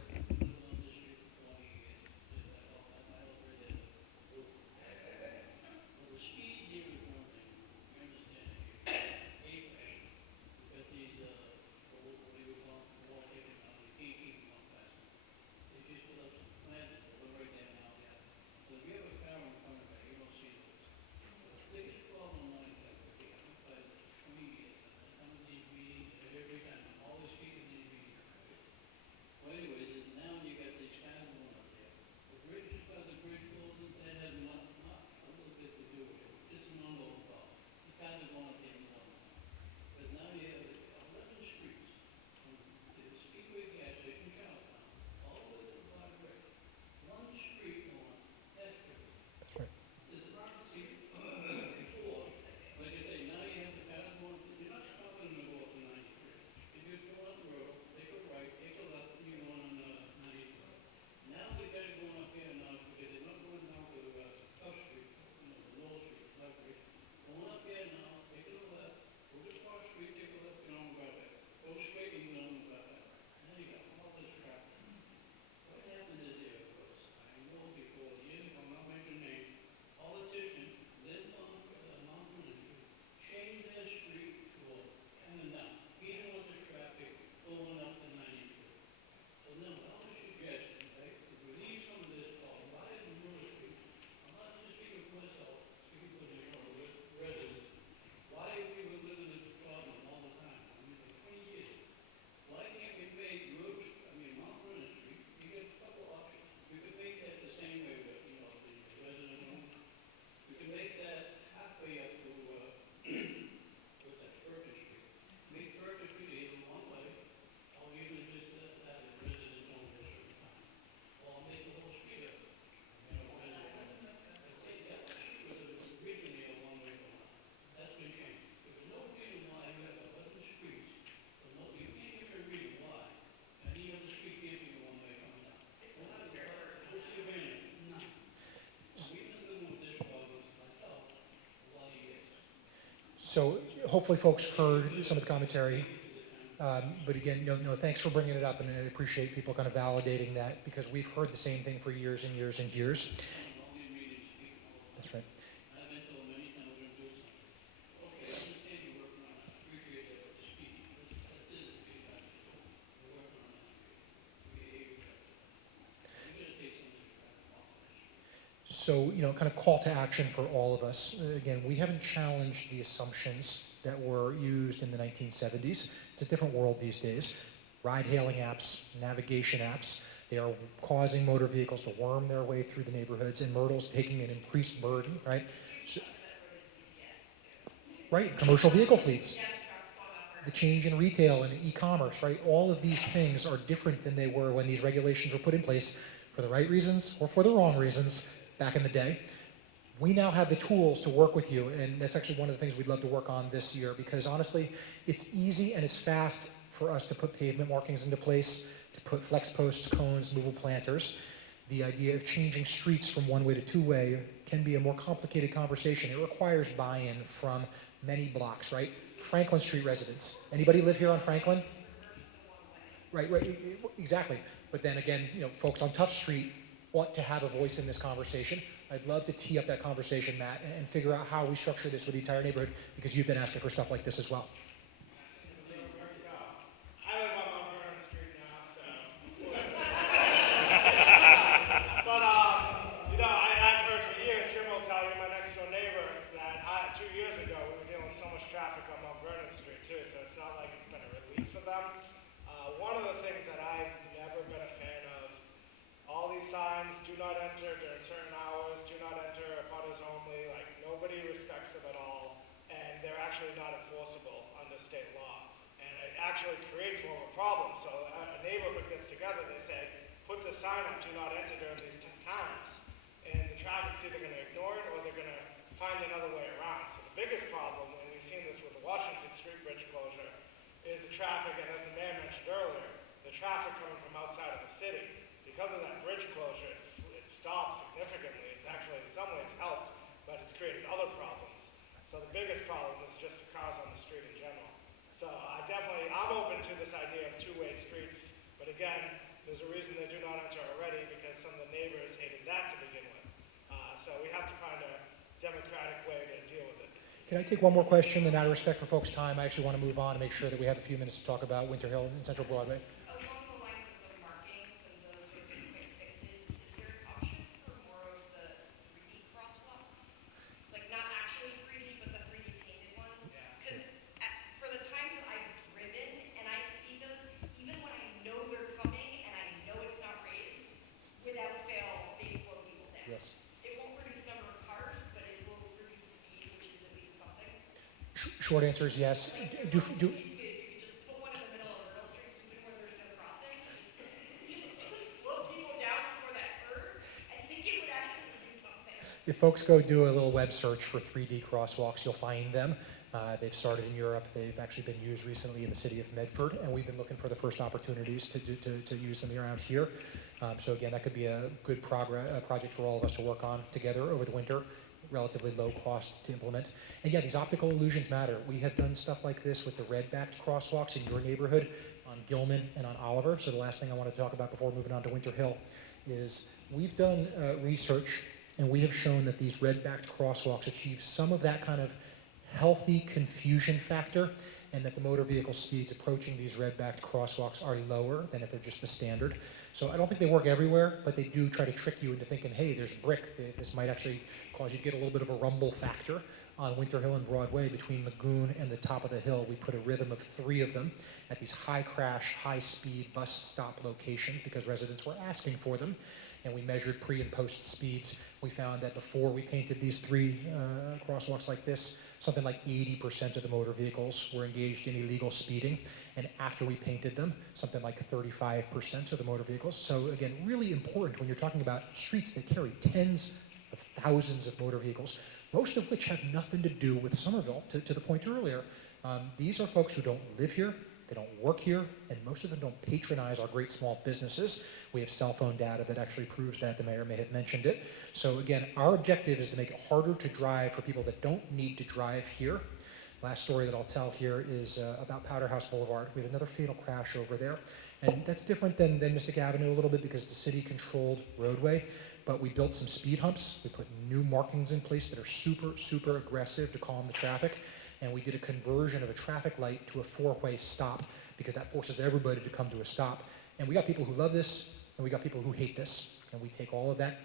So hopefully folks heard some of the commentary. But again, thanks for bringing it up, and I appreciate people kind of validating that, because we've heard the same thing for years and years and years. That's right. So, kind of call to action for all of us. Again, we haven't challenged the assumptions that were used in the 1970s. It's a different world these days. Ride-hailing apps, navigation apps, they are causing motor vehicles to worm their way through the neighborhoods, and Myrtle's taking an increased burden, right? So, right, commercial vehicle fleets. The change in retail and e-commerce, right? All of these things are different than they were when these regulations were put in place for the right reasons or for the wrong reasons back in the day. We now have the tools to work with you, and that's actually one of the things we'd love to work on this year, because honestly, it's easy and it's fast for us to put pavement markings into place, to put flex posts, cones, movable planters. The idea of changing streets from one-way to two-way can be a more complicated conversation. It requires buy-in from many blocks, right? Franklin Street residents. Anybody live here on Franklin? Right, exactly. But then again, folks on Tough Street ought to have a voice in this conversation. I'd love to tee up that conversation, Matt, and figure out how we structure this with the entire neighborhood, because you've been asking for stuff like this as well. I live on Mount Vernon Street now, so. But, I've heard for years, Jim will tell you, my next door neighbor, that 2 years ago, we were dealing with so much traffic on Mount Vernon Street, too, so it's not like it's been a relief for them. One of the things that I've never been a fan of, all these signs, do not enter during certain hours, do not enter abutters only, like nobody respects them at all, and they're actually not enforceable under state law. And it actually creates more of a problem. So a neighborhood gets together, they say, put the sign up, do not enter during these times. And the traffic's either gonna ignore it or they're gonna find another way around. So the biggest problem, and we've seen this with the Washington Street Bridge closure, is the traffic, and as the mayor mentioned earlier, the traffic coming from outside of the city. Because of that bridge closure, it stopped significantly. It's actually in some ways helped, but it's created other problems. So the biggest problem is just the cars on the street in general. So I'm open to this idea of two-way streets, but again, there's a reason they do not enter already, because some of the neighbors hated that to begin with. So we have to find a democratic way to deal with it. Can I take one more question, and out of respect for folks' time, I actually want to move on and make sure that we have a few minutes to talk about Winter Hill and Central Broadway. Along the lines of the markings and those sorts of quick fixes, is there an option for more of the 3D crosswalks? Like not actually 3D, but the 3D painted ones? Because for the times that I've driven and I see those, even when I know they're coming and I know it's not raised, without fail, they slow people down. Yes. It won't reduce number of cars, but it will reduce speed, which is at least something. Short answer is yes. If you just put one in the middle of Myrtle Street, even where there's no crossing, just slow people down before that curve, I think it would actually do something. If folks go do a little web search for 3D crosswalks, you'll find them. They've started in Europe. They've actually been used recently in the city of Medford, and we've been looking for the first opportunities to use them around here. So again, that could be a good project for all of us to work on together over the winter. Relatively low cost to implement. And yeah, these optical illusions matter. We have done stuff like this with the red-backed crosswalks in your neighborhood on Gilman and on Oliver. So the last thing I want to talk about before moving on to Winter Hill is we've done research, and we have shown that these red-backed crosswalks achieve some of that kind of healthy confusion factor, and that the motor vehicle speeds approaching these red-backed crosswalks are lower than if they're just the standard. So I don't think they work everywhere, but they do try to trick you into thinking, hey, there's brick. This might actually cause you to get a little bit of a rumble factor. On Winter Hill and Broadway, between Lagoon and the top of the hill, we put a rhythm of 3 of them at these high crash, high speed bus stop locations because residents were asking for them. And we measured pre and post speeds. We found that before we painted these 3 crosswalks like this, something like 80% of the motor vehicles were engaged in illegal speeding. And after we painted them, something like 35% of the motor vehicles. So again, really important when you're talking about streets that carry tens of thousands of motor vehicles, most of which have nothing to do with Somerville, to the point earlier. These are folks who don't live here, they don't work here, and most of them don't patronize our great small businesses. We have cell phone data that actually proves that. The mayor may have mentioned it. So again, our objective is to make it harder to drive for people that don't need to drive here. Last story that I'll tell here is about Powderhouse Boulevard. We had another fatal crash over there. And that's different than Mystic Avenue a little bit because it's a city-controlled roadway. But we built some speed humps. We put new markings in place that are super, super aggressive to calm the traffic. And we did a conversion of a traffic light to a four-way stop because that forces everybody to come to a stop. And we got people who love this, and we got people who hate this. And we take all of that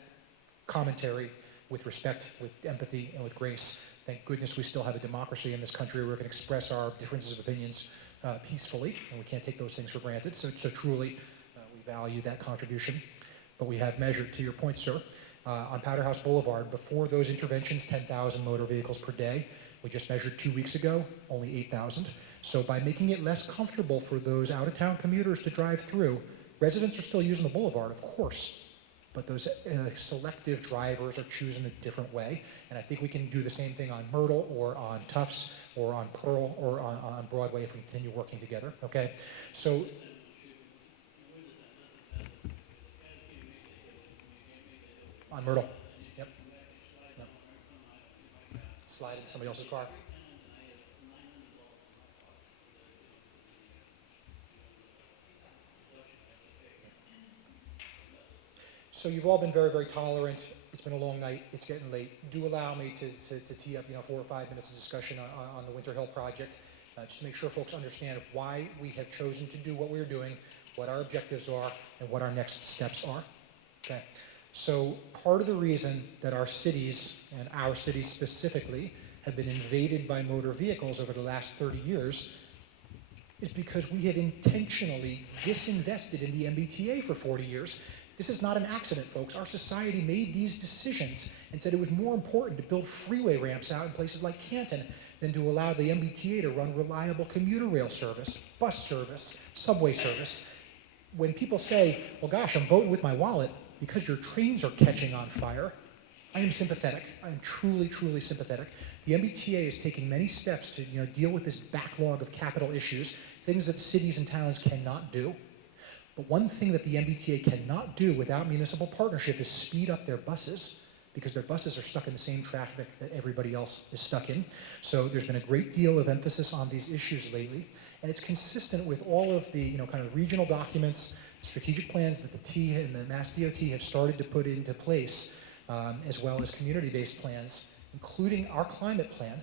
commentary with respect, with empathy, and with grace. Thank goodness we still have a democracy in this country where we can express our differences of opinions peacefully, and we can't take those things for granted. So truly, we value that contribution. But we have measured, to your point, sir, on Powderhouse Boulevard, before those interventions, 10,000 motor vehicles per day. We just measured 2 weeks ago, only 8,000. So by making it less comfortable for those out-of-town commuters to drive through, residents are still using the boulevard, of course, but those selective drivers are choosing a different way. And I think we can do the same thing on Myrtle or on Tufts or on Pearl or on Broadway if we continue working together, okay? So, on Myrtle, yep. No. Slide in somebody else's car. So you've all been very, very tolerant. It's been a long night. It's getting late. Do allow me to tee up 4 or 5 minutes of discussion on the Winter Hill project, just to make sure folks understand why we have chosen to do what we're doing, what our objectives are, and what our next steps are. Okay. So part of the reason that our cities, and our cities specifically, have been invaded by motor vehicles over the last 30 years is because we have intentionally disinvested in the MBTA for 40 years. This is not an accident, folks. Our society made these decisions and said it was more important to build freeway ramps out in places like Canton than to allow the MBTA to run reliable commuter rail service, bus service, subway service. When people say, well, gosh, I'm voting with my wallet because your trains are catching on fire, I am sympathetic. I am truly, truly sympathetic. The MBTA is taking many steps to deal with this backlog of capital issues, things that cities and towns cannot do. But one thing that the MBTA cannot do without municipal partnership is speed up their buses, because their buses are stuck in the same traffic that everybody else is stuck in. So there's been a great deal of emphasis on these issues lately, and it's consistent with all of the kind of regional documents, strategic plans that the T and the Mass DOT have started to put into place, as well as community-based plans, including our climate plan.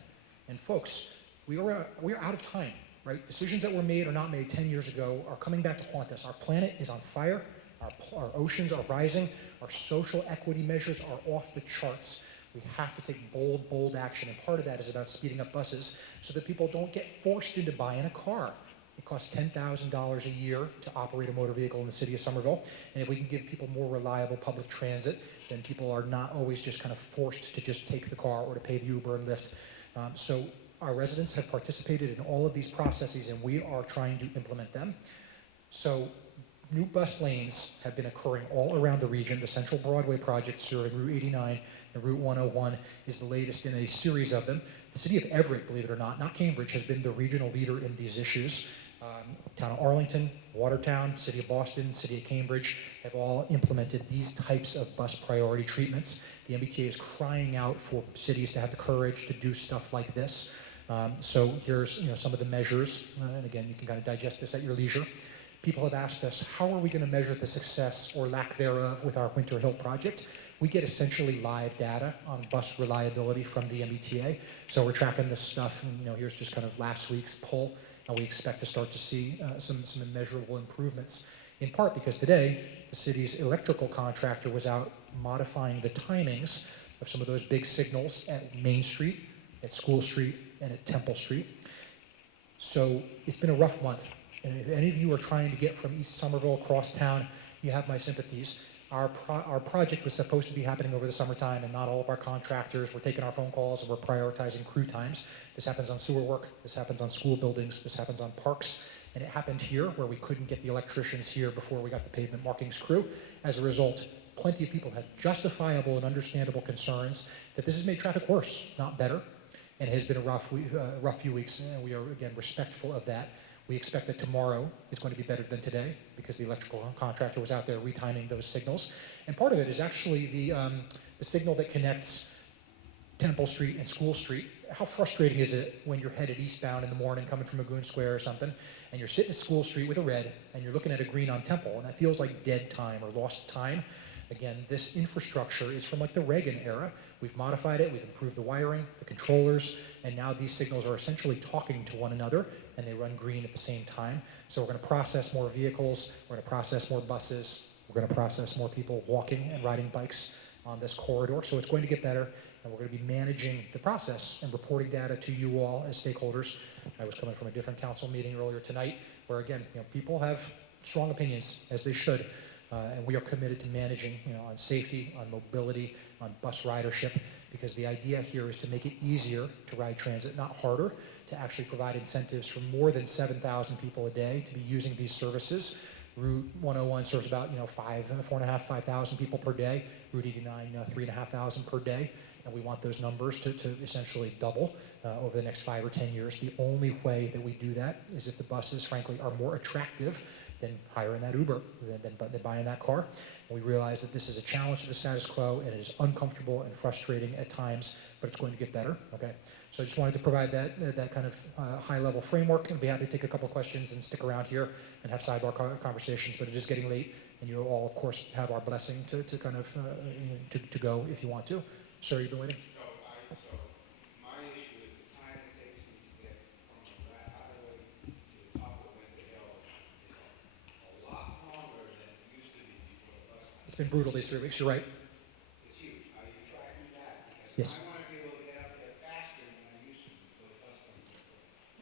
And folks, we are out of time. Right? Decisions that were made or not made 10 years ago are coming back to haunt us. Our planet is on fire. Our oceans are rising. Our social equity measures are off the charts. We have to take bold, bold action. And part of that is about speeding up buses so that people don't get forced into buying a car. It costs $10,000 a year to operate a motor vehicle in the city of Somerville. And if we can give people more reliable public transit, then people are not always just kind of forced to just take the car or to pay the Uber and Lyft. So our residents have participated in all of these processes, and we are trying to implement them. So new bus lanes have been occurring all around the region. The Central Broadway project serving Route 89 and Route 101 is the latest in a series of them. The city of Everett, believe it or not Cambridge, has been the regional leader in these issues. Town of Arlington, Watertown, City of Boston, City of Cambridge have all implemented these types of bus priority treatments. The MBTA is crying out for cities to have the courage to do stuff like this. So here's some of the measures, and again, you can kind of digest this at your leisure. People have asked us, how are we going to measure the success or lack thereof with our Winter Hill project? We get essentially live data on bus reliability from the MBTA. So we're tracking this stuff, and here's just kind of last week's poll, and we expect to start to see some immeasurable improvements, in part because today the city's electrical contractor was out modifying the timings of some of those big signals at Main Street, at School Street, and at Temple Street. So it's been a rough month. And if any of you are trying to get from East Somerville across town, you have my sympathies. Our project was supposed to be happening over the summertime, and not all of our contractors were taking our phone calls, and we're prioritizing crew times. This happens on sewer work, this happens on school buildings, this happens on parks, and it happened here where we couldn't get the electricians here before we got the pavement markings crew. As a result, plenty of people have justifiable and understandable concerns that this has made traffic worse, not better. And it has been a rough few weeks, and we are, again, respectful of that. We expect that tomorrow is going to be better than today because the electrical contractor was out there retiming those signals. And part of it is actually the signal that connects Temple Street and School Street how frustrating is it when you're headed eastbound in the morning coming from Magoon Square or something, and you're sitting at School Street with a red, and you're looking at a green on Temple, and that feels like dead time or lost time. Again, this infrastructure is from like the Reagan era. We've modified it, we've improved the wiring, the controllers, and now these signals are essentially talking to one another, and they run green at the same time. So we're going to process more vehicles, we're going to process more buses, we're going to process more people walking and riding bikes on this corridor. So it's going to get better, and we're going to be managing the process and reporting data to you all as stakeholders. I was coming from a different council meeting earlier tonight, where again, people have strong opinions, as they should. And we are committed to managing, on safety, on mobility, on bus ridership, because the idea here is to make it easier to ride transit, not harder, to actually provide incentives for more than 7,000 people a day to be using these services. Route 101 serves about 5,000 people per day. Route 89, 3,500 per day. And we want those numbers to essentially double over the next 5 or 10 years. The only way that we do that is if the buses, frankly, are more attractive than hiring that Uber, than buying that car. And we realize that this is a challenge to the status quo, and it is uncomfortable and frustrating at times, but it's going to get better, okay? So I just wanted to provide that kind of high-level framework, and be happy to take a couple questions and stick around here and have sidebar conversations, but it is getting late, and you all, of course, have our blessing to kind of, to go if you want to. Sir, you've been waiting? So my issue is the time it takes me to get from the highway to the top of Winter Hill is a lot longer than it used to be before the bus line. It's been brutal these 3 weeks, you're right. It's huge. Are you tracking that? Because Yes. I want to be able to get up there faster than I used to before the bus comes in.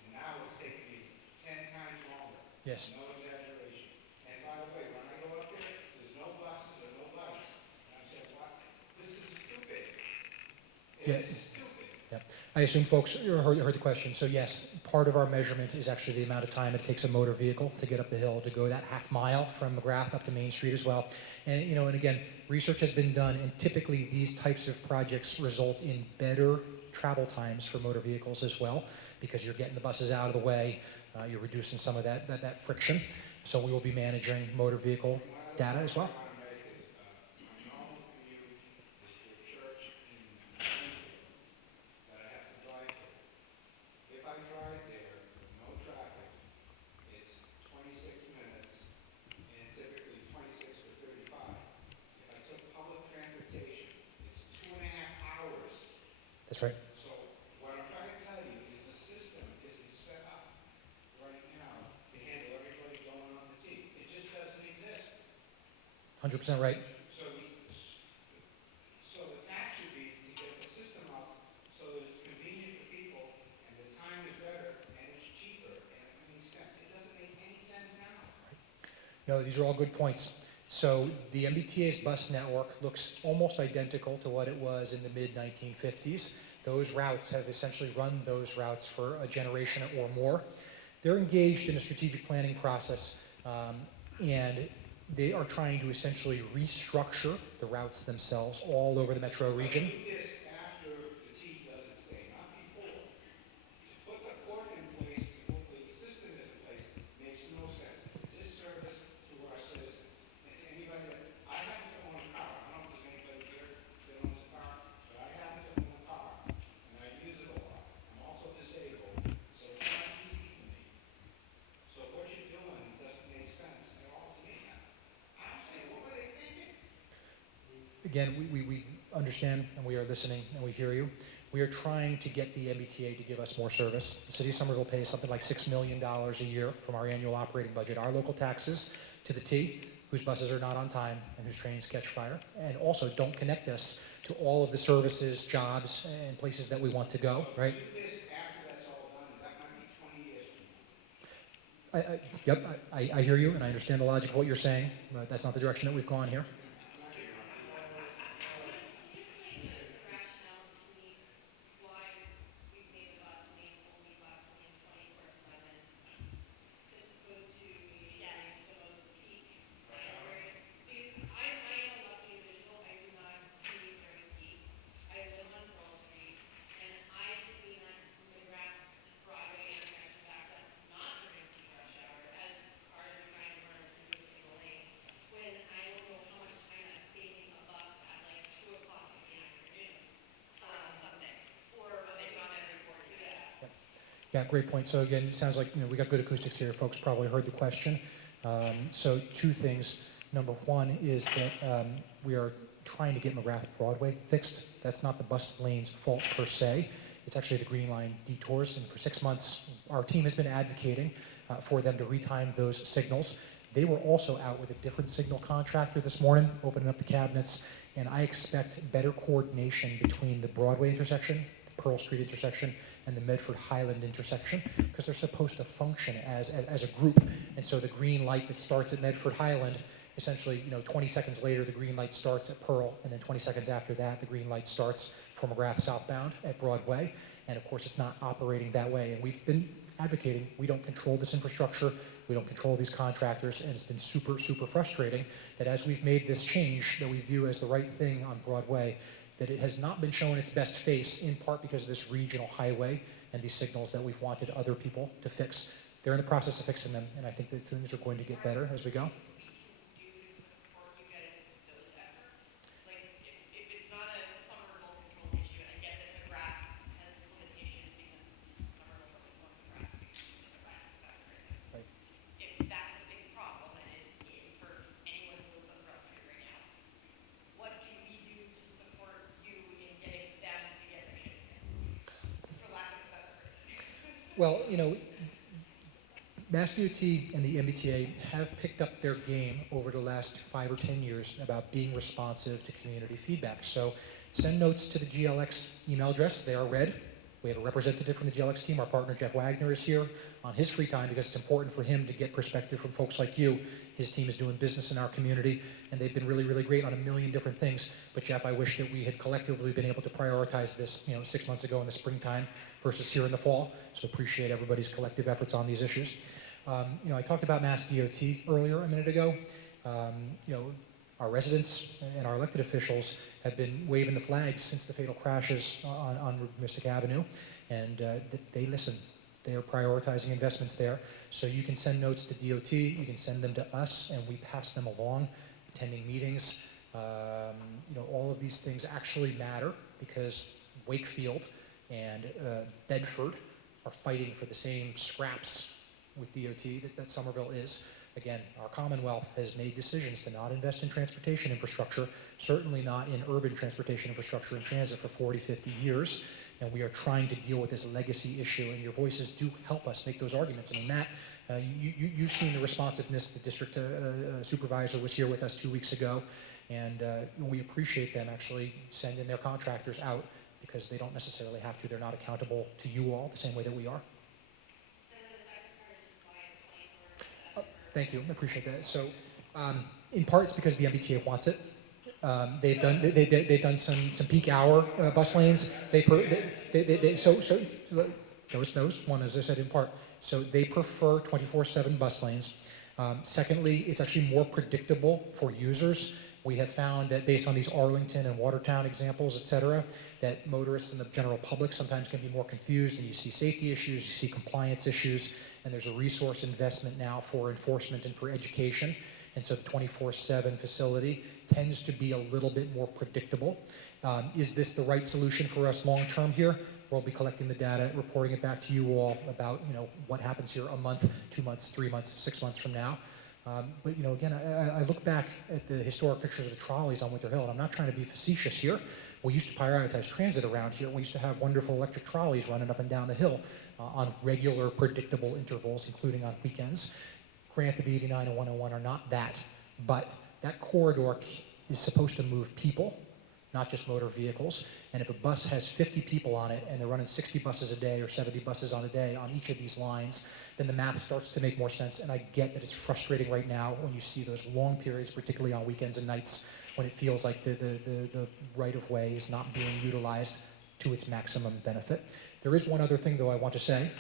And now it's taking me 10 times longer. Yes. No exaggeration. And by the way, when I go up there, there's no buses or no bikes. And I said, what? This is stupid. Yeah. It's stupid. Yeah. I assume folks heard the question. So yes, part of our measurement is actually the amount of time it takes a motor vehicle to get up the hill, to go that half mile from McGrath up to Main Street as well. And and again, research has been done, and typically these types of projects result in better travel times for motor vehicles as well, because you're getting the buses out of the way, you're reducing some of that friction. So we will be managing motor vehicle data as well. That's right. So what I'm trying to tell you is the system isn't set up right now to handle everybody going on the T. It just doesn't exist. 100% right. So the tax should be to get the system up so that it's convenient for people and the time is better and it's cheaper and it makes sense. It doesn't make any sense now. No, these are all good points. So the MBTA's bus network looks almost identical to what it was in the mid-1950s. Those routes have essentially run those routes for a generation or more. They're engaged in a strategic planning process, and they are trying to essentially restructure the routes themselves all over the metro region. Do this after the T does its thing, not before. To put the court in place, to put the system in place, makes no sense. It's a disservice to our citizens. And to anybody that, I happen to own a car. I don't know if there's anybody here that owns a car, but I happen to own a car, and I use it a lot. I'm also disabled, so it's not easy for me. So what you're doing doesn't make sense at all to me. I'm saying, what were they thinking? Again, we understand, and we are listening, and we hear you. We are trying to get the MBTA to give us more service. The city of Somerville pays something like $6 million a year from our annual operating budget. Our local taxes to the T, whose buses are not on time and whose trains catch fire, and also don't connect us to all of the services, jobs, and places that we want to go, right? Do this after that's all done, and that might be 20 years from now. I hear you, and I understand the logic of what you're saying, but that's not the direction that we've gone here. Yeah, great point. So again, it sounds like we got good acoustics here. Folks probably heard the question. So two things. Number one is that we are trying to get McGrath Broadway fixed. That's not the bus lane's fault per se. It's actually the Green Line detours. And for 6 months, our team has been advocating for them to retime those signals. They were also out with a different signal contractor this morning, opening up the cabinets, and I expect better coordination between the Broadway intersection, the Pearl Street intersection, and the Medford Highland intersection, because they're supposed to function as a group. And so the green light that starts at Medford Highland, essentially, 20 seconds later, the green light starts at Pearl, and then 20 seconds after that, the green light starts for McGrath southbound at Broadway. And of course, it's not operating that way. And we've been advocating, we don't control this infrastructure, we don't control these contractors, and it's been super, super frustrating that as we've made this change that we view as the right thing on Broadway, that it has not been showing its best face, in part because of this regional highway and these signals that we've wanted other people to fix. They're in the process of fixing them, and I think that things are going to get better as we go. Well, Mass DOT and the MBTA have picked up their game over the last 5 or 10 years about being responsive to community feedback. So send notes to the GLX email address. They are read. We have a representative from the GLX team. Our partner, Jeff Wagner, is here on his free time because it's important for him to get perspective from folks like you. His team is doing business in our community, and they've been really, really great on a million different things. But Jeff, I wish that we had collectively been able to prioritize this 6 months ago in the springtime versus here in the fall. So appreciate everybody's collective efforts on these issues. I talked about Mass DOT earlier a minute ago. Our residents and our elected officials have been waving the flag since the fatal crashes on Mystic Avenue, and they listen. They are prioritizing investments there. So you can send notes to DOT, you can send them to us, and we pass them along, attending meetings. All of these things actually matter because Wakefield and Bedford are fighting for the same scraps with DOT that Somerville is. Again, our Commonwealth has made decisions to not invest in transportation infrastructure, certainly not in urban transportation infrastructure and transit for 40, 50 years, and we are trying to deal with this legacy issue, and your voices do help us make those arguments. I mean, Matt, you've seen the responsiveness. The district supervisor was here with us 2 weeks ago, and we appreciate them actually sending their contractors out because they don't necessarily have to. They're not accountable to you all the same way that we are. Thank you, I appreciate that. So, in part, it's because the MBTA wants it. They've done some peak hour bus lanes. Those one, as I said, in part. So they prefer 24/7 bus lanes. Secondly, it's actually more predictable for users. We have found that based on these Arlington and Watertown examples, et cetera, that motorists and the general public sometimes can be more confused, and you see safety issues, you see compliance issues, and there's a resource investment now for enforcement and for education. And so the 24/7 facility tends to be a little bit more predictable. Is this the right solution for us long term here? We'll be collecting the data, reporting it back to you all about what happens here a month, 2 months, 3 months, 6 months from now. But again, I look back at the historic pictures of the trolleys on Winter Hill, and I'm not trying to be facetious here. We used to prioritize transit around here. We used to have wonderful electric trolleys running up and down the hill on regular, predictable intervals, including on weekends. Granted, the 89 and 101 are not that, but that corridor is supposed to move people, not just motor vehicles. And if a bus has 50 people on it and they're running 60 buses a day or 70 buses on a day on each of these lines, then the math starts to make more sense. And I get that it's frustrating right now when you see those long periods, particularly on weekends and nights, when it feels like the right-of-way is not being utilized to its maximum benefit. There is one other thing, though, I want to say.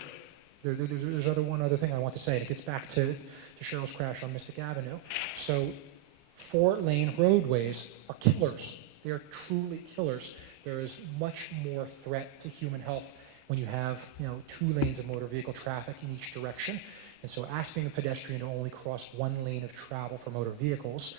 There's one other thing I want to say, and it gets back to Cheryl's crash on Mystic Avenue. So 4-lane roadways are killers. They are truly killers. There is much more threat to human health when you have 2 lanes of motor vehicle traffic in each direction. And so asking a pedestrian to only cross 1 lane of travel for motor vehicles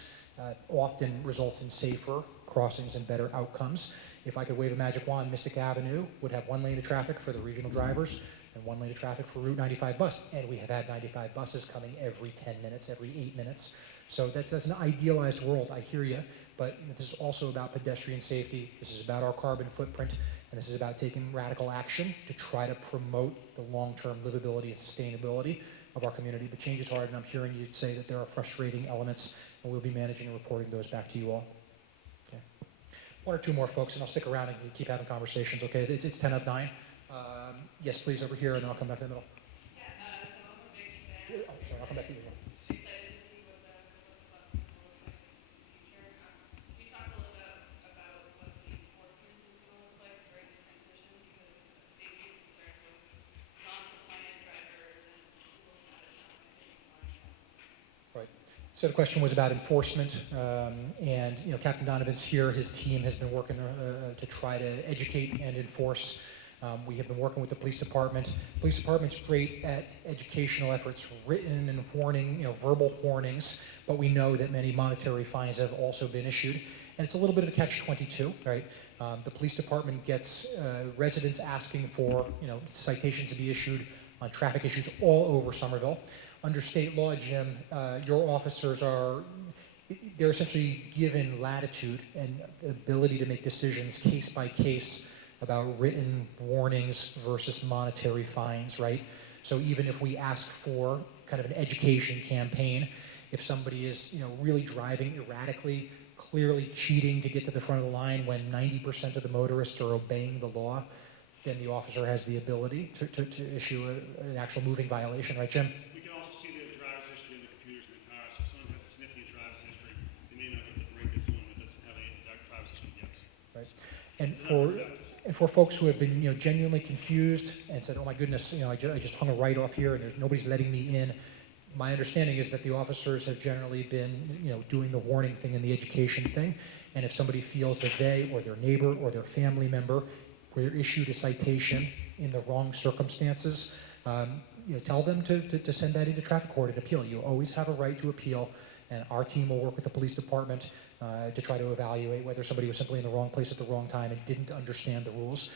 often results in safer crossings and better outcomes. If I could wave a magic wand, Mystic Avenue would have 1 lane of traffic for the regional drivers, and 1 lane of traffic for Route 95 bus. And we have had 95 buses coming every 10 minutes, every 8 minutes. So that's an idealized world, I hear you, but this is also about pedestrian safety. This is about our carbon footprint, and this is about taking radical action to try to promote the long-term livability and sustainability of our community. But change is hard, and I'm hearing you say that there are frustrating elements, and we'll be managing and reporting those back to you all. Okay. 1 or 2 more folks, and I'll stick around and keep having conversations, okay? It's 10 of 9. Yes, please, over here, and then I'll come back to the middle. Yeah, so I'm a big fan. Oh, sorry, I'll come back to you. Excited to see what the bus is going to look like in the future. Can you talk a little bit about what the enforcement is going to look like during the transition? Because of safety concerns with non-compliant drivers and people not taking money. Right. So the question was about enforcement, and Captain Donovan's here. His team has been working to try to educate and enforce. We have been working with the police department. Police department's great at educational efforts, written and warning, verbal warnings, but we know that many monetary fines have also been issued. And it's a little bit of a catch-22, right? The police department gets residents asking for, citations to be issued on traffic issues all over Somerville. Under state law, Jim, your officers they're essentially given latitude and the ability to make decisions case by case about written warnings versus monetary fines, right? So even if we ask for kind of an education campaign, if somebody is, really driving erratically, clearly cheating to get to the front of the line when 90% of the motorists are obeying the law, then the officer has the ability to issue an actual moving violation, right, Jim? We can also see the driver's history in the computers in the car. So if someone has a significant driver's history, they may not hit the brake as someone that doesn't have any driver's history yet. Right. And for folks who have been, genuinely confused and said, "Oh my goodness, I just hung a write-off here, and nobody's letting me in." My understanding is that the officers have generally been, doing the warning thing and the education thing. And if somebody feels that they or their neighbor or their family member were issued a citation in the wrong circumstances, tell them to send that into traffic court and appeal. You always have a right to appeal, and our team will work with the police department to try to evaluate whether somebody was simply in the wrong place at the wrong time and didn't understand the rules.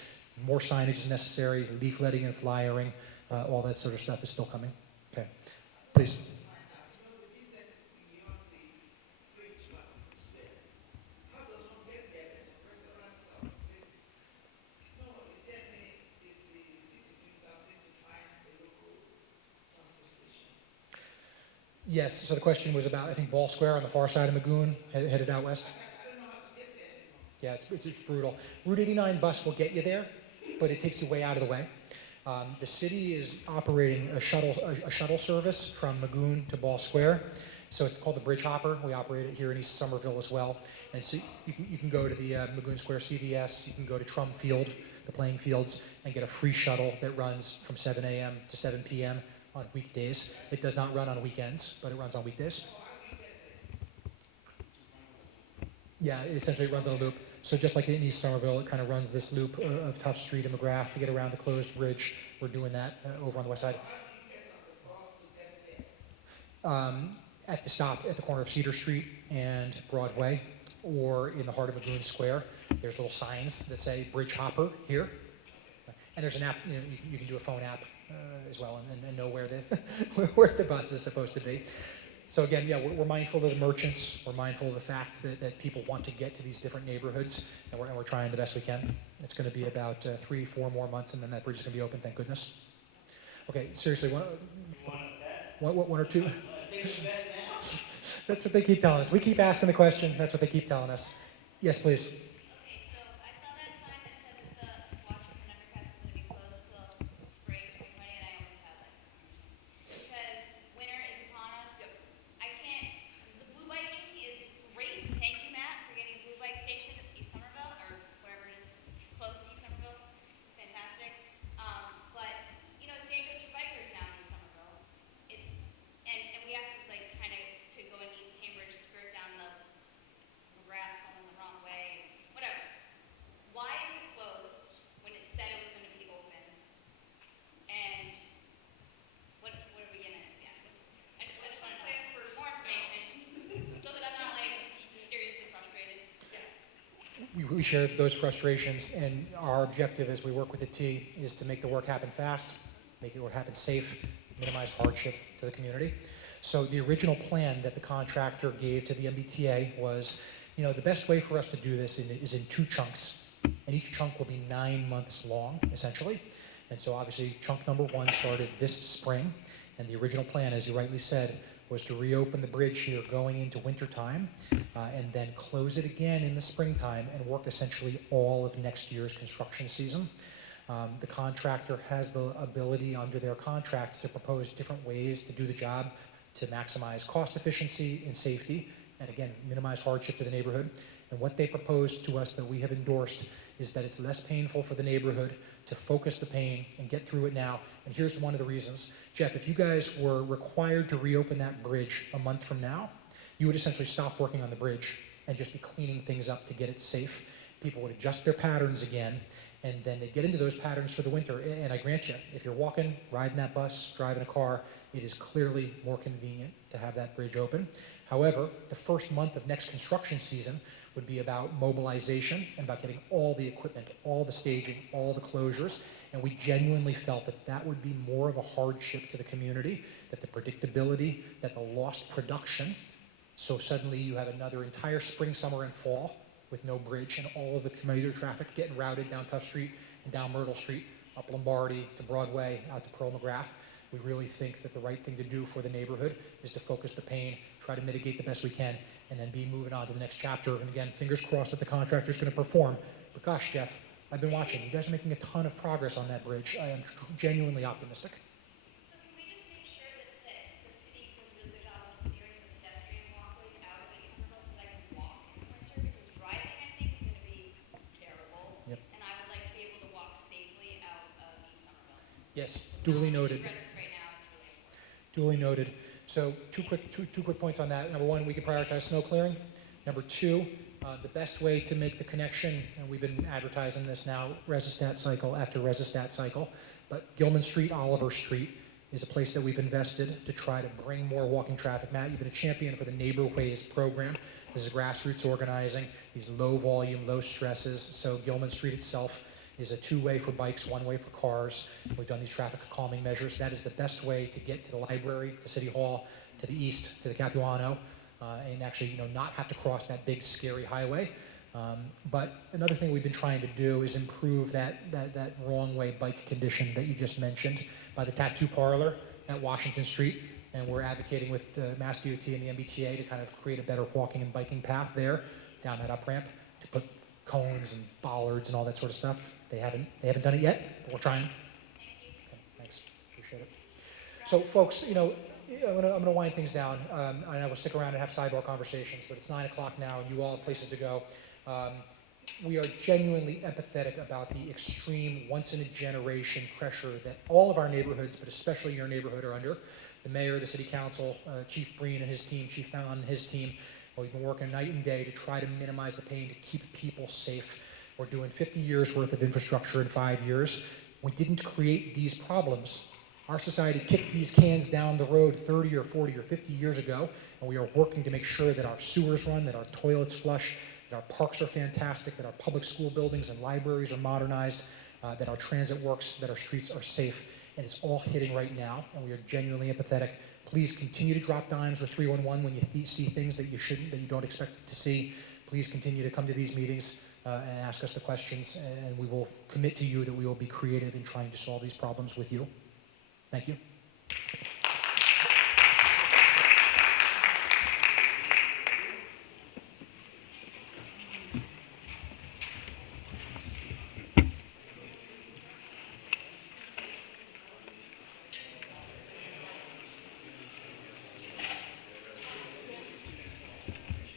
More signage is necessary, leafletting and flyering, all that sort of stuff is still coming. Okay, please. Yes, so the question was about, I think, Ball Square on the far side of Magoon, headed out west. Yeah, it's brutal. Route 89 bus will get you there, but it takes you way out of the way. The city is operating a shuttle service from Magoon to Ball Square. So it's called the Bridge Hopper. We operate it here in East Somerville as well. And so you can go to the Magoon Square CVS, you can go to Trum Field, the playing fields, and get a free shuttle that runs from 7 a.m. to 7 p.m. on weekdays. It does not run on weekends, but it runs on weekdays. Yeah, it essentially runs on a loop. So just like in East Somerville, it kind of runs this loop of Tough Street and McGrath to get around the closed bridge. We're doing that over on the west side. At the stop at the corner of Cedar Street and Broadway, or in the heart of Magoon Square, there's little signs that say Bridge Hopper here. And there's an app, you can do a phone app as well and know where the bus is supposed to be. So again, yeah, we're mindful of the merchants. We're mindful of the fact that people want to get to these different neighborhoods, and we're trying the best we can. It's going to be about 3-4 more months, and then that bridge is going to be open, thank goodness. Okay, seriously, one or two? That's what they keep telling us. We keep asking the question. That's what they keep telling us. Yes, please. Okay, so I saw that sign that said that the Watchman and Underpass was going to be closed till spring 2020, and I almost had like because winter is upon us. Yep. I can't. The blue biking is great. Thank you, Matt, for getting a blue bike station at East Somerville or wherever it is close to East Somerville. Fantastic. But it's dangerous for bikers now in East Somerville. And we have to like kind of to go in East Cambridge, skirt down the McGrath going the wrong way, whatever. Why is it closed when it said it was going to be open? And what are we gonna? Yeah, I just want to know for more information so that I'm not like mysteriously frustrated. We share those frustrations, and our objective as we work with the T is to make the work happen fast make it happen safe, minimize hardship to the community. So the original plan that the contractor gave to the MBTA was, the best way for us to do this is in 2 chunks. And each chunk will be 9 months long, essentially. And so obviously chunk number 1 started this spring. And the original plan, as you rightly said, was to reopen the bridge here going into wintertime and then close it again in the springtime and work essentially all of next year's construction season. The contractor has the ability under their contract to propose different ways to do the job to maximize cost efficiency and safety, and again, minimize hardship to the neighborhood. And what they proposed to us that we have endorsed is that it's less painful for the neighborhood to focus the pain and get through it now. And here's one of the reasons. Jeff, if you guys were required to reopen that bridge a month from now, you would essentially stop working on the bridge and just be cleaning things up to get it safe. People would adjust their patterns again, and then they'd get into those patterns for the winter. And I grant you, if you're walking, riding that bus, driving a car, it is clearly more convenient to have that bridge open. However, the first month of next construction season would be about mobilization and about getting all the equipment, all the staging, all the closures. And we genuinely felt that that would be more of a hardship to the community, that the predictability, that the lost production. So suddenly you have another entire spring, summer, and fall with no bridge and all of the commuter traffic getting routed down Tough Street and down Myrtle Street, up Lombardy to Broadway, out to Pearl McGrath. We really think that the right thing to do for the neighborhood is to focus the pain, try to mitigate the best we can, and then be moving on to the next chapter. And again, fingers crossed that the contractor's going to perform. But gosh, Jeff, I've been watching. You guys are making a ton of progress on that bridge. I am genuinely optimistic. So can we just make sure that the city does a really good job of clearing the pedestrian walkways out of East Somerville so that I can walk in the winter? Because driving, I think, is going to be terrible. Yep. And I would like to be able to walk safely out of East Somerville. Yes, duly noted. Right now, it's really important. Duly noted. So two quick points on that. Number 1, we can prioritize snow clearing. Number 2, the best way to make the connection, and we've been advertising this now, ResiStat cycle after ResiStat cycle, but Gilman Street, Oliver Street is a place that we've invested to try to bring more walking traffic. Matt, you've been a champion for the Neighborways program. This is grassroots organizing, these low volume, low stresses. So Gilman Street itself is a 2-way for bikes, 1-way for cars. We've done these traffic calming measures. That is the best way to get to the library, to City Hall, to the east, to the Capuano, and actually, not have to cross that big, scary highway. But another thing we've been trying to do is improve that wrong way bike condition that you just mentioned by the tattoo parlor at Washington Street. And we're advocating with Mass DOT and the MBTA to kind of create a better walking and biking path there down that up ramp to put cones and bollards and all that sort of stuff. They haven't done it yet, but we're trying. Okay, thanks, appreciate it. So folks, I'm gonna wind things down. And I will stick around and have sidebar conversations, but it's 9 o'clock now and you all have places to go. We are genuinely empathetic about the extreme once-in-a-generation pressure that all of our neighborhoods, but especially your neighborhood, are under. The mayor, the city council, Chief Breen and his team, Chief Fallon and his team, we've been working night and day to try to minimize the pain, to keep people safe. We're doing 50 years worth of infrastructure in 5 years. We didn't create these problems. Our society kicked these cans down the road 30 or 40 or 50 years ago, and we are working to make sure that our sewers run, that our toilets flush, that our parks are fantastic, that our public school buildings and libraries are modernized, that our transit works, that our streets are safe, and it's all hitting right now, and we are genuinely empathetic. Please continue to drop dimes with 311 when you see things that you shouldn't, that you don't expect to see. Please continue to come to these meetings and ask us the questions, and we will commit to you that we will be creative in trying to solve these problems with you. Thank you.